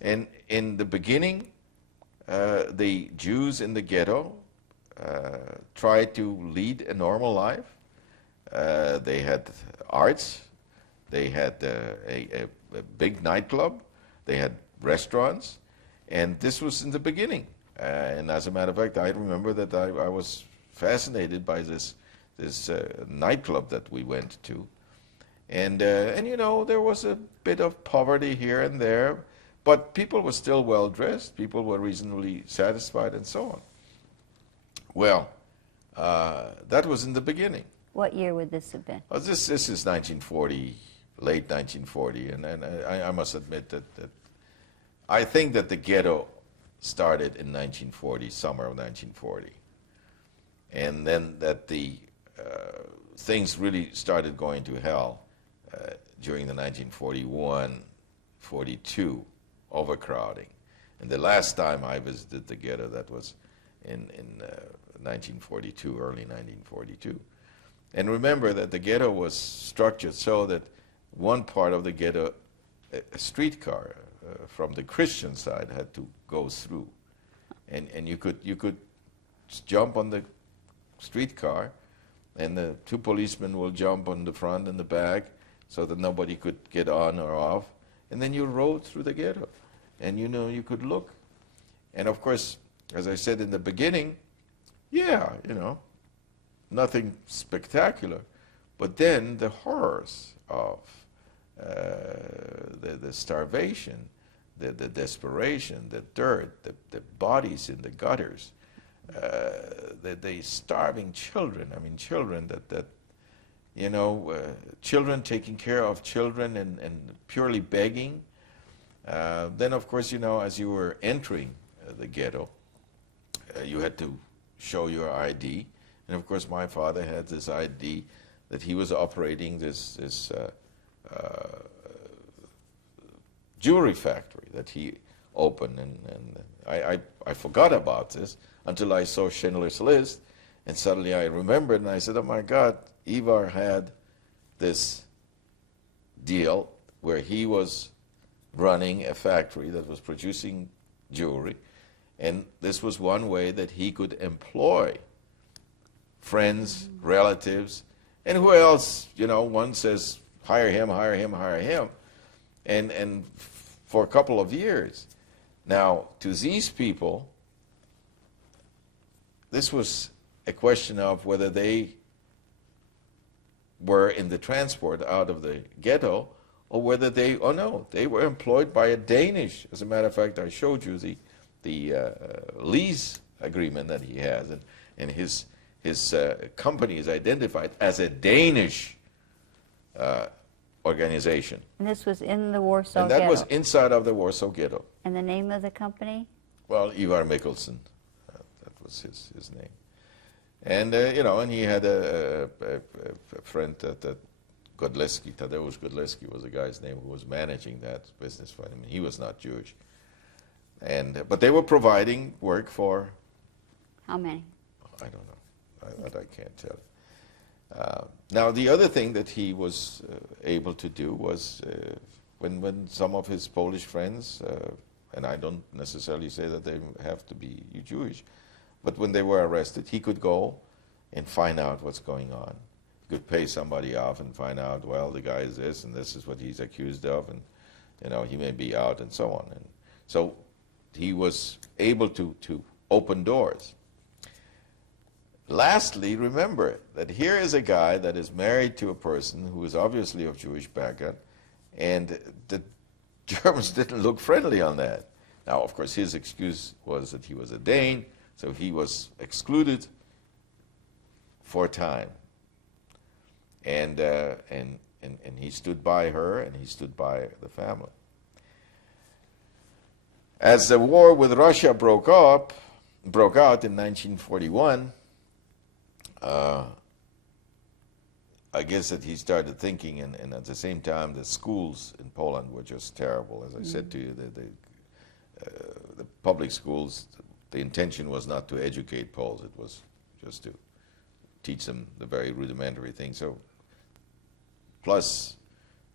And in the beginning, the Jews in the ghetto tried to lead a normal life. They had arts, they had a big nightclub, they had restaurants, and this was in the beginning. And as a matter of fact, I remember that I was fascinated by this nightclub that we went to. And you know, there was a bit of poverty here and there, but people were still well dressed, people were reasonably satisfied, and so on. Well, that was in the beginning. What year would this have been? Well, this is 1940, late 1940, and I must admit that I think that the ghetto started in 1940, summer of 1940, and then that the things really started going to hell during the 1941-42 overcrowding. And the last time I visited the ghetto, that was in 1942, early 1942. And remember that the ghetto was structured so that one part of the ghetto, a streetcar from the Christian side had to go through. And you could jump on the streetcar, and the two policemen will jump on the front and the back so that nobody could get on or off. And then you rode through the ghetto. And you could look. And of course, as I said in the beginning, yeah, nothing spectacular. But then the horrors of the starvation, the desperation, the dirt, the bodies in the gutters, the starving children. I mean, children children taking care of children and purely begging. Then, of course, as you were entering the ghetto, you had to show your ID. And, of course, my father had this ID that he was operating this jewelry factory that he opened. And I forgot about this until I saw Schindler's List. And suddenly I remembered, and I said, oh, my God, Ivar had this deal where he was running a factory that was producing jewelry, and this was one way that he could employ friends, relatives, and who else, one says, hire him, hire him, hire him, and for a couple of years. Now, to these people, this was a question of whether they were in the transport out of the ghetto, or whether they were employed by a Danish. As a matter of fact, I showed you the lease agreement that he has, and his company is identified as a Danish organization. And this was in the Warsaw and that Ghetto? was inside of the Warsaw Ghetto. And the name of the company? Well, ERIK MIKKELSEN, that was his name. And and he had a friend that Godleski, Tadeusz Godleski was the guy's name who was managing that business for him. He was not Jewish. But they were providing work for... How many? I don't know. That I can't tell. Now, the other thing that he was able to do was when some of his Polish friends, and I don't necessarily say that they have to be Jewish, but when they were arrested, he could go and find out what's going on. Could pay somebody off and find out, well, the guy is this, and this is what he's accused of, and he may be out, and so on. And so he was able to open doors. Lastly, remember that here is a guy that is married to a person who is obviously of Jewish background, and the Germans didn't look friendly on that. Now, of course, his excuse was that he was a Dane, so he was excluded for a time. And he stood by her, and he stood by the family. As the war with Russia broke out in 1941, I guess that he started thinking, and at the same time, the schools in Poland were just terrible. As I said to you, the public schools, the intention was not to educate Poles; it was just to teach them the very rudimentary things. So, plus,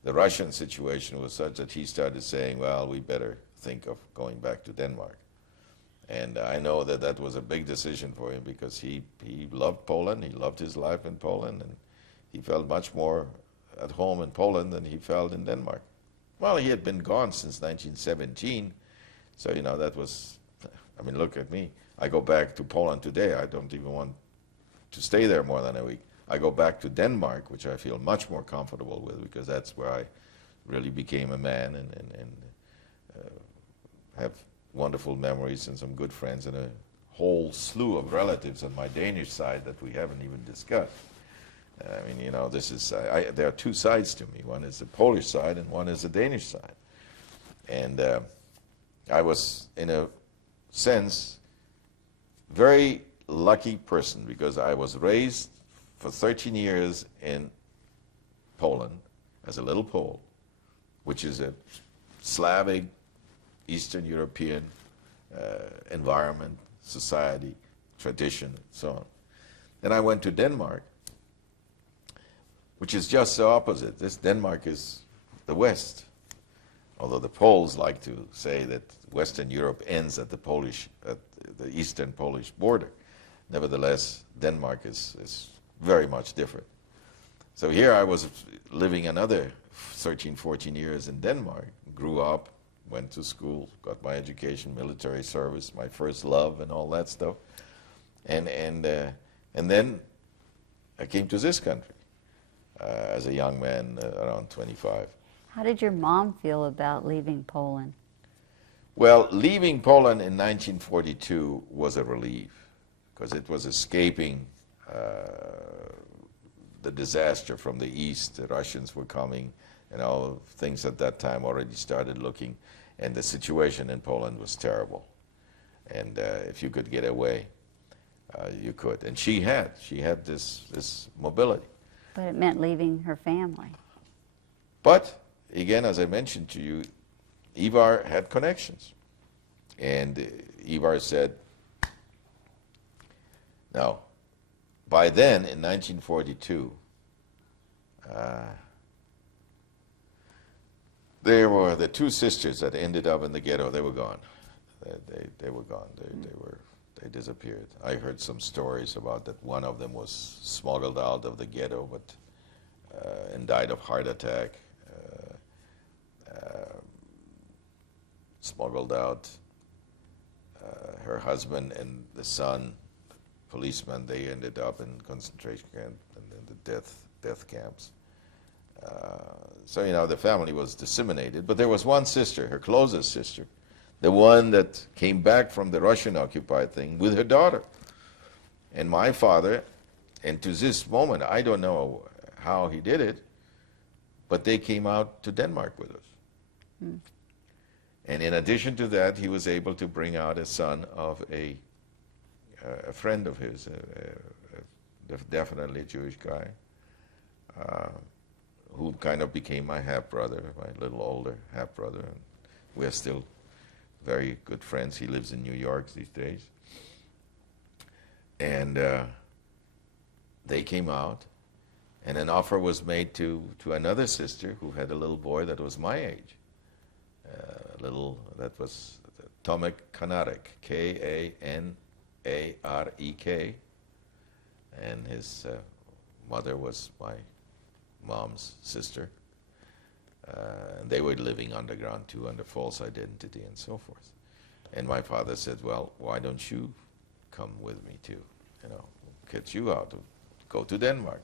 the Russian situation was such that he started saying, well, we better think of going back to Denmark. And I know that that was a big decision for him because he loved Poland, he loved his life in Poland, and he felt much more at home in Poland than he felt in Denmark. Well, he had been gone since 1917, so, that was, I mean, look at me. I go back to Poland today, I don't even want to stay there more than a week. I go back to Denmark, which I feel much more comfortable with because that's where I really became a man and have wonderful memories and some good friends and a whole slew of relatives on my Danish side that we haven't even discussed. I mean, this is, there are two sides to me. One is the Polish side and one is the Danish side. And I was, in a sense, very lucky person because I was raised for 13 years in Poland as a little Pole, which is a Slavic, Eastern European environment, society, tradition, and so on. Then I went to Denmark, which is just the opposite. This Denmark is the West, although the Poles like to say that Western Europe ends at the eastern Polish border. Nevertheless, Denmark is very much different. So here I was living another 13, 14 years in Denmark, grew up, went to school, got my education, military service, my first love and all that stuff. And then I came to this country as a young man around 25. How did your mom feel about leaving Poland? Well, leaving Poland in 1942 was a relief because it was escaping the disaster from the east. The Russians were coming, things at that time already started looking, and the situation in Poland was terrible. And if you could get away, you could. And she had this mobility. But it meant leaving her family. But again, as I mentioned to you, Ivar had connections. And Ivar said, now, by then, in 1942, there were the two sisters that ended up in the ghetto. They were gone. They were gone. They disappeared. I heard some stories about that one of them was smuggled out of the ghetto, and died of heart attack. Smuggled out. Her husband and the son, policemen, they ended up in concentration camp and in the death camps. So the family was disseminated, but there was one sister, her closest sister, the one that came back from the Russian-occupied thing with her daughter. And my father, and to this moment, I don't know how he did it, but they came out to Denmark with us. Mm. And in addition to that, he was able to bring out a son of a friend of his, definitely a Jewish guy, who kind of became my half-brother, my little older half-brother. And we're still very good friends. He lives in New York these days. And they came out, and an offer was made to another sister who had a little boy that was my age. That was Tomek Kanarek, K-A-N-A-R-E-K, and his mother was my mom's sister. And they were living underground too, under false identity and so forth. And my father said, well, why don't you come with me too? Get you out, go to Denmark,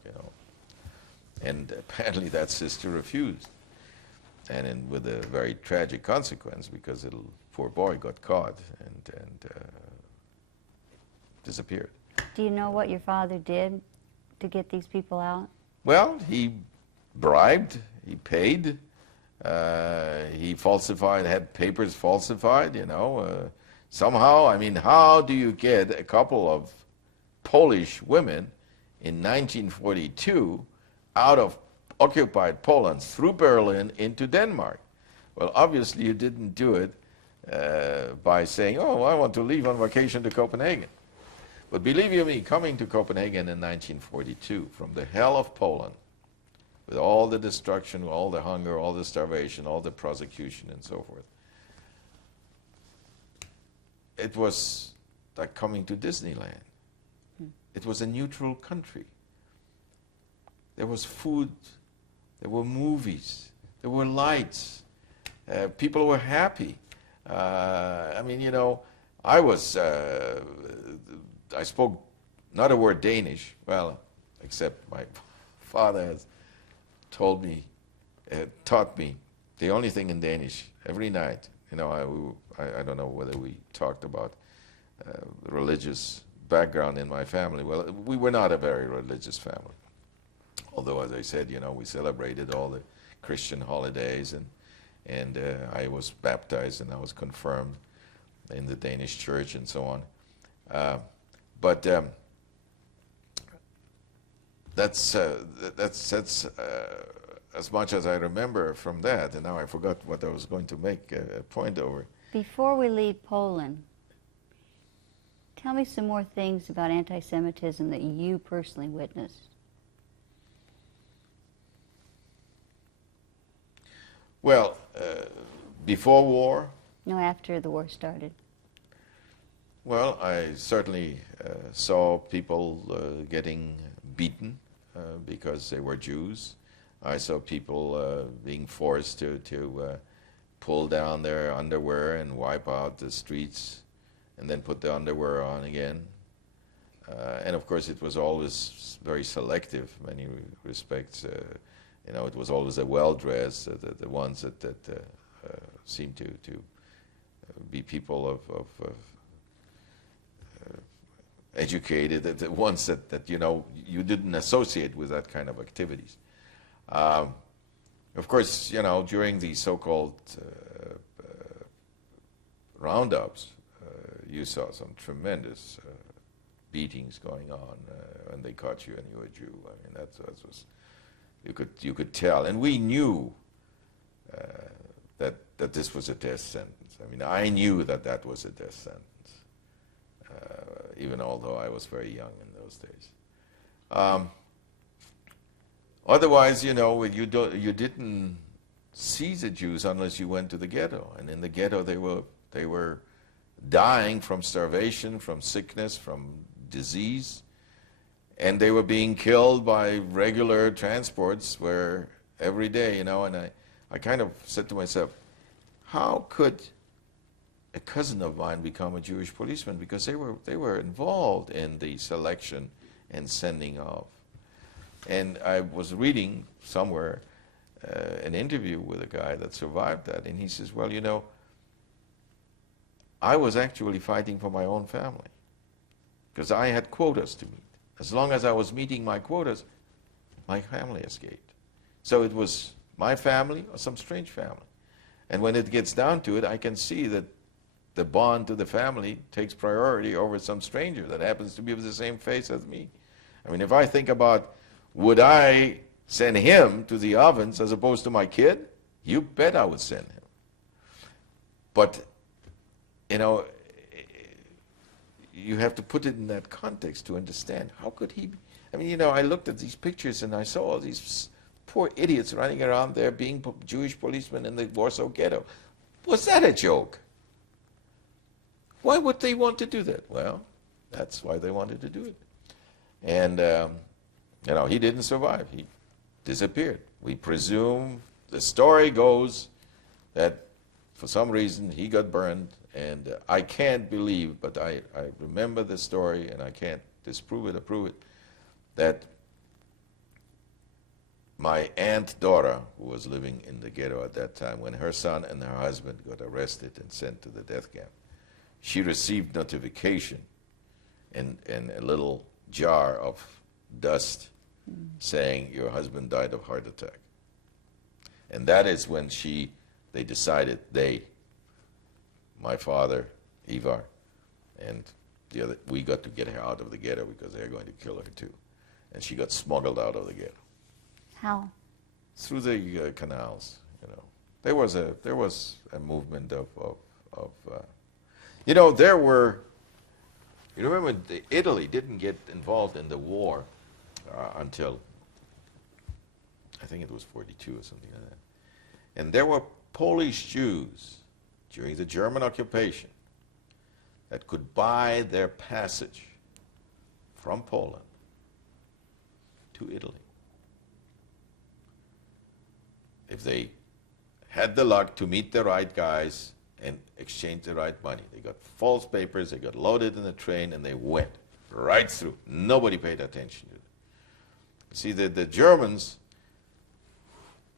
And apparently that sister refused. And with a very tragic consequence, because the poor boy got caught and disappeared. Do you know what your father did to get these people out? Well, he bribed, he paid, he falsified, had papers falsified, somehow. How do you get a couple of Polish women in 1942 out of occupied Poland through Berlin into Denmark? Well, obviously you didn't do it by saying, oh, I want to leave on vacation to Copenhagen. But believe you me, coming to Copenhagen in 1942 from the hell of Poland, with all the destruction, all the hunger, all the starvation, all the prosecution and so forth, it was like coming to Disneyland. It was a neutral country. There was food, there were movies, there were lights. People were happy. I spoke not a word Danish, well, except my father has taught me the only thing in Danish every night. I don't know whether we talked about religious background in my family. Well, we were not a very religious family. Although, as I said, we celebrated all the Christian holidays, and I was baptized and I was confirmed in the Danish church and so on. But that's as much as I remember from that. And now I forgot what I was going to make a point over. Before we leave Poland, Tell me some more things about anti-Semitism that you personally witnessed. Well, before war, No, after the war started. well, I certainly saw people getting beaten because they were Jews. I saw people being forced to pull down their underwear and wipe out the streets and then put the underwear on again. And of course it was always very selective in many respects. You know, it was always the well-dressed, the ones that seemed to be people of educated, the ones that you know you didn't associate with that kind of activities. Of course, you know, during the so-called roundups, you saw some tremendous beatings going on when they caught you and you were a Jew. I mean, that was you could tell, and we knew that this was a death sentence. I mean, I knew that was a death sentence, even although I was very young in those days. Otherwise, you know, you didn't see the Jews unless you went to the ghetto, and in the ghetto they were dying from starvation, from sickness, from disease, and they were being killed by regular transports where every day, you know, and I kind of said to myself, how could a cousin of mine become a Jewish policeman? Because they were involved in the selection and sending of. And I was reading somewhere an interview with a guy that survived that, and he says, well, you know, I was actually fighting for my own family because I had quotas to meet. As long as I was meeting my quotas, my family escaped. So it was my family or some strange family. And when it gets down to it, I can see that the bond to the family takes priority over some stranger that happens to be of the same face as me. I mean, if I think about, would I send him to the ovens as opposed to my kid? You bet I would send him. But, you know, you have to put it in that context to understand. How could he be? I mean, you know, I looked at these pictures and I saw all these poor idiots running around there being Jewish policemen in the Warsaw Ghetto. Was that a joke? Why would they want to do that? Well, that's why they wanted to do it. And, you know, he didn't survive. He disappeared. We presume, the story goes that for some reason he got burned, and I can't believe, but I remember the story, and I can't disprove it or prove it, that my aunt Dora, who was living in the ghetto at that time, when her son and her husband got arrested and sent to the death camp, she received notification in a little jar of dust saying, your husband died of heart attack. And that is when they decided, my father, Ivar, and the other, we got to get her out of the ghetto because they're going to kill her too. And she got smuggled out of the ghetto. How? Through the canals, you know. There was a movement of you know, there were, you remember Italy didn't get involved in the war until, I think it was 42 or something like that. And there were Polish Jews during the German occupation that could buy their passage from Poland to Italy. If they had the luck to meet the right guys and exchange the right money. They got false papers, they got loaded in the train, and they went right through. Nobody paid attention to it. See, the Germans,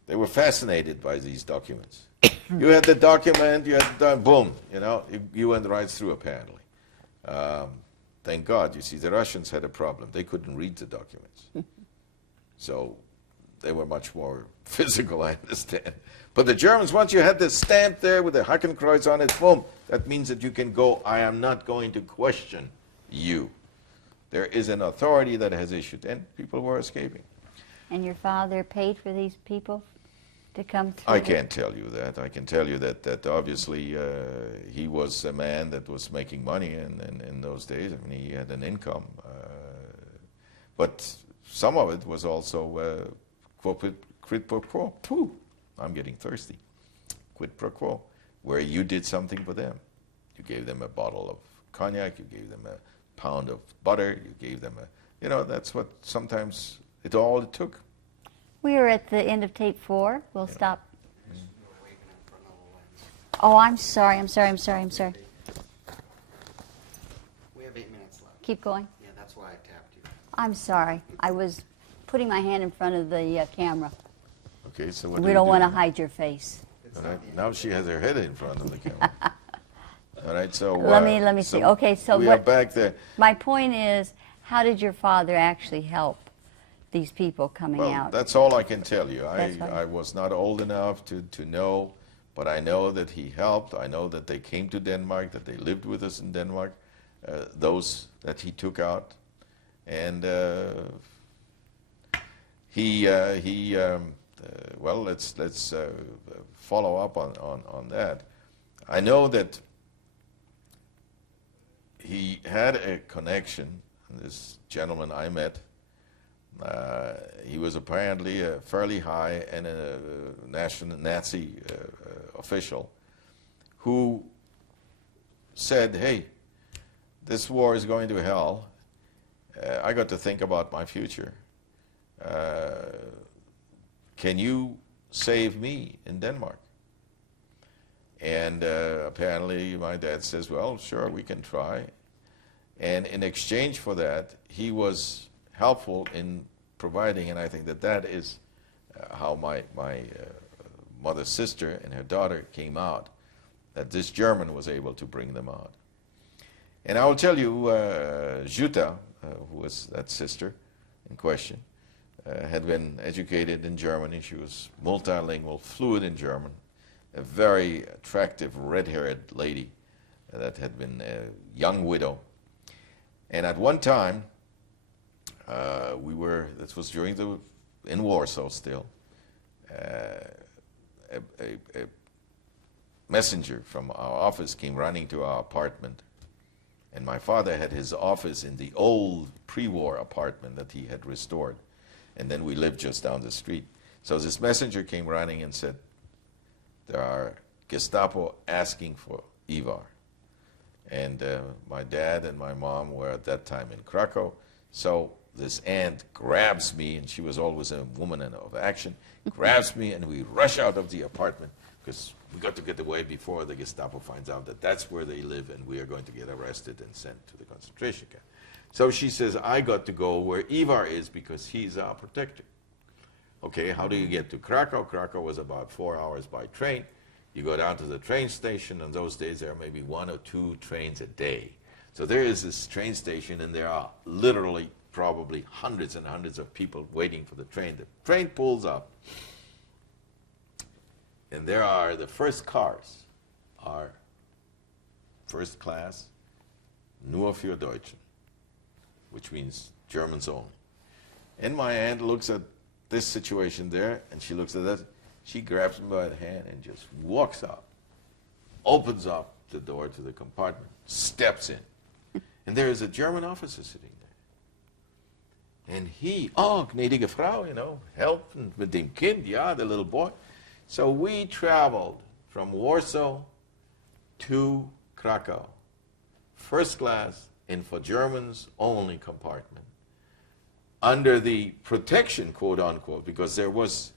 they were fascinated by these documents. You had the document, you had the boom, you know, you went right through apparently. Thank God, you see, the Russians had a problem. They couldn't read the documents. So they were much more physical, I understand. But the Germans, once you had this stamp there with the Hakenkreuz on it, boom, that means that you can go, I am not going to question you. There is an authority that has issued, and people were escaping. And your father paid for these people? to come through? I can't tell you that. I can tell you that obviously he was a man that was making money in those days. I mean, he had an income. But some of it was also quid pro quo. Pooh, I'm getting thirsty. Quid pro quo, where you did something for them. You gave them a bottle of cognac, you gave them a pound of butter, you gave them that's what sometimes all it took. We are at the end of tape 4. We'll stop. You were waving in front of the lens. Oh, I'm sorry. We have 8 minutes left. Keep going. Yeah, that's why I tapped you. I'm sorry. I was putting my hand in front of the camera. Okay, so what We don't want to hide your face. All right, now she has her head in front of the camera. All right, so Let me see. Okay, so we are back there. My point is, how did your father actually help these people coming Well, out? that's all I can tell you. That's right. I was not old enough to know, but I know that he helped. I know that they came to Denmark, that they lived with us in Denmark, those that he took out. And well, let's follow up on that. I know that he had a connection, this gentleman I met. He was apparently a fairly high and a national Nazi official who said, hey, this war is going to hell. I got to think about my future. Can you save me in Denmark? And apparently my dad says, well, sure, we can try. And in exchange for that, he was helpful in providing, and I think that is how my mother's sister and her daughter came out, that this German was able to bring them out. And I will tell you, Jutta, who was that sister in question, had been educated in Germany. She was multilingual, fluent in German, a very attractive red-haired lady that had been a young widow. And at one time, this was in Warsaw still, a messenger from our office came running to our apartment. And my father had his office in the old pre-war apartment that he had restored. And then we lived just down the street. So this messenger came running and said, there are Gestapo asking for Ivar. And my dad and my mom were at that time in Krakow. So this aunt grabs me, and she was always a woman of action, grabs me, and we rush out of the apartment because we got to get away before the Gestapo finds out that that's where they live and we are going to get arrested and sent to the concentration camp. So she says, I got to go where Ivar is because he's our protector. Okay, how do you get to Krakow? Krakow was about 4 hours by train. You go down to the train station. In those days, there are maybe 1 or 2 trains a day. So there is this train station, and there are literally probably hundreds and hundreds of people waiting for the train. The train pulls up, and there are the first cars are first class, nur für Deutschen, which means Germans only. And my aunt looks at this situation there, and she looks at that. She grabs me by the hand and just walks out, opens up the door to the compartment, steps in. And there is a German officer sitting there. And he, gnädige Frau, helping with dem Kind, the little boy. So we traveled from Warsaw to Krakow, first class, and for Germans only compartment, under the protection, quote unquote, because there was,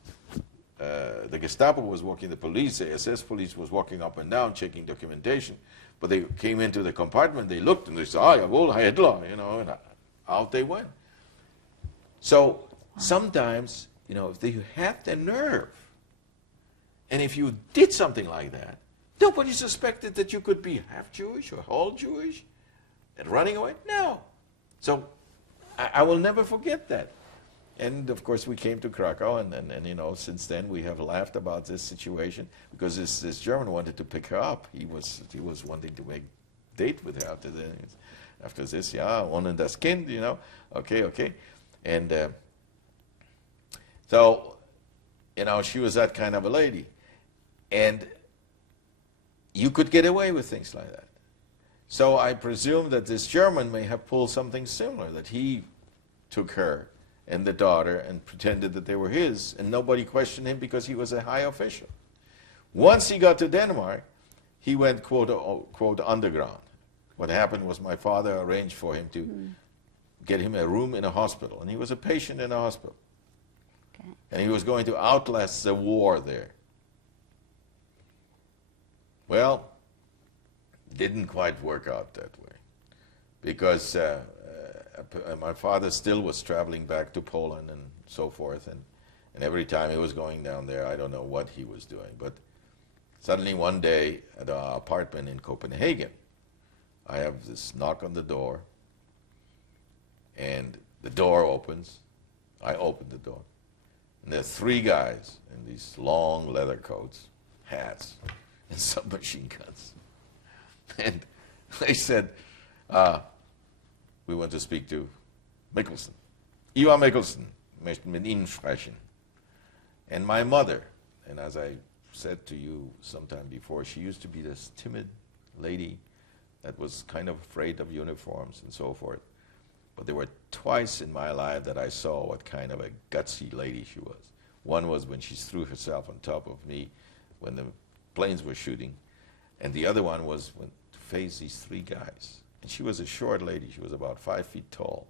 the Gestapo was walking, the police, the SS police was walking up and down checking documentation, but they came into the compartment, they looked and they said, jawohl, Hitler, and out they went. So sometimes, if you have the nerve, and if you did something like that, nobody suspected that you could be half Jewish or whole Jewish and running away. No. So I will never forget that. And of course we came to Krakow, and since then we have laughed about this situation because this German wanted to pick her up. He was wanting to make date with her after this. Ohne das Kind, Okay. And so You know, she was that kind of a lady. And you could get away with things like that. So I presume that this German may have pulled something similar, that he took her and the daughter and pretended that they were his, and nobody questioned him because he was a high official. Once he got to Denmark, he went, quote, quote, underground. What happened was my father arranged for him to get him a room in a hospital, and he was a patient in a hospital. Okay. And he was going to outlast the war there. Well, didn't quite work out that way, because my father still was traveling back to Poland and so forth, and every time he was going down there, I don't know what he was doing, but suddenly one day at our apartment in Copenhagen, I have this knock on the door, and the door opens. I open the door, and there are three guys in these long leather coats, hats, and submachine guns. And they said, we want to speak to Mikkelsen. ERIK Mikkelsen möchte mit Ihnen sprechen. And my mother, and as I said to you sometime before, she used to be this timid lady that was kind of afraid of uniforms and so forth. But there were twice in my life that I saw what kind of a gutsy lady she was. One was when she threw herself on top of me when the planes were shooting, and the other one was when to face these three guys. And she was a short lady. She was about 5 feet tall.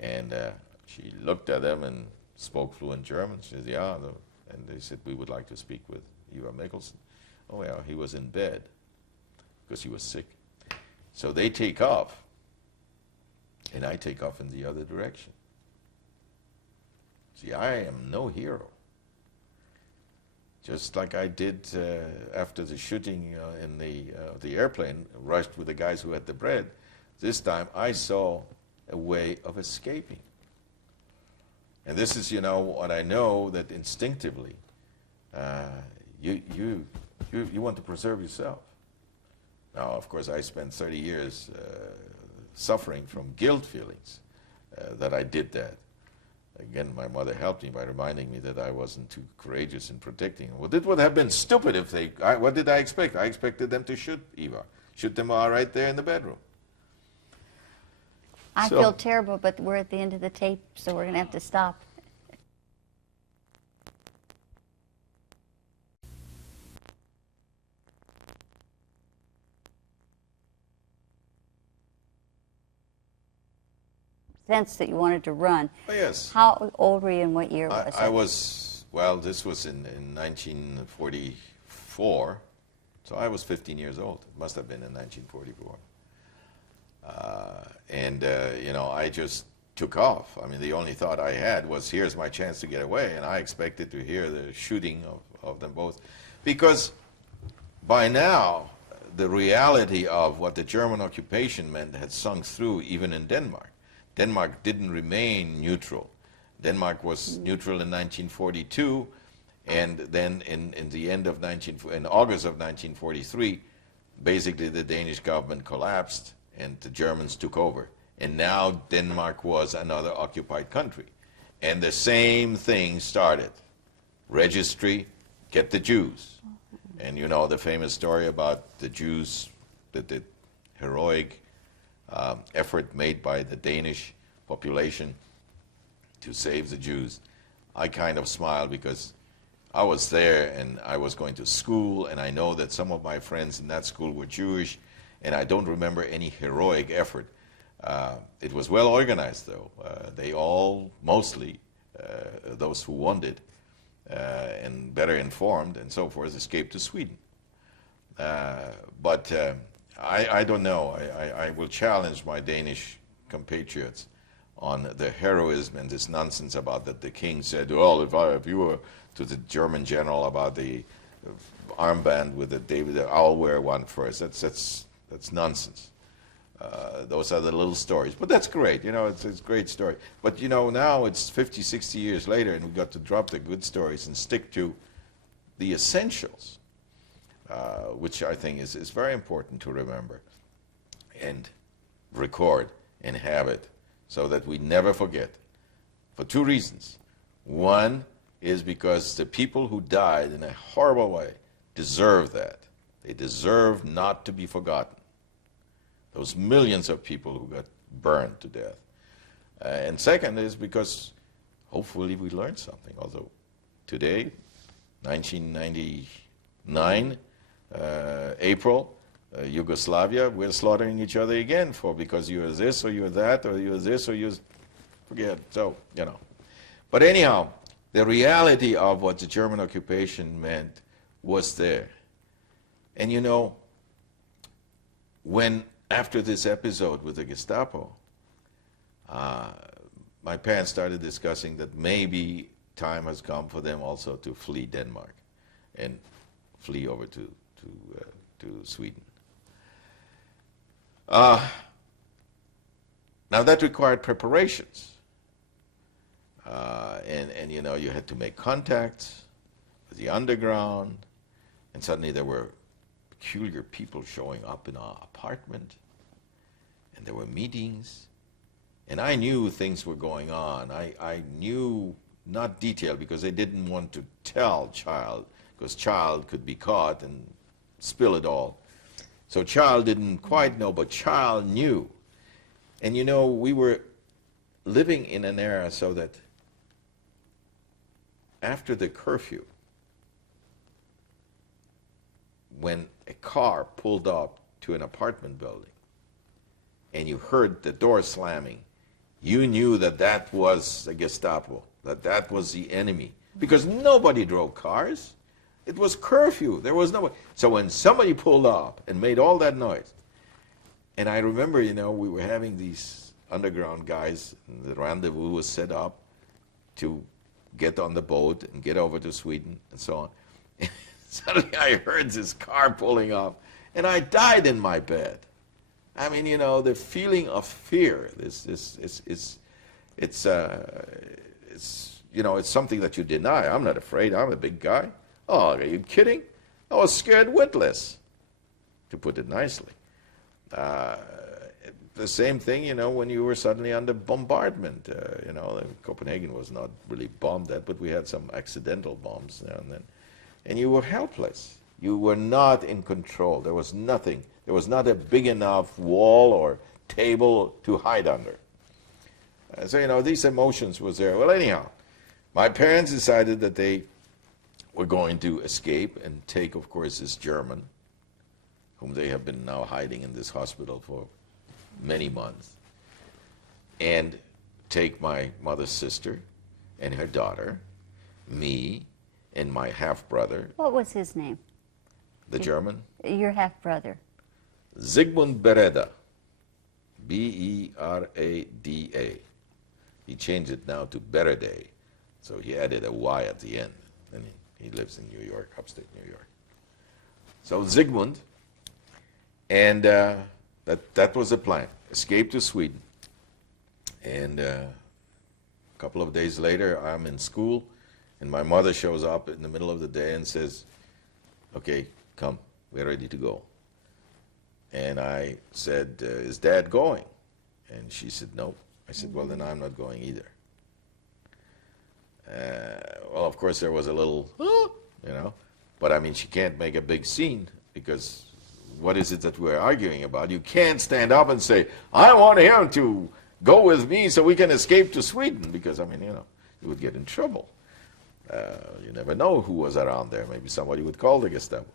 And she looked at them and spoke fluent German. She said, yeah. And they said, we would like to speak with ERIK Mikkelsen. Oh, yeah, he was in bed because he was sick. So they take off, and I take off in the other direction. See, I am no hero. Just like I did after the shooting in the airplane, rushed with the guys who had the bread. This time I saw a way of escaping. And this is, you know, what I know, that instinctively you want to preserve yourself. Now, of course, I spent 30 years suffering from guilt feelings that I did that. Again, my mother helped me by reminding me that I wasn't too courageous in protecting them. Well, it would have been stupid if they... what did I expect? I expected them to shoot Eva. Shoot them all right there in the bedroom. I feel terrible, but we're at the end of the tape, so we're going to have to stop. Sense that you wanted to run. Oh, yes. How old were you and what year was it? I was, well, this was in 1944, so I was 15 years old. It must have been in 1944. You know, I just took off. I mean, the only thought I had was, here's my chance to get away, and I expected to hear the shooting of them both. Because by now, the reality of what the German occupation meant had sunk through even in Denmark. Denmark didn't remain neutral. Denmark was neutral in 1942, and then in August of 1943, basically the Danish government collapsed and the Germans took over. And now Denmark was another occupied country. And the same thing started. Registry, get the Jews. And you know the famous story about the Jews, the heroic effort made by the Danish population to save the Jews. I kind of smiled because I was there and I was going to school, and I know that some of my friends in that school were Jewish, and I don't remember any heroic effort. It was well organized, though. They all, mostly, those who wanted and better informed and so forth, escaped to Sweden. But I don't know. I will challenge my Danish compatriots on the heroism and this nonsense about that the king said, well, if you were to the German general about the armband with the David, I'll wear one first. That's nonsense. Those are the little stories. But that's great. You know, it's a great story. But, you know, now it's 50, 60 years later, and we've got to drop the good stories and stick to the essentials, which I think is very important to remember and record and have it so that we never forget. For two reasons. One, is because the people who died in a horrible way deserve that. They deserve not to be forgotten. Those millions of people who got burned to death. And second is because hopefully we learned something. Although today, 1999, April, Yugoslavia, we're slaughtering each other again because you're this or you're that or you're this or you're forget. So, you know. But anyhow, the reality of what the German occupation meant was there. And you know, when after this episode with the Gestapo, my parents started discussing that maybe time has come for them also to flee Denmark and flee over to Sweden. Now that required preparations. And you know, you had to make contacts with the underground, and suddenly there were peculiar people showing up in our apartment, and there were meetings, and I knew things were going on. I knew, not detail, because they didn't want to tell Child, because Child could be caught and spill it all. So Child didn't quite know, but Child knew. And you know, we were living in an era so that after the curfew, when a car pulled up to an apartment building and you heard the door slamming, you knew that that was the Gestapo, that that was the enemy, because nobody drove cars. It was curfew. There was nobody. So when somebody pulled up and made all that noise, and I remember, you know, we were having these underground guys, and the rendezvous was set up to get on the boat and get over to Sweden and so on. And suddenly I heard this car pulling up, and I died in my bed. I mean, you know, the feeling of fear. It's you know, it's something that you deny. I'm not afraid. I'm a big guy. Oh, are you kidding? I was scared witless, to put it nicely. The same thing, you know, when you were suddenly under bombardment. You know, Copenhagen was not really bombed that, but we had some accidental bombs now and then. And you were helpless. You were not in control. There was nothing. There was not a big enough wall or table to hide under. So, you know, these emotions was there. Well, anyhow, my parents decided that they were going to escape and take, of course, this German, whom they have been now hiding in this hospital for many months, and take my mother's sister and her daughter, me, and my half-brother. What was his name? The German? Your half-brother. Zygmunt Bereda. B-E-R-A-D-A. He changed it now to Berede, so he added a Y at the end. And he lives in New York, upstate New York. So Zygmunt, and that was the plan. Escape to Sweden. And a couple of days later, I'm in school, and my mother shows up in the middle of the day and says, okay, come, we're ready to go. And I said, is Dad going? And she said, no. I said, well, then I'm not going either. Well, of course, there was a little, you know, but I mean, she can't make a big scene, because what is it that we're arguing about? You can't stand up and say, I want him to go with me so we can escape to Sweden, because, I mean, you know, you would get in trouble. You never know who was around there. Maybe somebody would call the Gestapo.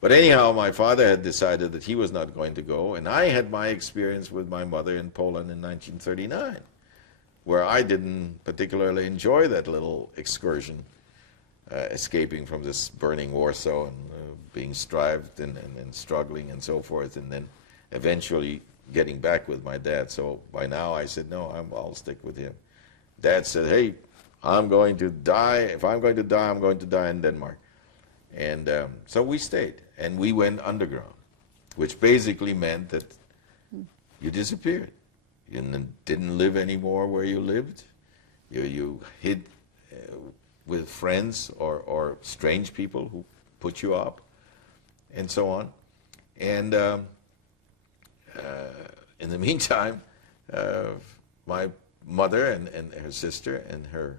But anyhow, my father had decided that he was not going to go, and I had my experience with my mother in Poland in 1939, where I didn't particularly enjoy that little excursion, escaping from this burning Warsaw and being strived and struggling and so forth, and then eventually getting back with my dad. So by now I said, no, I'll stick with him. Dad said, hey, I'm going to die. If I'm going to die, I'm going to die in Denmark. And so we stayed, and we went underground, which basically meant that you disappeared. You didn't live anymore where you lived. You hid with friends or strange people who put you up, and so on. And in the meantime, my mother and her sister and her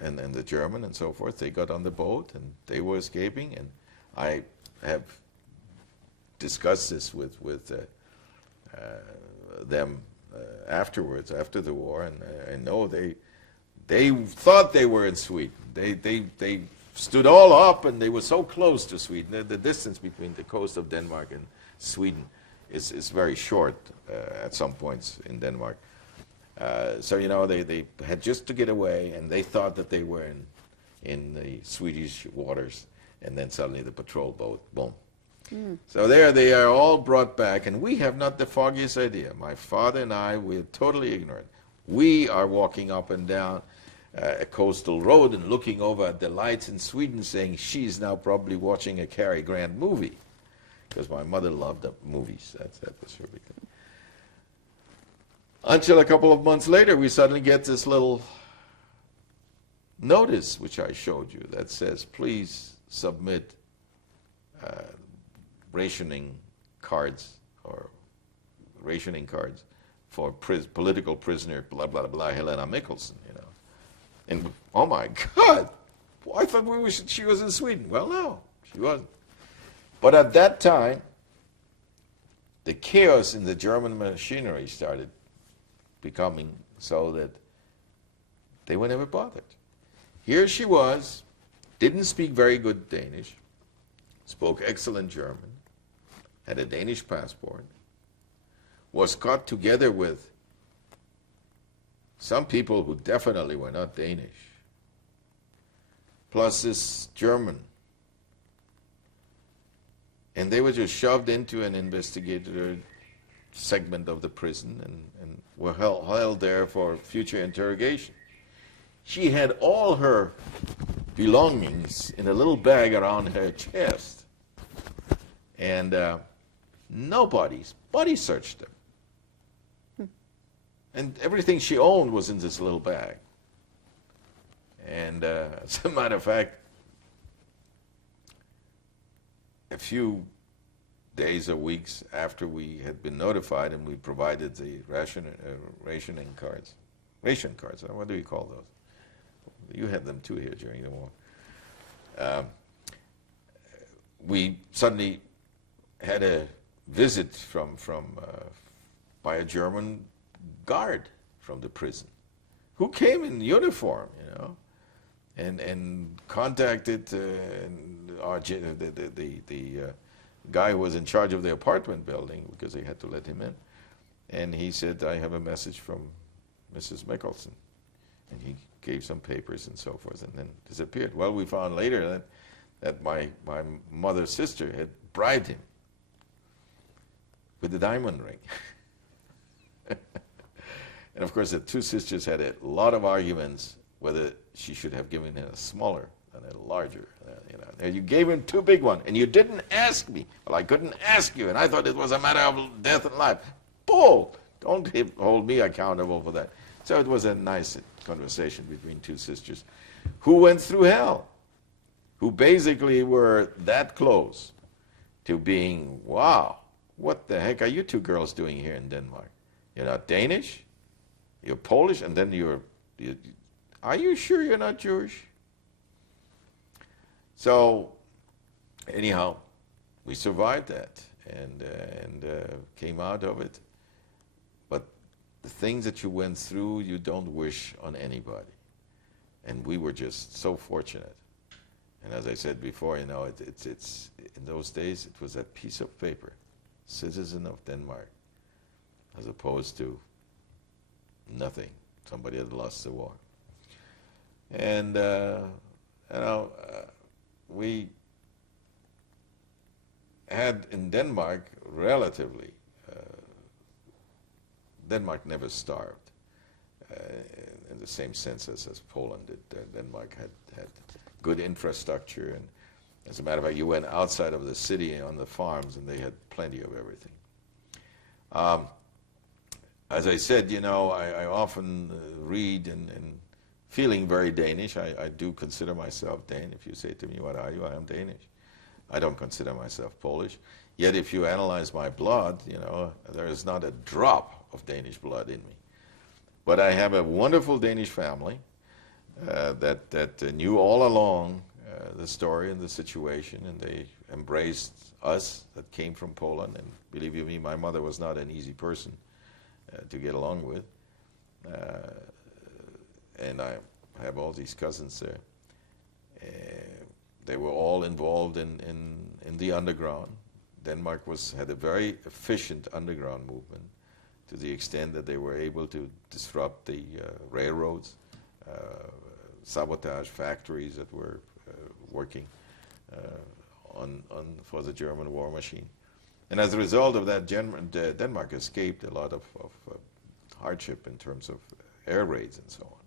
and the German and so forth, they got on the boat and they were escaping. And I have discussed this with them afterwards, after the war, and I know they thought they were in Sweden. They stood all up, and they were so close to Sweden. The distance between the coast of Denmark and Sweden is very short at some points in Denmark. So you know, they had just to get away, and they thought that they were in the Swedish waters, and then suddenly the patrol boat, boom. So there they are, all brought back, and we have not the foggiest idea. My father and I, we're totally ignorant. We are walking up and down a coastal road and looking over at the lights in Sweden, saying she's now probably watching a Cary Grant movie, because my mother loved the movies. That was her big thing. Until a couple of months later, we suddenly get this little notice, which I showed you, that says, please submit rationing cards for political prisoner, blah, blah, blah, Helena Mikkelsen, you know. And, oh my God, I thought she was in Sweden. Well, no, she wasn't. But at that time, the chaos in the German machinery started becoming so that they were never bothered. Here she was, didn't speak very good Danish, spoke excellent German, had a Danish passport, was caught together with some people who definitely were not Danish, plus this German. And they were just shoved into an investigator segment of the prison and were held there for future interrogation. She had all her belongings in a little bag around her chest, and nobody's body searched them. And everything she owned was in this little bag. And as a matter of fact, a few days or weeks after we had been notified and we provided the ration cards, what do you call those? You had them too here during the war. We suddenly had a visit by a German guard from the prison, who came in uniform, you know, and contacted the guy who was in charge of the apartment building, because they had to let him in, and he said, I have a message from Mrs. Mikkelsen, and he gave some papers and so forth, and then disappeared. Well, we found later that my mother's sister had bribed him with the diamond ring. And of course, the two sisters had a lot of arguments whether she should have given him a smaller than a larger. You know, and you gave him too big one, and you didn't ask me. Well, I couldn't ask you, and I thought it was a matter of death and life. Bull! Don't hold me accountable for that. So it was a nice conversation between two sisters who went through hell, who basically were that close to being, wow, what the heck are you two girls doing here in Denmark? You're not Danish, you're Polish, and then are you sure you're not Jewish? So anyhow, we survived that and came out of it. But the things that you went through, you don't wish on anybody. And we were just so fortunate. And as I said before, you know, it's in those days, it was that piece of paper, citizen of Denmark, as opposed to nothing. Somebody had lost the war. And, you know, we had in Denmark, relatively, Denmark never starved in the same sense as Poland did. Denmark had good infrastructure, and as a matter of fact, you went outside of the city on the farms and they had plenty of everything. As I said, you know, I often read and feeling very Danish. I do consider myself Dane. If you say to me, what are you? I am Danish. I don't consider myself Polish. Yet if you analyze my blood, you know, there is not a drop of Danish blood in me. But I have a wonderful Danish family. that knew all along the story and the situation, and they embraced us that came from Poland. And believe you me, my mother was not an easy person to get along with. And I have all these cousins there. They were all involved in the underground. Denmark had a very efficient underground movement, to the extent that they were able to disrupt the railroads, sabotage factories that were working for the German war machine. And as a result of that, Denmark escaped a lot of hardship in terms of air raids and so on.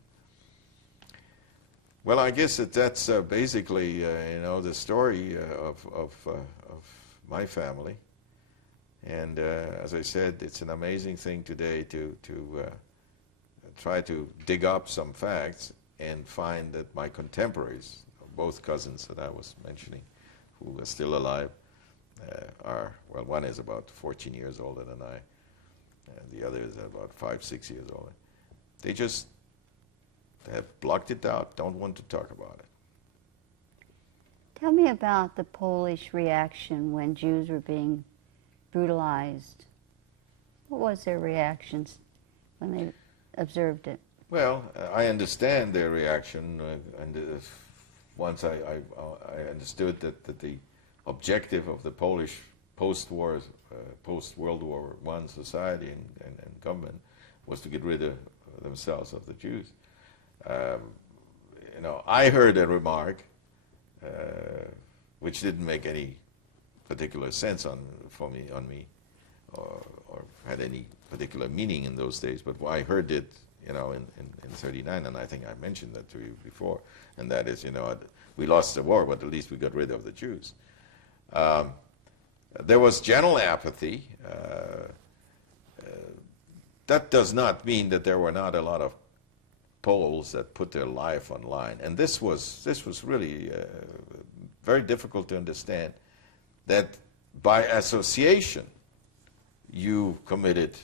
Well, I guess that's basically the story of my family. And as I said, it's an amazing thing today to try to dig up some facts and find that my contemporaries, both cousins that I was mentioning, who are still alive, well, one is about 14 years older than I, and the other is about 5-6 years older. They just have blocked it out, don't want to talk about it. Tell me about the Polish reaction when Jews were being brutalized. What was their reactions when they observed it? Well, I understand their reaction, and once I understood that the objective of the Polish post-war, post-World War I society and government was to get rid of themselves of the Jews. I heard a remark which didn't make any particular sense on me, or had any particular meaning in those days. But I heard it, in '39, and I think I mentioned that to you before. And that is, we lost the war, but at least we got rid of the Jews. There was general apathy. That does not mean that there were not a lot of Poles that put their life on line. And this was really very difficult to understand, that by association you committed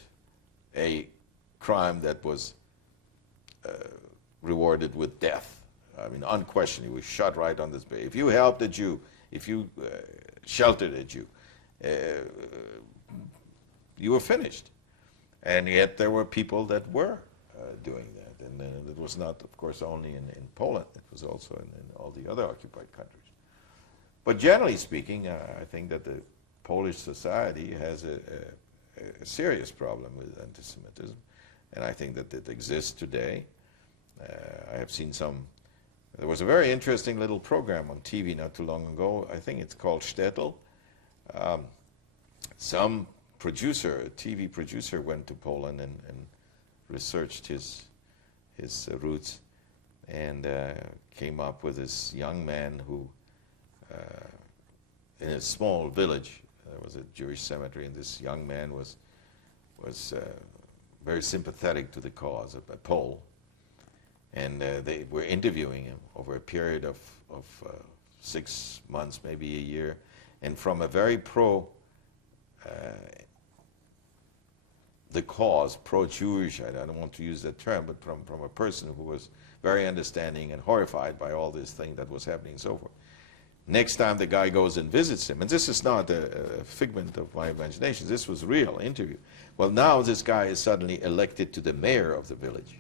a crime that was rewarded with death. I mean, unquestionably, we shot right on this bay. If you helped a Jew, if you sheltered a Jew, you were finished. And yet there were people that were doing that. And it was not, of course, only in Poland. It was also in all the other occupied countries. But generally speaking, I think that the Polish society has a serious problem with anti-Semitism. And I think that it exists today. I have seen there was a very interesting little program on TV not too long ago. I think it's called Shtetl. Some producer, a TV producer, went to Poland and researched his roots, and came up with this young man who, in a small village, there was a Jewish cemetery, and this young man was very sympathetic to the cause, a Pole, and they were interviewing him over a period of 6 months, maybe a year, and from a very the cause, pro-Jewish, I don't want to use that term, but from a person who was very understanding and horrified by all this thing that was happening and so forth. Next time the guy goes and visits him, and this is not a figment of my imagination, this was real interview. Well, now this guy is suddenly elected to the mayor of the village,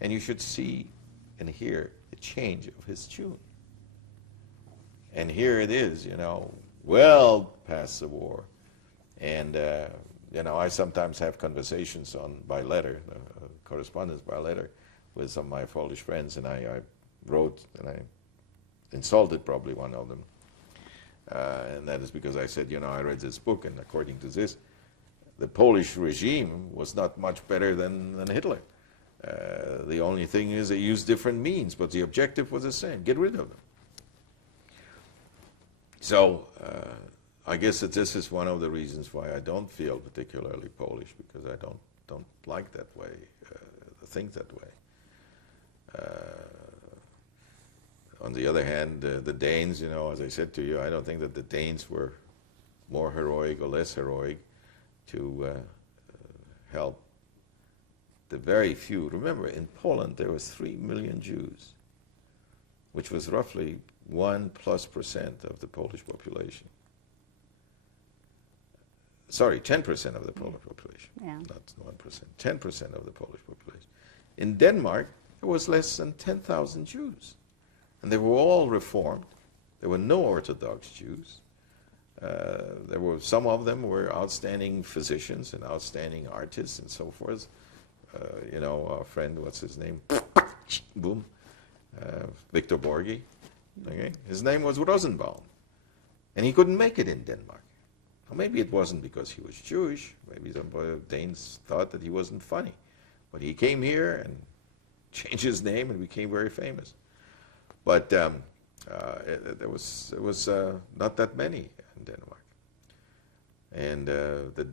and you should see and hear the change of his tune. And here it is, well past the war. And I sometimes have conversations by letter, correspondence by letter, with some of my Polish friends, and I wrote, and I insulted probably one of them. And that is because I said, I read this book, and according to this, the Polish regime was not much better than Hitler. The only thing is they used different means, but the objective was the same: get rid of them. So I guess that this is one of the reasons why I don't feel particularly Polish, because I don't like that way, think that way. On the other hand, the Danes, as I said to you, I don't think that the Danes were more heroic or less heroic to help the very few. Remember, in Poland there was 3 million Jews. which was roughly 1+% of the Polish population. Sorry, 10% of the Polish population, not 1%, 10% of the Polish population. In Denmark, there was less than 10,000 Jews, and they were all Reformed. There were no Orthodox Jews. Some of them were outstanding physicians and outstanding artists and so forth. Our friend, what's his name? Boom. Victor Borghi. Okay? His name was Rosenbaum. And he couldn't make it in Denmark. Well, maybe it wasn't because he was Jewish. Maybe some Danes thought that he wasn't funny. But he came here and changed his name and became very famous. But there was not that many in Denmark. And the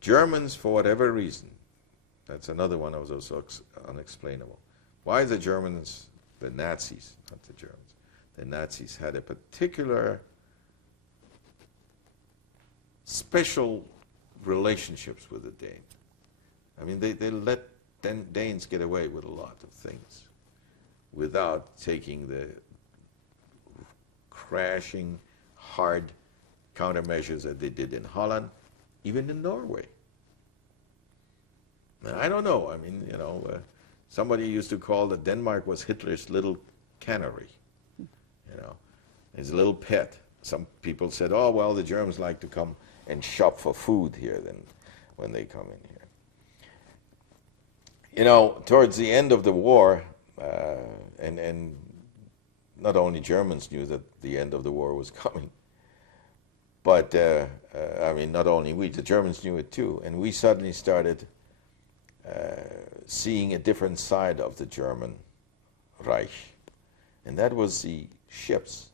Germans, for whatever reason, that's another one of those unexplainable. Why the Germans, the Nazis, not the Germans, the Nazis had a particular special relationships with the Danes. I mean, they let Danes get away with a lot of things without taking the crashing, hard countermeasures that they did in Holland, even in Norway. Now, I don't know. I mean, somebody used to call that Denmark was Hitler's little canary, his little pet. Some people said, oh, well, the Germans like to come and shop for food here then when they come in here. Towards the end of the war, and not only Germans knew that the end of the war was coming, but, not only we, the Germans knew it too, and we suddenly started seeing a different side of the German Reich, and that was the ships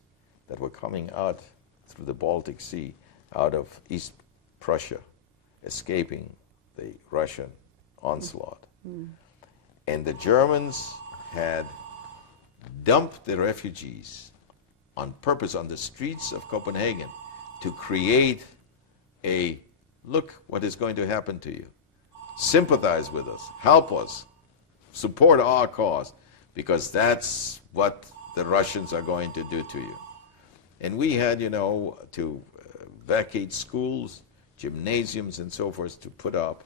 that were coming out through the Baltic Sea, out of East Prussia, escaping the Russian onslaught. And the Germans had dumped the refugees on purpose on the streets of Copenhagen to create a, look what is going to happen to you. Sympathize with us, help us, support our cause, because that's what the Russians are going to do to you. And we had, to vacate schools, gymnasiums, and so forth to put up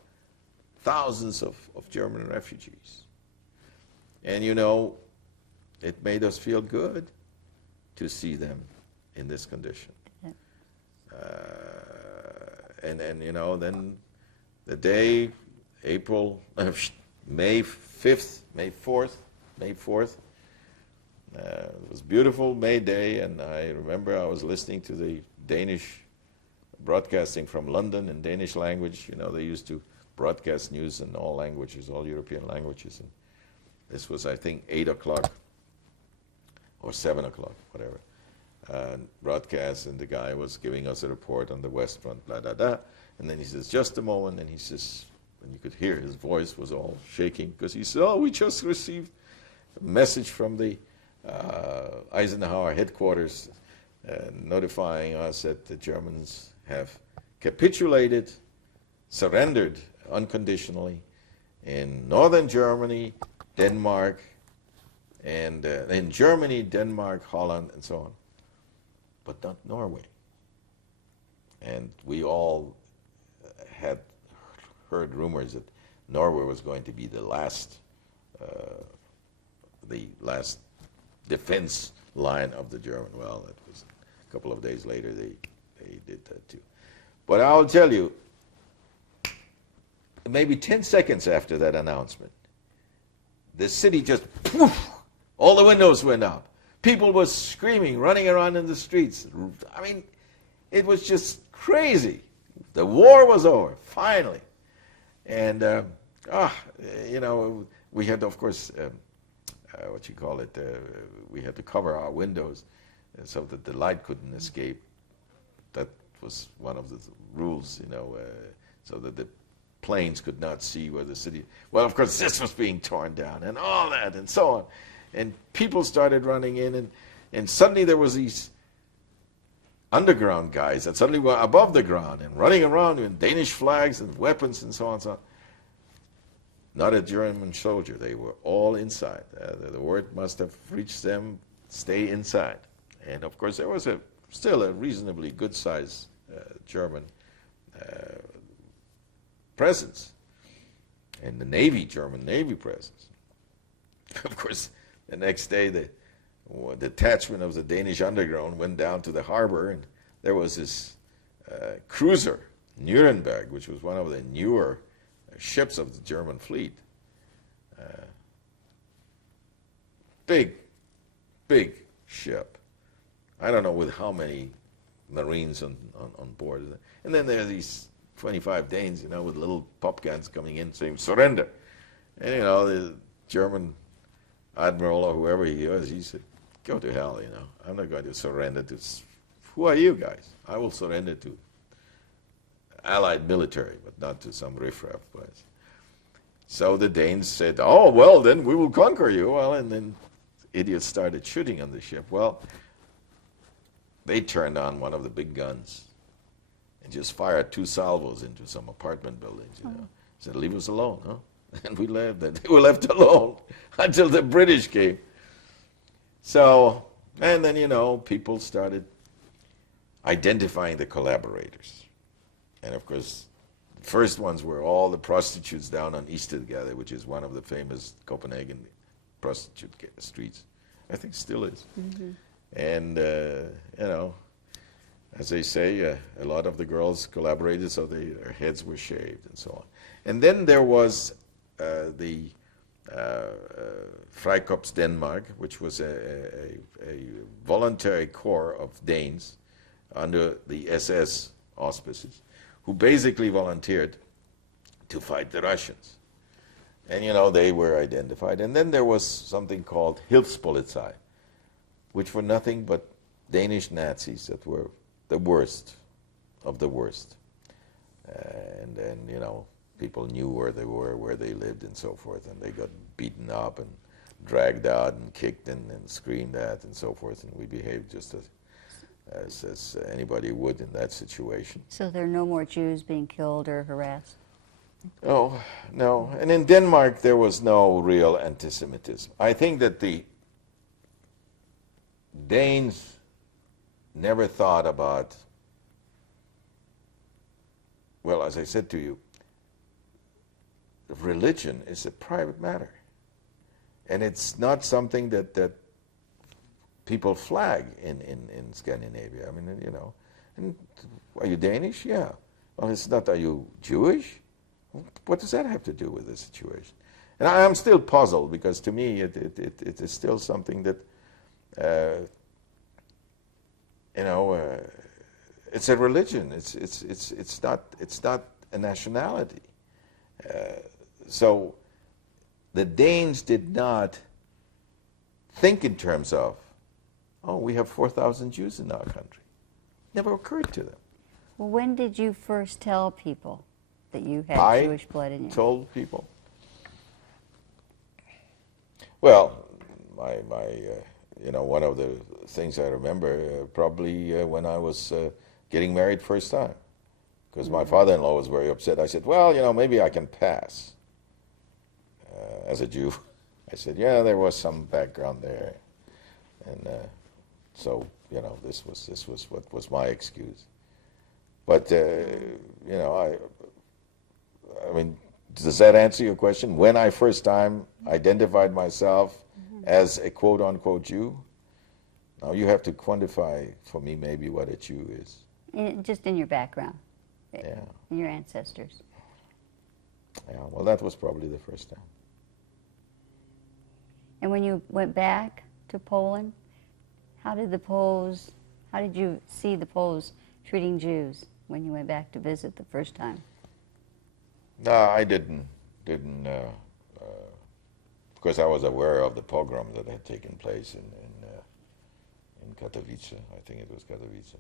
thousands of German refugees. And, it made us feel good to see them in this condition. And then the day, May 4th, it was beautiful May Day, and I remember I was listening to the Danish broadcasting from London in Danish language. They used to broadcast news in all languages, all European languages. And this was, I think, 8 o'clock or 7 o'clock, whatever, broadcast, and the guy was giving us a report on the West Front, blah, blah, blah. And then he says, just a moment, and he says, and you could hear his voice was all shaking, because he said, oh, we just received a message from the Eisenhower headquarters notifying us that the Germans have capitulated, surrendered unconditionally in northern Germany, Denmark, and in Germany, Denmark, Holland, and so on, but not Norway. And we all had heard rumors that Norway was going to be the last defense line of the German. Well, that was a couple of days later they did that too. But I'll tell you, maybe 10 seconds after that announcement, the city just, poof, all the windows went up. People were screaming, running around in the streets. I mean, it was just crazy. The war was over, finally. And, we had, of course, we had to cover our windows so that the light couldn't escape. That was one of the rules, so that the planes could not see where the city... Well, of course, this was being torn down and all that and so on. And people started running in, and suddenly there was these underground guys that suddenly were above the ground and running around with Danish flags and weapons and so on and so on. Not a German soldier. They were all inside. The word must have reached them stay inside. And of course, there was still a reasonably good-sized German presence, and the Navy, German Navy presence. Of course, the next day, the detachment of the Danish underground went down to the harbor, and there was this cruiser, Nuremberg, which was one of the newer ships of the German fleet. Big ship. I don't know with how many Marines on board. And then there are these 25 Danes, with little pop guns coming in saying, surrender. And, the German admiral or whoever he was, he said, go to hell, I'm not going to surrender to... Who are you guys? I will surrender to Allied military, but not to some riffraff place. So the Danes said, oh, well, then we will conquer you. Well, and then idiots started shooting on the ship. Well, they turned on one of the big guns and just fired 2 salvos into some apartment buildings, Said, leave us alone, huh? And we left. They were left alone until the British came. So, and then, people started identifying the collaborators. And of course, the first ones were all the prostitutes down on Eastergade, which is one of the famous Copenhagen prostitute streets. I think still is. Mm-hmm. And, as they say, a lot of the girls collaborated, so their heads were shaved and so on. And then there was the Freikorps Denmark, which was a voluntary corps of Danes under the SS auspices, who basically volunteered to fight the Russians. And, they were identified. And then there was something called Hilfspolizei, which were nothing but Danish Nazis that were the worst of the worst. And then, people knew where they were, where they lived, and so forth. And they got beaten up and dragged out and kicked and screamed at and so forth. And we behaved just as anybody would in that situation. So there are no more Jews being killed or harassed? Oh, no. And in Denmark, there was no real anti-Semitism. I think that the Danes never thought about, well, as I said to you, religion is a private matter. And it's not something that people flag in Scandinavia. I mean, and are you Danish? Yeah. Well, it's not, are you Jewish? What does that have to do with the situation? And I'm still puzzled, because to me it is still something that, it's a religion. It's not a nationality. So the Danes did not think in terms of, oh, we have 4,000 Jews in our country. Never occurred to them. Well, when did you first tell people that you had Jewish blood in you? I told people. Well, one of the things I remember probably when I was getting married first time, because my father-in-law was very upset. I said, well, maybe I can pass as a Jew. I said, yeah, there was some background there, and so this was what was my excuse. But I mean, does that answer your question? When I first time identified myself as a quote-unquote Jew? Now you have to quantify for me maybe what a Jew is. Just in your background. Yeah. In your ancestors. Yeah, well, that was probably the first time. And when you went back to Poland, how did you see the Poles treating Jews when you went back to visit the first time? No, I didn't. Of course, I was aware of the pogrom that had taken place in Katowice. I think it was Katowice.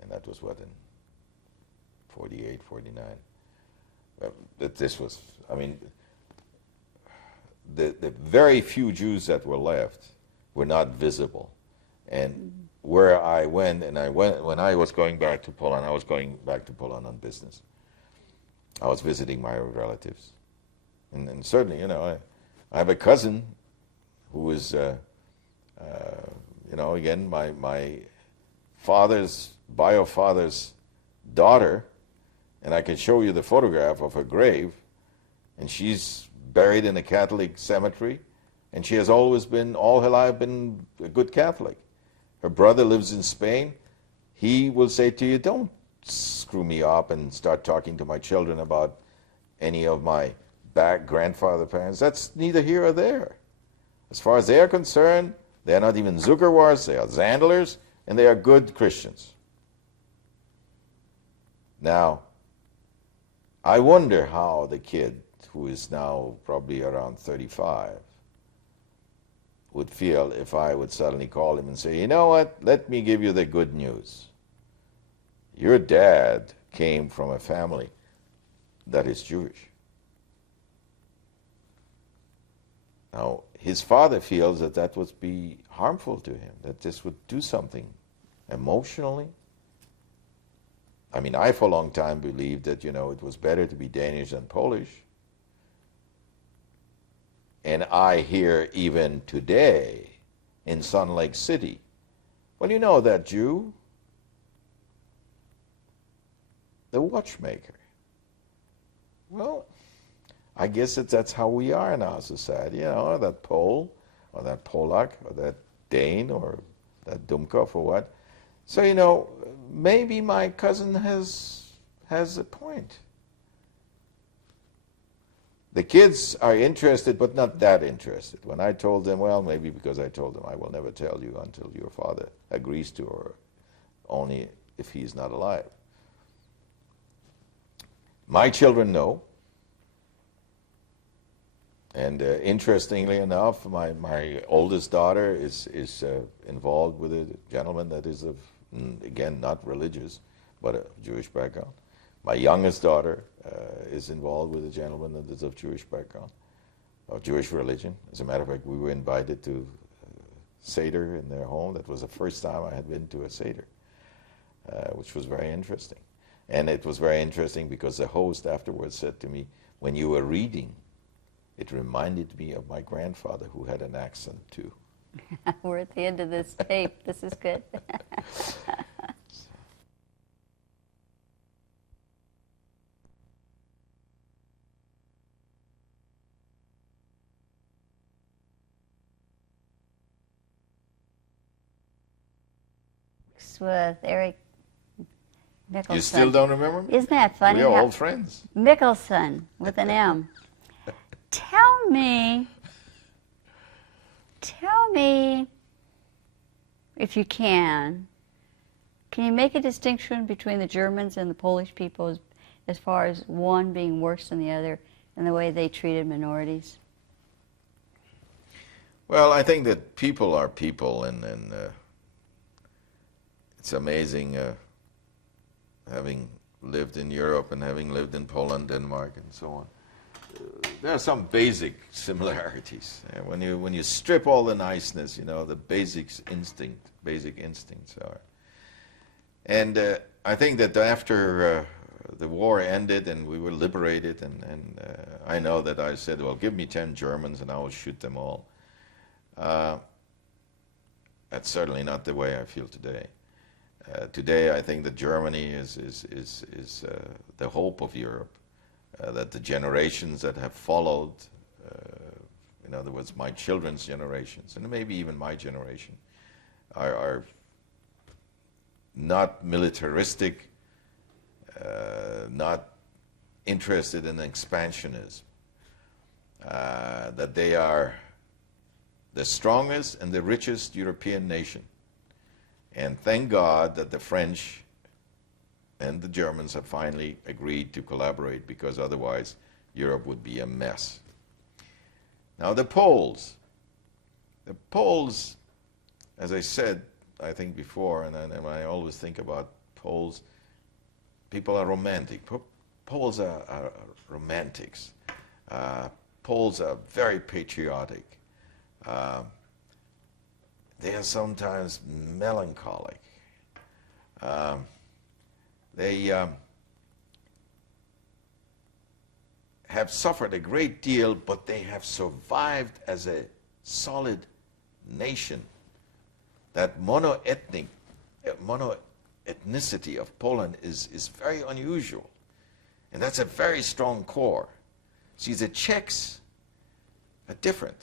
And that was what, in 48, 49. That this was, I mean, the very few Jews that were left were not visible. And where I went, when I was going back to Poland, I was going back to Poland on business. I was visiting my relatives. And certainly, I have a cousin who is You know, again, my bio father's daughter, and I can show you the photograph of her grave, and she's buried in a Catholic cemetery, and she has always been, all her life, been a good Catholic. Her brother lives in Spain. He will say to you, don't screw me up and start talking to my children about any of my grandfather parents. That's neither here or there. As far as they are concerned, they are not even Zuckerwars, they are Zandlers, and they are good Christians. Now, I wonder how the kid, who is now probably around 35, would feel if I would suddenly call him and say, you know what, let me give you the good news. Your dad came from a family that is Jewish. Now, his father feels that that would be harmful to him, that this would do something emotionally. I mean, I for a long time believed that, you know, it was better to be Danish than Polish. And I hear even today in Sun Lake City, well, you know that Jew, the watchmaker. Well, I guess that's how we are in our society, you know, that Pole, or that Polak, or that Dane, or that Dumkov, or what. So, you know, maybe my cousin has a point. The kids are interested, but not that interested. When I told them, well, maybe because I told them, I will never tell you until your father agrees to, or only if he's not alive. My children know. And interestingly enough, my oldest daughter is involved with a gentleman that is of, again, not religious, but of Jewish background. My youngest daughter is involved with a gentleman that is of Jewish background, of Jewish religion. As a matter of fact, we were invited to Seder in their home. That was the first time I had been to a Seder, which was very interesting. And it was very interesting because the host afterwards said to me, when you were reading, it reminded me of my grandfather, who had an accent too. We're at the end of this tape. This is good. With ERIK Mikkelsen. You still don't remember me? Isn't that funny? We are old friends. Mikkelsen with an M. Tell me, if you can you make a distinction between the Germans and the Polish people as far as one being worse than the other in the way they treated minorities? Well, I think that people are people, and it's amazing having lived in Europe and having lived in Poland, Denmark, and so on. There are some basic similarities. When you strip all the niceness, you know, the basic instincts are. And I think that after the war ended and we were liberated, and I know that I said, well, give me 10 Germans and I will shoot them all. That's certainly not the way I feel today. Today, I think that Germany is the hope of Europe. That the generations that have followed, in other words, my children's generations, and maybe even my generation, are not militaristic, not interested in expansionism, that they are the strongest and the richest European nation. And thank God that the French and the Germans have finally agreed to collaborate, because otherwise Europe would be a mess. Now the Poles, as I said, I think before, and I always think about Poles, people are romantic. Poles are romantics. Poles are very patriotic. They are sometimes melancholic. They have suffered a great deal, but they have survived as a solid nation that monoethnicity of Poland is very unusual. And that's a very strong core. See, the Czechs are different.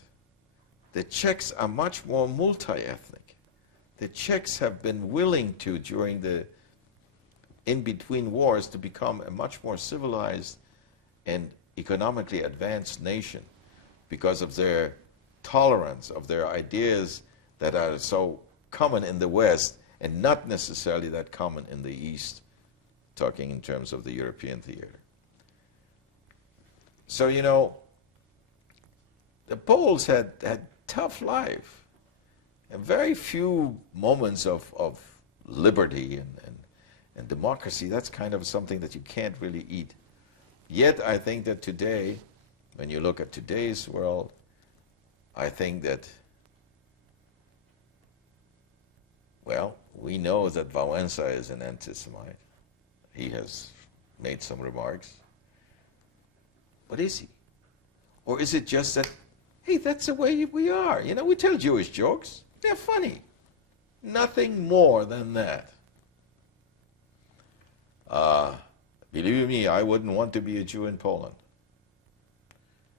The Czechs are much more multi-ethnic. The Czechs have been willing to, during the in-between wars, to become a much more civilized and economically advanced nation because of their tolerance, of their ideas that are so common in the West and not necessarily that common in the East, talking in terms of the European theater. So, you know, the Poles had tough life and very few moments of liberty and democracy. That's kind of something that you can't really eat. Yet I think that today, when you look at today's world, I think that, well, we know that Wałęsa is an anti-Semite. He has made some remarks. But is he? Or is it just that, hey, that's the way we are. You know, we tell Jewish jokes. They're funny. Nothing more than that. Believe me, I wouldn't want to be a Jew in Poland.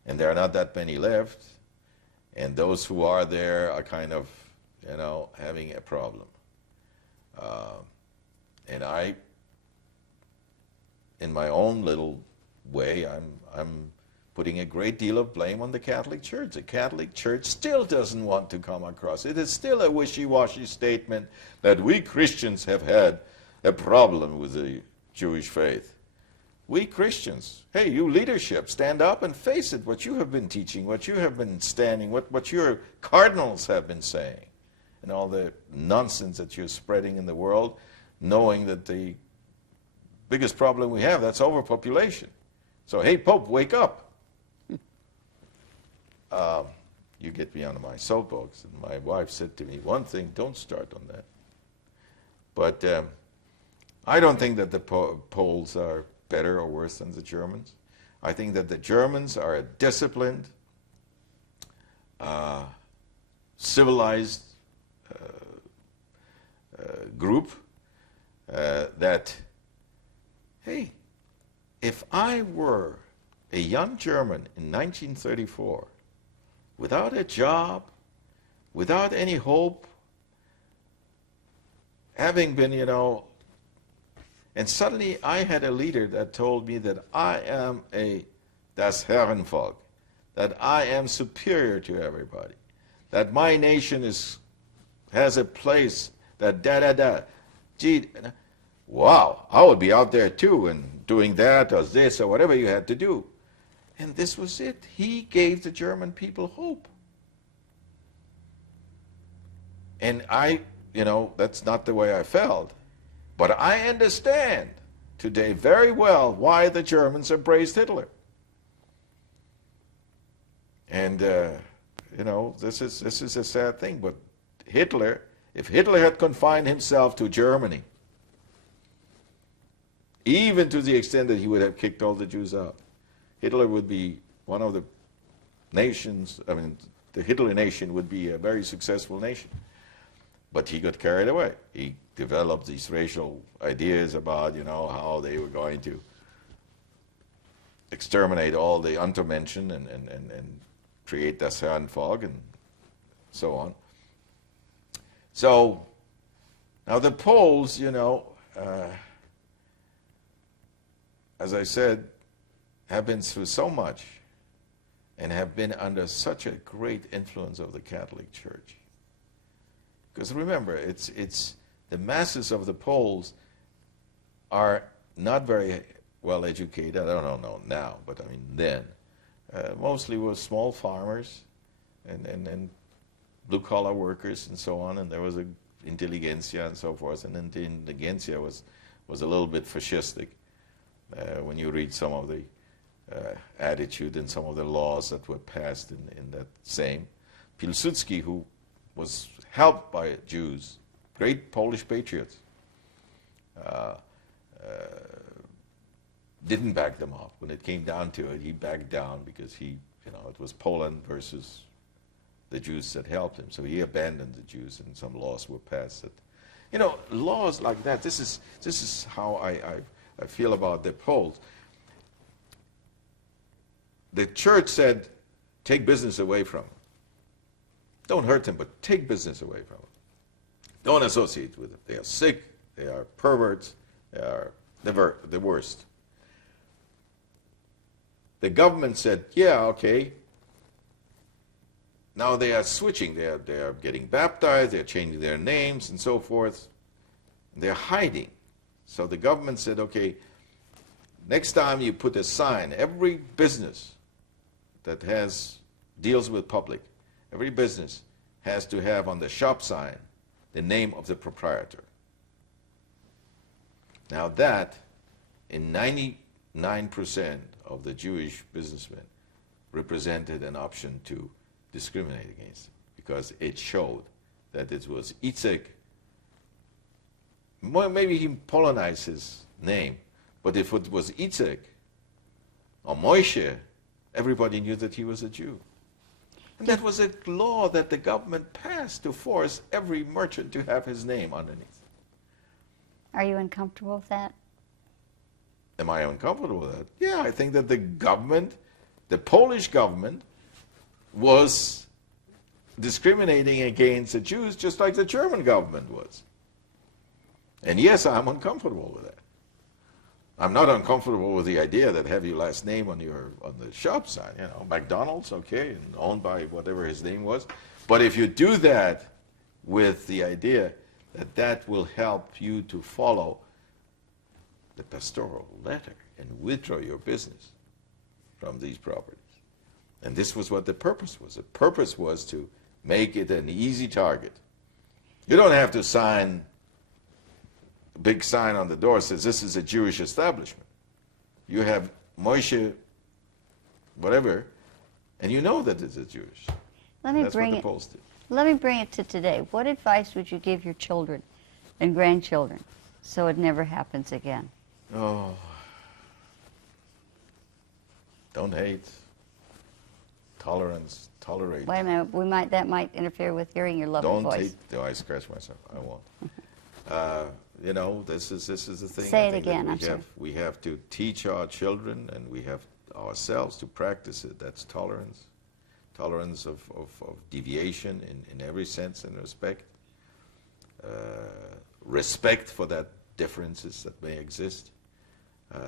And there are not that many left. And those who are there are kind of, you know, having a problem. And I, in my own little way, I'm putting a great deal of blame on the Catholic Church. The Catholic Church still doesn't want to come across. It is still a wishy-washy statement that we Christians have had a problem with the Jewish faith. We Christians, hey, you leadership, stand up and face it, what you have been teaching, what you have been standing, what your cardinals have been saying, and all the nonsense that you're spreading in the world, knowing that the biggest problem we have, that's overpopulation. So, hey, Pope, wake up. You get me on my soapbox, and my wife said to me, one thing, don't start on that. But I don't think that the Poles are better or worse than the Germans. I think that the Germans are a disciplined, civilized group that, hey, if I were a young German in 1934, without a job, without any hope, having been, you know, and suddenly I had a leader that told me that I am das Herrenvolk, that I am superior to everybody, that my nation has a place, that da-da-da. Gee, wow, I would be out there too and doing that or this or whatever you had to do. And this was it. He gave the German people hope. And I, you know, that's not the way I felt. But I understand today very well why the Germans embraced Hitler. And, you know, this is a sad thing. But Hitler, if Hitler had confined himself to Germany, even to the extent that he would have kicked all the Jews out, Hitler would be one of the nations, I mean, the Hitler nation would be a very successful nation. But he got carried away. He developed these racial ideas about, you know, how they were going to exterminate all the Untermenschen and create das Herrenvolk and so on. So, now the Poles, you know, as I said, have been through so much and have been under such a great influence of the Catholic Church. Because remember, it's the masses of the Poles are not very well educated. I don't know now, but I mean then. Mostly were small farmers and blue-collar workers and so on, and there was a intelligentsia and so forth, and then the intelligentsia was a little bit fascistic when you read some of the attitude and some of the laws that were passed in that same. Pilsudski, who was helped by Jews, great Polish patriots, didn't back them up. When it came down to it, he backed down because he, you know, it was Poland versus the Jews that helped him. So he abandoned the Jews, and some laws were passed. That, you know, laws like that. This is how I feel about the Poles. The church said, take business away from them. Don't hurt them, but take business away from them. Don't associate with them. They are sick. They are perverts. They are the worst. The government said, yeah, okay. Now they are switching. They are getting baptized. They are changing their names and so forth. They are hiding. So the government said, okay, next time you put a sign, every business that deals with public, every business has to have on the shop sign the name of the proprietor. Now that, in 99% of the Jewish businessmen, represented an option to discriminate against him, because it showed that it was Yitzhak. Maybe he Polonized his name, but if it was Yitzhak or Moshe, everybody knew that he was a Jew. And that was a law that the government passed to force every merchant to have his name underneath. Are you uncomfortable with that? Am I uncomfortable with that? Yeah, I think that the government, the Polish government, was discriminating against the Jews just like the German government was. And yes, I'm uncomfortable with that. I'm not uncomfortable with the idea that have your last name on the shop sign. You know, McDonald's, okay, and owned by whatever his name was. But if you do that with the idea that that will help you to follow the pastoral letter and withdraw your business from these properties. And this was what the purpose was. The purpose was to make it an easy target. You don't have to sign a big sign on the door that says this is a Jewish establishment. You have Moshe, whatever, and you know that it's a Jewish. That's what the Poles did. Let me bring it to today. What advice would you give your children and grandchildren so it never happens again? Oh, don't hate. Tolerance, tolerate. Wait a minute, that might interfere with hearing your lovely voice. Don't hate. Do I scratch myself? I won't. You know, this is the thing. Say it again. We have to teach our children, and we have ourselves to practice it. That's tolerance. Tolerance of deviation in every sense and respect. Respect for that differences that may exist.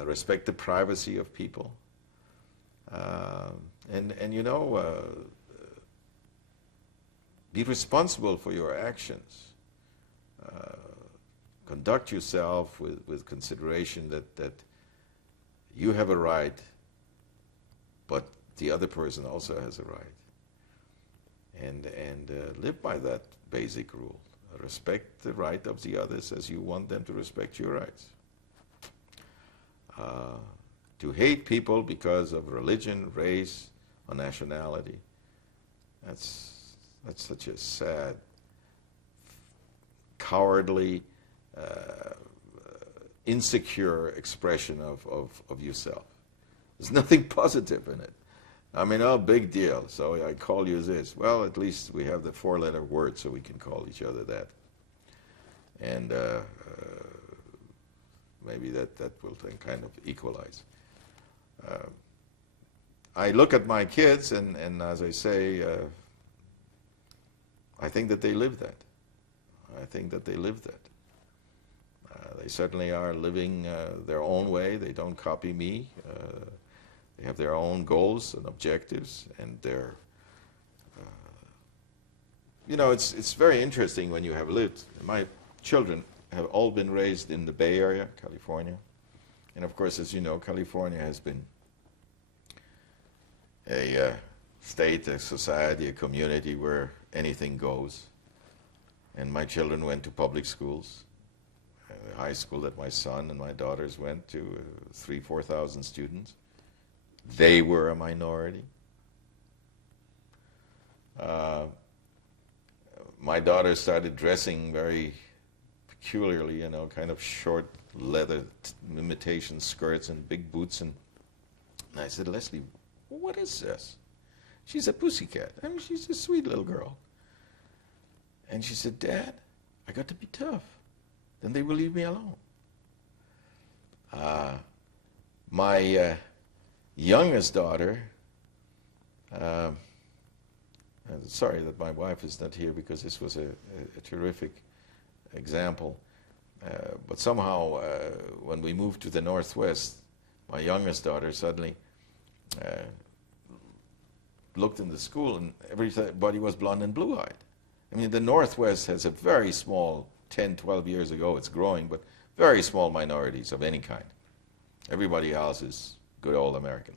Respect the privacy of people. And you know, be responsible for your actions. Conduct yourself with consideration that you have a right, but the other person also has a right. And live by that basic rule. Respect the right of the others as you want them to respect your rights. To hate people because of religion, race, or nationality, that's such a sad, cowardly, insecure expression of yourself. There's nothing positive in it. I mean, oh, big deal. So I call you this. Well, at least we have the four-letter word, so we can call each other that. And maybe that will then kind of equalize. I look at my kids, and as I say, I think that they live that. I think that they live that. They certainly are living their own way. They don't copy me. They have their own goals and objectives, and they're, you know, it's very interesting when you have lived. My children have all been raised in the Bay Area, California. And of course, as you know, California has been a state, a society, a community where anything goes. And my children went to public schools. The high school that my son and my daughters went to, 4,000 students. They were a minority. My daughter started dressing very peculiarly, you know, kind of short leather imitation skirts and big boots. And I said, Leslie, what is this? She's a pussycat. I mean, she's a sweet little girl. And she said, Dad, I got to be tough. Then they will leave me alone. My youngest daughter, sorry that my wife is not here because this was a terrific example. But somehow, when we moved to the Northwest, my youngest daughter suddenly looked in the school and everybody was blonde and blue-eyed. I mean, the Northwest has a very small, 10, 12 years ago, it's growing, but very small minorities of any kind. Everybody else is good old American.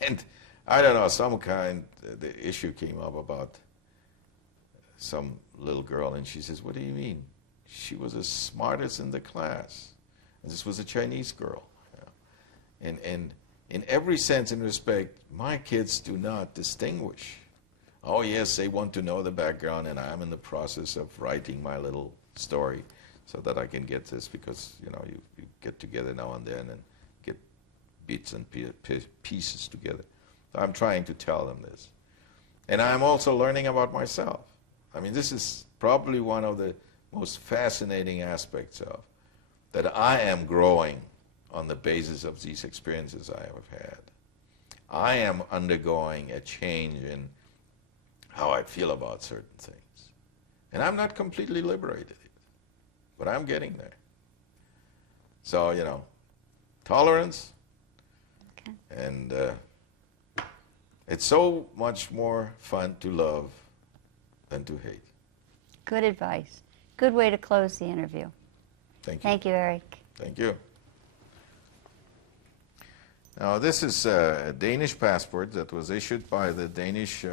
And I don't know, the issue came up about some little girl, and she says, what do you mean? She was the smartest in the class. And this was a Chinese girl. You know? And in every sense and respect, my kids do not distinguish. Oh, yes, they want to know the background, and I'm in the process of writing my little story so that I can get this, because, you know, you get together now and then and get bits and pieces together. So I'm trying to tell them this. And I'm also learning about myself. I mean, this is probably one of the most fascinating aspects of that I am growing on the basis of these experiences I have had. I am undergoing a change in how I feel about certain things. And I'm not completely liberated, but I'm getting there. So, you know, tolerance, Okay. and it's so much more fun to love than to hate. Good advice. Good way to close the interview. Thank you. Thank you, Erik. Thank you. Now, this is a Danish passport that was issued by the Danish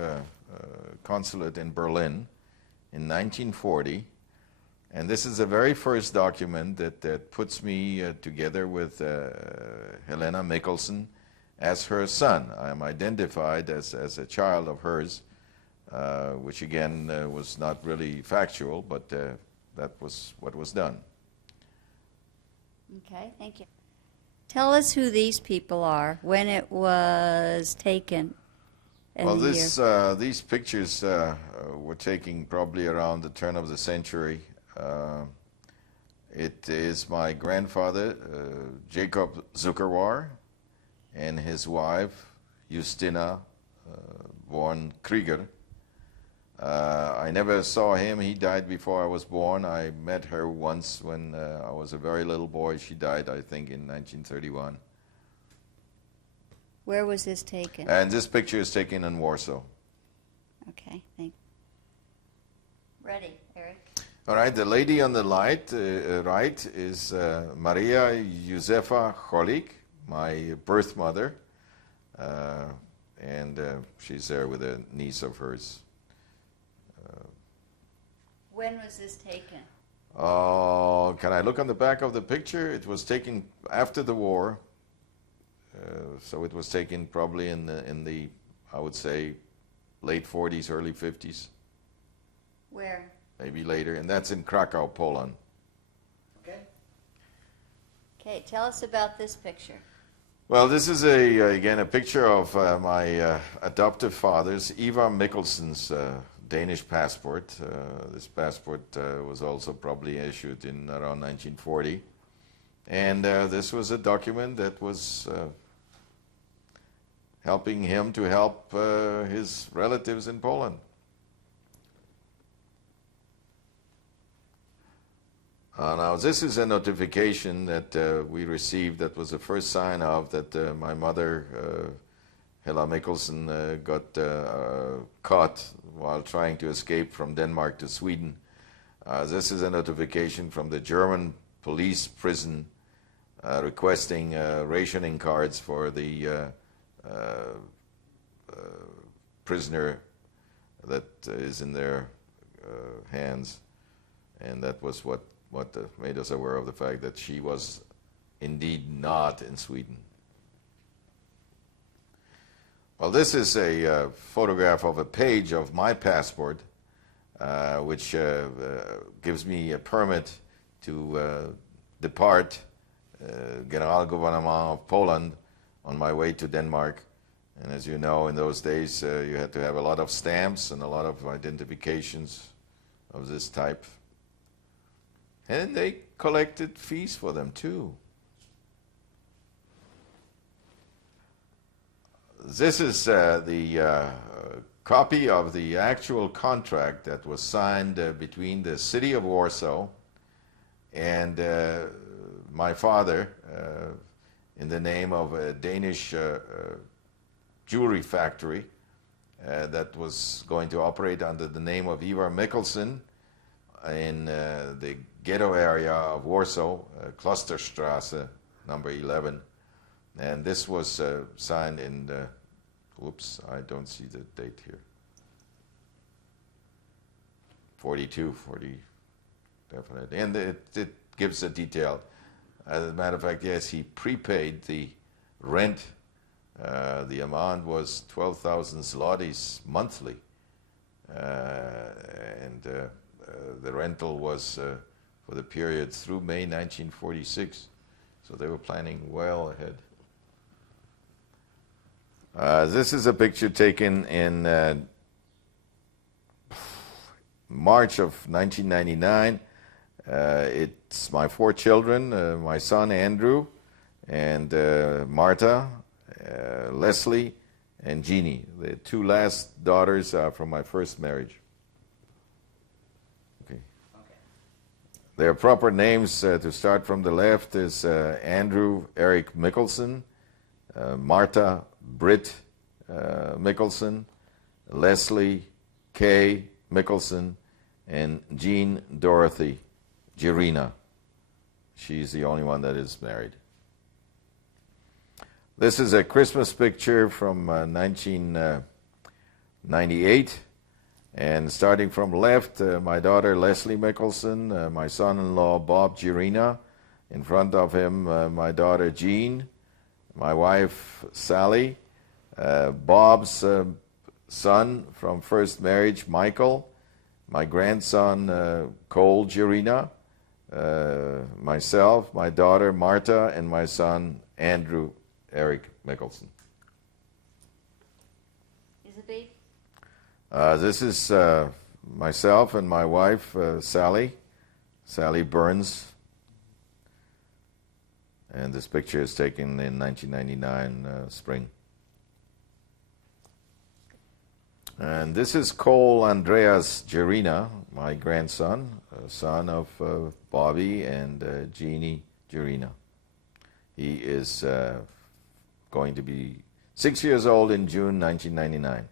consulate in Berlin in 1940. And this is the very first document that puts me together with Helena Mikkelsen as her son. I am identified as a child of hers, which again was not really factual, but that was what was done. Okay, thank you. Tell us who these people are, when it was taken, and Well, the year. these pictures were taken probably around the turn of the century. It is my grandfather, Jacob Zuckerwar, and his wife, Justina, born Krieger. I never saw him. He died before I was born. I met her once when I was a very little boy. She died, I think, in 1931. Where was this taken? And this picture is taken in Warsaw. Okay, thank you. Ready, Erik? All right, the lady on the right is Maria Józefa Cholik, my birth mother. And she's there with a niece of hers. When was this taken? Can I look on the back of the picture? It was taken after the war. So it was taken probably in the, I would say, late 40s, early 50s. Where? Maybe later, and that's in Krakow, Poland. Okay? Okay, tell us about this picture. Well, this is again a picture of my adoptive father's, Ivar Mikkelsen's Danish passport. This passport was also probably issued in around 1940. And this was a document that was helping him to help his relatives in Poland. Now, this is a notification that we received that was the first sign of that my mother, Hella Mikkelsen, got caught while trying to escape from Denmark to Sweden. This is a notification from the German police prison requesting rationing cards for the prisoner that is in their hands. And that was what made us aware of the fact that she was indeed not in Sweden. Well, this is a photograph of a page of my passport, which gives me a permit to depart Generalgouvernement of Poland on my way to Denmark. And as you know, in those days, you had to have a lot of stamps and a lot of identifications of this type. And they collected fees for them too. This is the copy of the actual contract that was signed between the city of Warsaw and my father in the name of a Danish jewelry factory that was going to operate under the name of ERIK Mikkelsen in the ghetto area of Warsaw, Klosterstrasse, number 11. And this was signed in, whoops, I don't see the date here. 40, definitely. And it gives a detail. As a matter of fact, yes, he prepaid the rent. The amount was 12,000 zlotys monthly. And the rental was for the period through May 1946. So they were planning well ahead. This is a picture taken in March of 1999. It's my 4 children, my son Andrew, and Marta, Leslie, and Jeannie. The 2 last daughters are from my first marriage. Okay. Their proper names, to start from the left, is Andrew ERIK MIKKELSEN, Marta Britt Mikkelsen, Leslie Kay Mikkelsen, and Jean Dorothy Jirina. She's the only one that is married. This is a Christmas picture from 1998. And starting from left, my daughter Leslie Mikkelsen, my son-in-law Bob Jirina. In front of him, my daughter Jean, my wife Sally, Bob's son from first marriage, Michael, my grandson Cole Jirina, myself, my daughter Marta, and my son Andrew ERIK Mikkelsen. Is it big? This is myself and my wife Sally Burns. And this picture is taken in 1999 spring. And this is Cole Andreas Jirina, my grandson, son of Bobby and Jeannie Jirina. He is going to be 6 years old in June 1999.